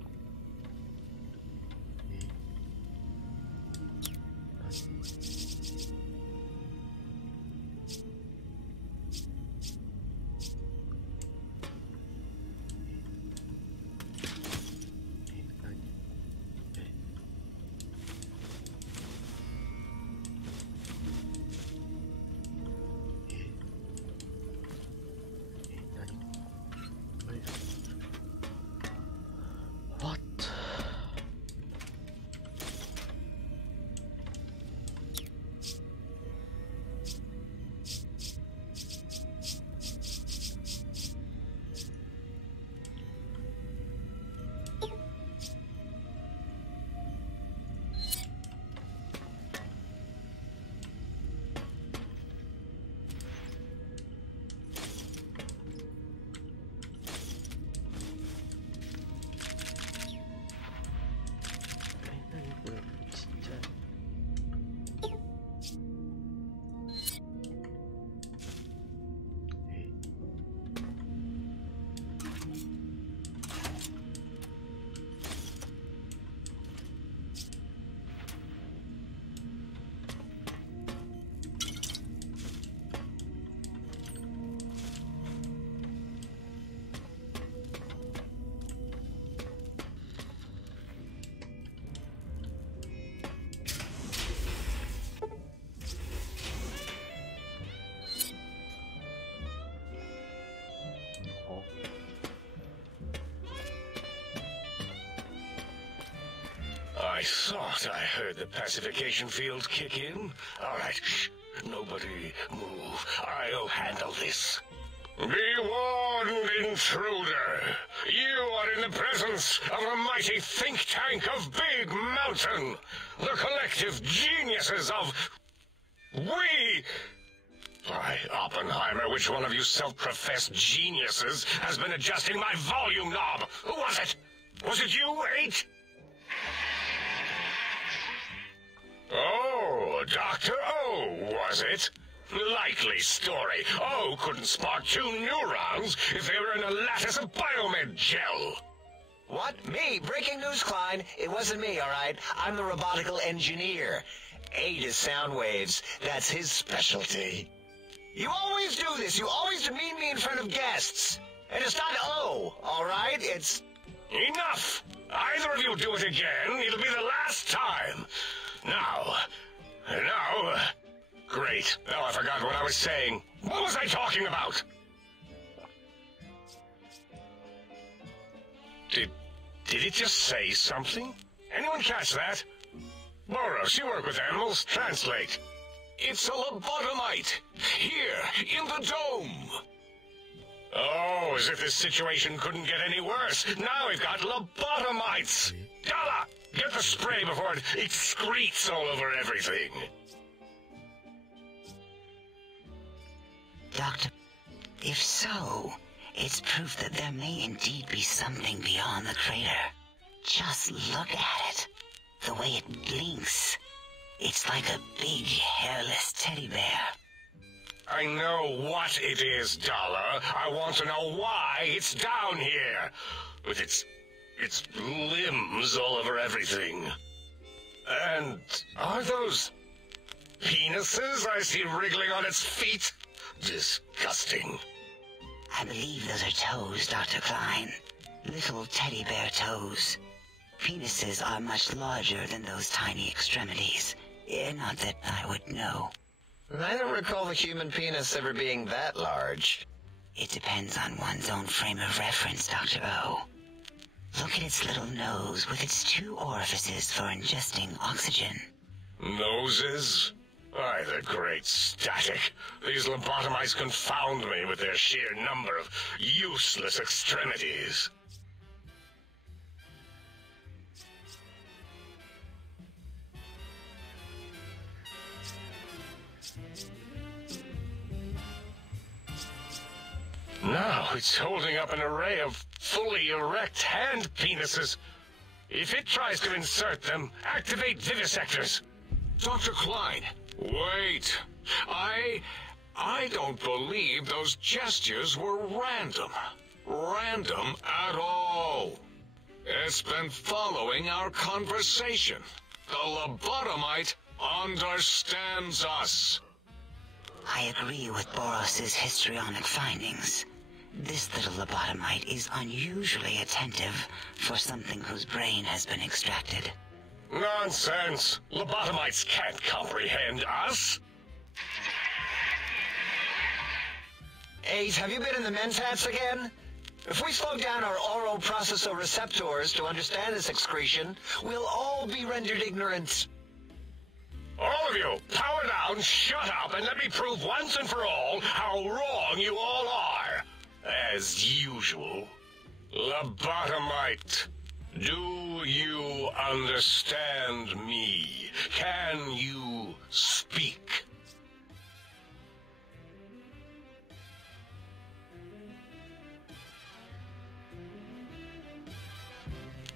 thought I heard the pacification field kick in. All right, shh. Nobody move. I'll handle this. Be warned, intruder. You are in the presence of a mighty think tank of Big Mountain. The collective geniuses of... We... By Oppenheimer, which one of you self-professed geniuses has been adjusting my volume knob? Who was it? Was it you, 8? Oh, Dr. O, was it? Likely story. O couldn't spark 2 neurons if they were in a lattice of biomed gel. What? Me? Breaking news, Klein. It wasn't me, all right? I'm the robotical engineer. 8 is sound waves. That's his specialty. You always do this. You always demean me in front of guests. And it's not O, all right? It's... Enough! Either of you do it again, it'll be the last time. Now... Great. Now I forgot what I was saying. What was I talking about? Did it just say something? Anyone catch that? Boros, you work with animals. Translate. It's a lobotomite. Here, in the dome. Oh, as if this situation couldn't get any worse. Now we've got lobotomites. Dalla, get the spray before it excretes all over everything. Doctor, if so, it's proof that there may indeed be something beyond the crater. Just look at it. The way it blinks. It's like a big, hairless teddy bear. I know what it is, Dollar. I want to know why it's down here. With its limbs all over everything. And are those penises I see wriggling on its feet? Disgusting. I believe those are toes, Dr. Klein. Little teddy bear toes. Penises are much larger than those tiny extremities. Not that I would know. I don't recall the human penis ever being that large. It depends on one's own frame of reference, Dr. O. Look at its little nose with its 2 orifices for ingesting oxygen. Noses? Why, the great static. These lobotomites confound me with their sheer number of useless extremities. Now it's holding up an array of fully erect hand penises. If it tries to insert them, activate vivisectors. Dr. Klein, wait. I don't believe those gestures were random. Random at all. It's been following our conversation. The lobotomite understands us. I agree with Boros's histrionic findings. This little lobotomite is unusually attentive for something whose brain has been extracted. Nonsense! Lobotomites can't comprehend us! 8, have you been in the mentats again? If we slow down our oral processoreceptors to understand this excretion, we'll all be rendered ignorant. All of you, power down, shut up, and let me prove once and for all how wrong you all are. As usual. Lobotomite, do you understand me? Can you speak?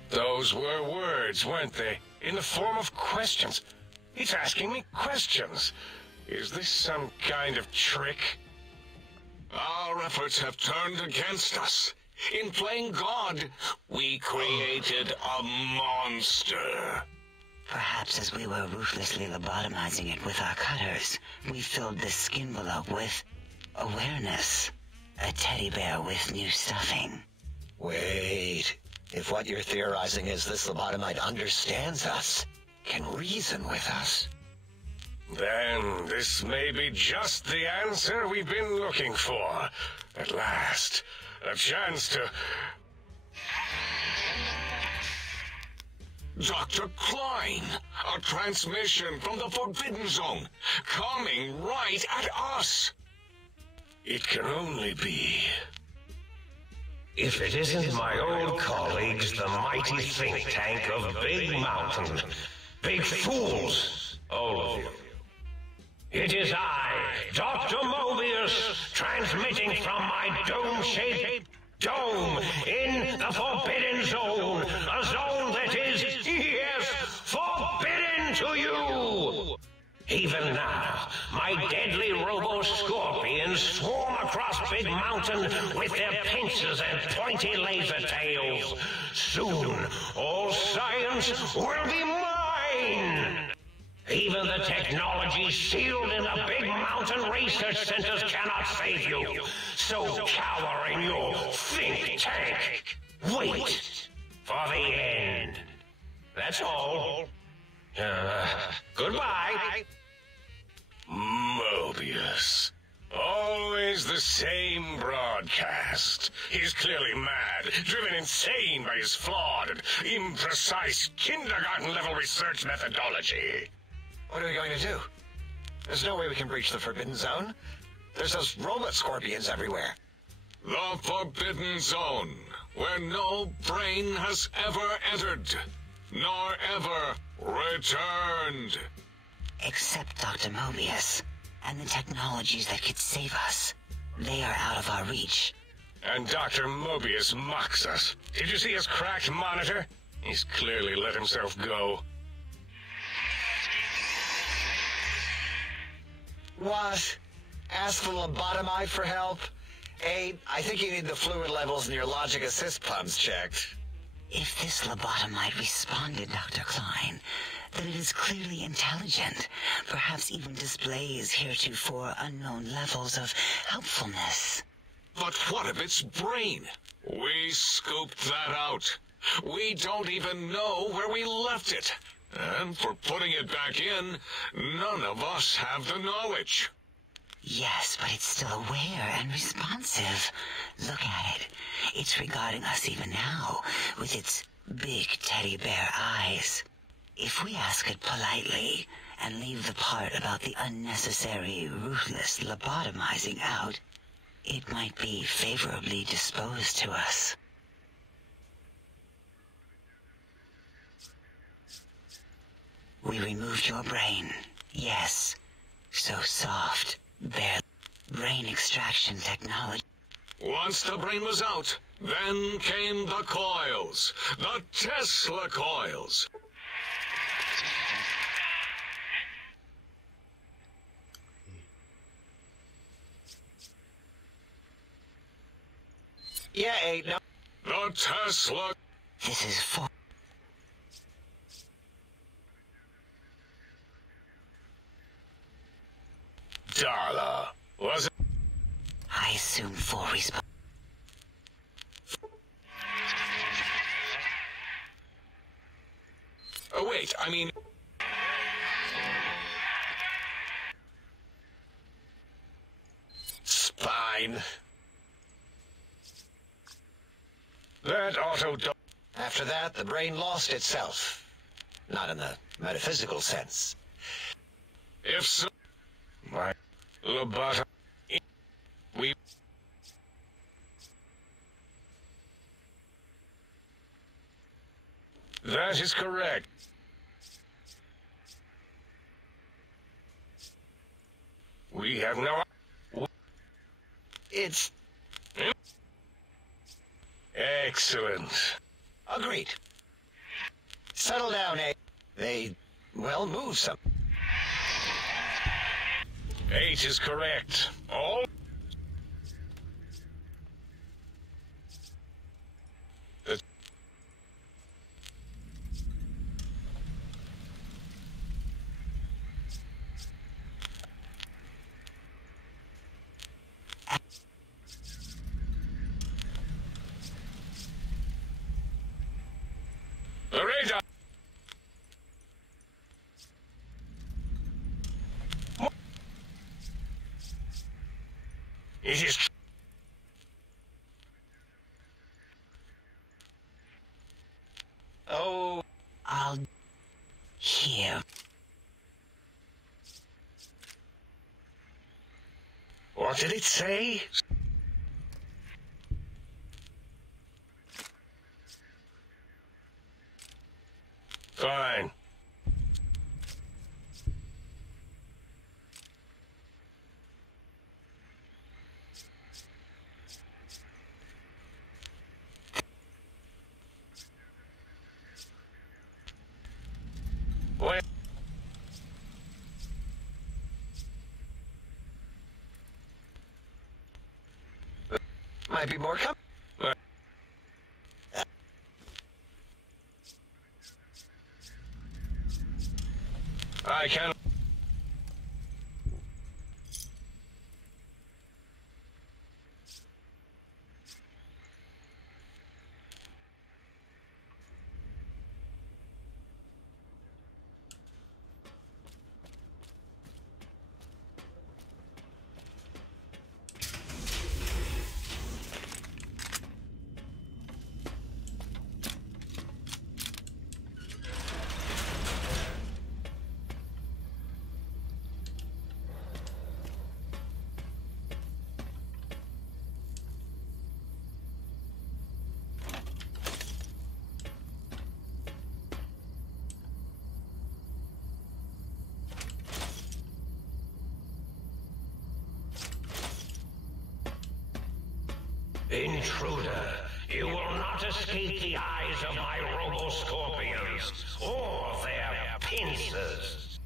Those were words, weren't they? In the form of questions. It's asking me questions. Is this some kind of trick? Our efforts have turned against us. In playing God, we created a monster. Perhaps as we were ruthlessly lobotomizing it with our cutters, we filled this skin envelope with awareness. A teddy bear with new stuffing. Wait. If what you're theorizing is this lobotomite understands us, can reason with us, then this may be just the answer we've been looking for. At last, a chance to... Dr. Klein, a transmission from the Forbidden Zone, coming right at us. It can only be... If it isn't my old colleagues, the mighty think tank of Big Mountain. Big fools, all of you. It is I, Dr. Mobius, transmitting from my dome-shaped dome in the Forbidden Zone. A zone that is, yes, forbidden to you. Even now, my deadly robo-scorpions swarm across Big Mountain with their pincers and pointy laser tails. Soon, all science will be mine. Even the technology sealed in the Big Mountain research centers cannot save you. So cower in your think tank. Wait for the end. That's all. Goodbye. Mobius. Always the same broadcast. He's clearly mad, driven insane by his flawed and imprecise kindergarten-level research methodology. What are we going to do? There's no way we can breach the Forbidden Zone. There's those robot scorpions everywhere. The Forbidden Zone, where no brain has ever entered, nor ever returned. Except Dr. Mobius, and the technologies that could save us. They are out of our reach. And Dr. Mobius mocks us. Did you see his cracked monitor? He's clearly let himself go. What? Ask the lobotomite for help? I think you need the fluid levels in your logic assist pumps checked. If this lobotomite responded, Dr. Klein, then it is clearly intelligent, perhaps even displays heretofore unknown levels of helpfulness. But what of its brain? We scooped that out. We don't even know where we left it. And for putting it back in, none of us have the knowledge. Yes, but it's still aware and responsive. Look at it. It's regarding us even now, with its big teddy bear eyes. If we ask it politely, and leave the part about the unnecessary, ruthless lobotomizing out, it might be favorably disposed to us. We removed your brain. Yes. So soft. Bare brain extraction technology. Once the brain was out, then came the coils. The Tesla coils. Yeah, no. The Tesla... This is for... Darla, was it? I assume full response. Oh, wait, I mean... Spine. That auto... After that, the brain lost itself. Not in the metaphysical sense. If so... My lobotomy... We... That is correct. We have no... It's... Excellent. Agreed. Settle down, eh? They, well, move some. 8 is correct. All... The radar... It is... Oh... I'll did it say? Fine. Wait. Might be more I can't. Intruder, you will not escape the eyes of my robo-scorpions or their pincers.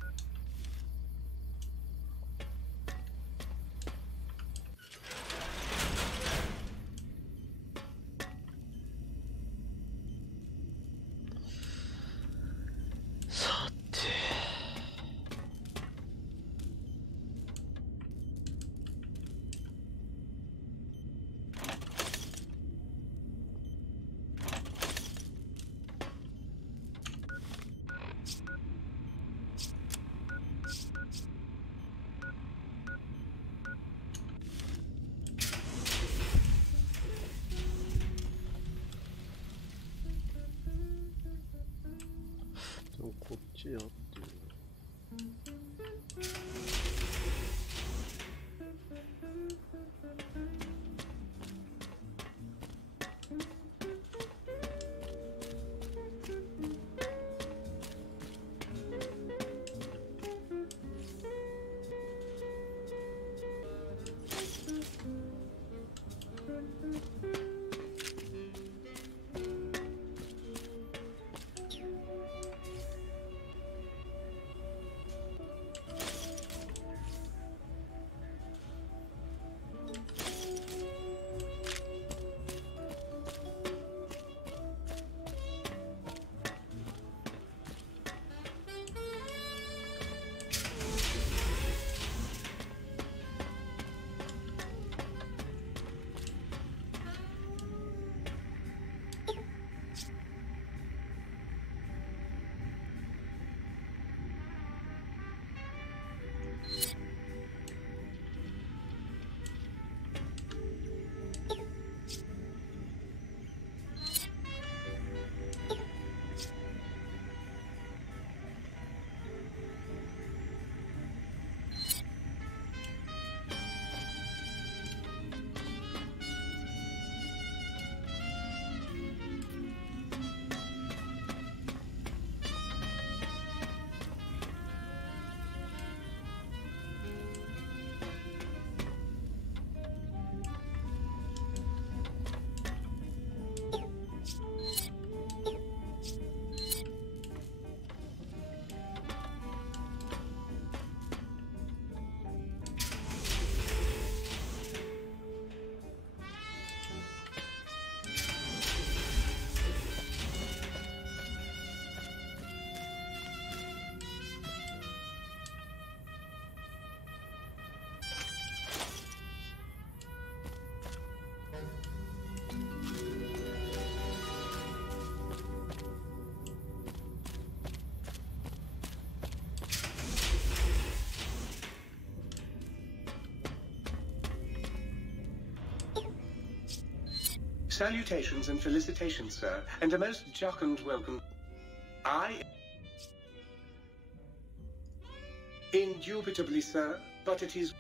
Salutations and felicitations, sir, and a most jocund welcome. Indubitably, sir, but it is...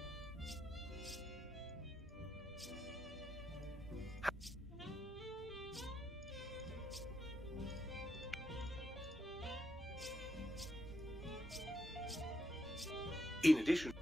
In addition...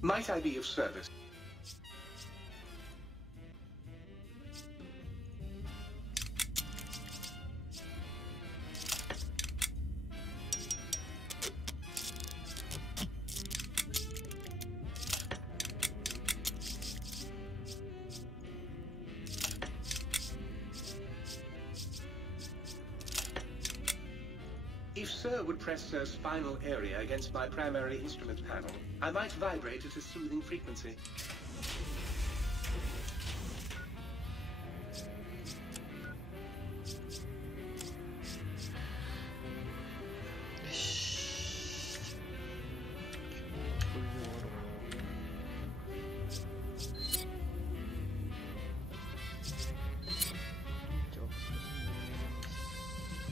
Might I be of service? If Sir would press Sir's spinal area against my primary instrument panel, I might vibrate at a soothing frequency.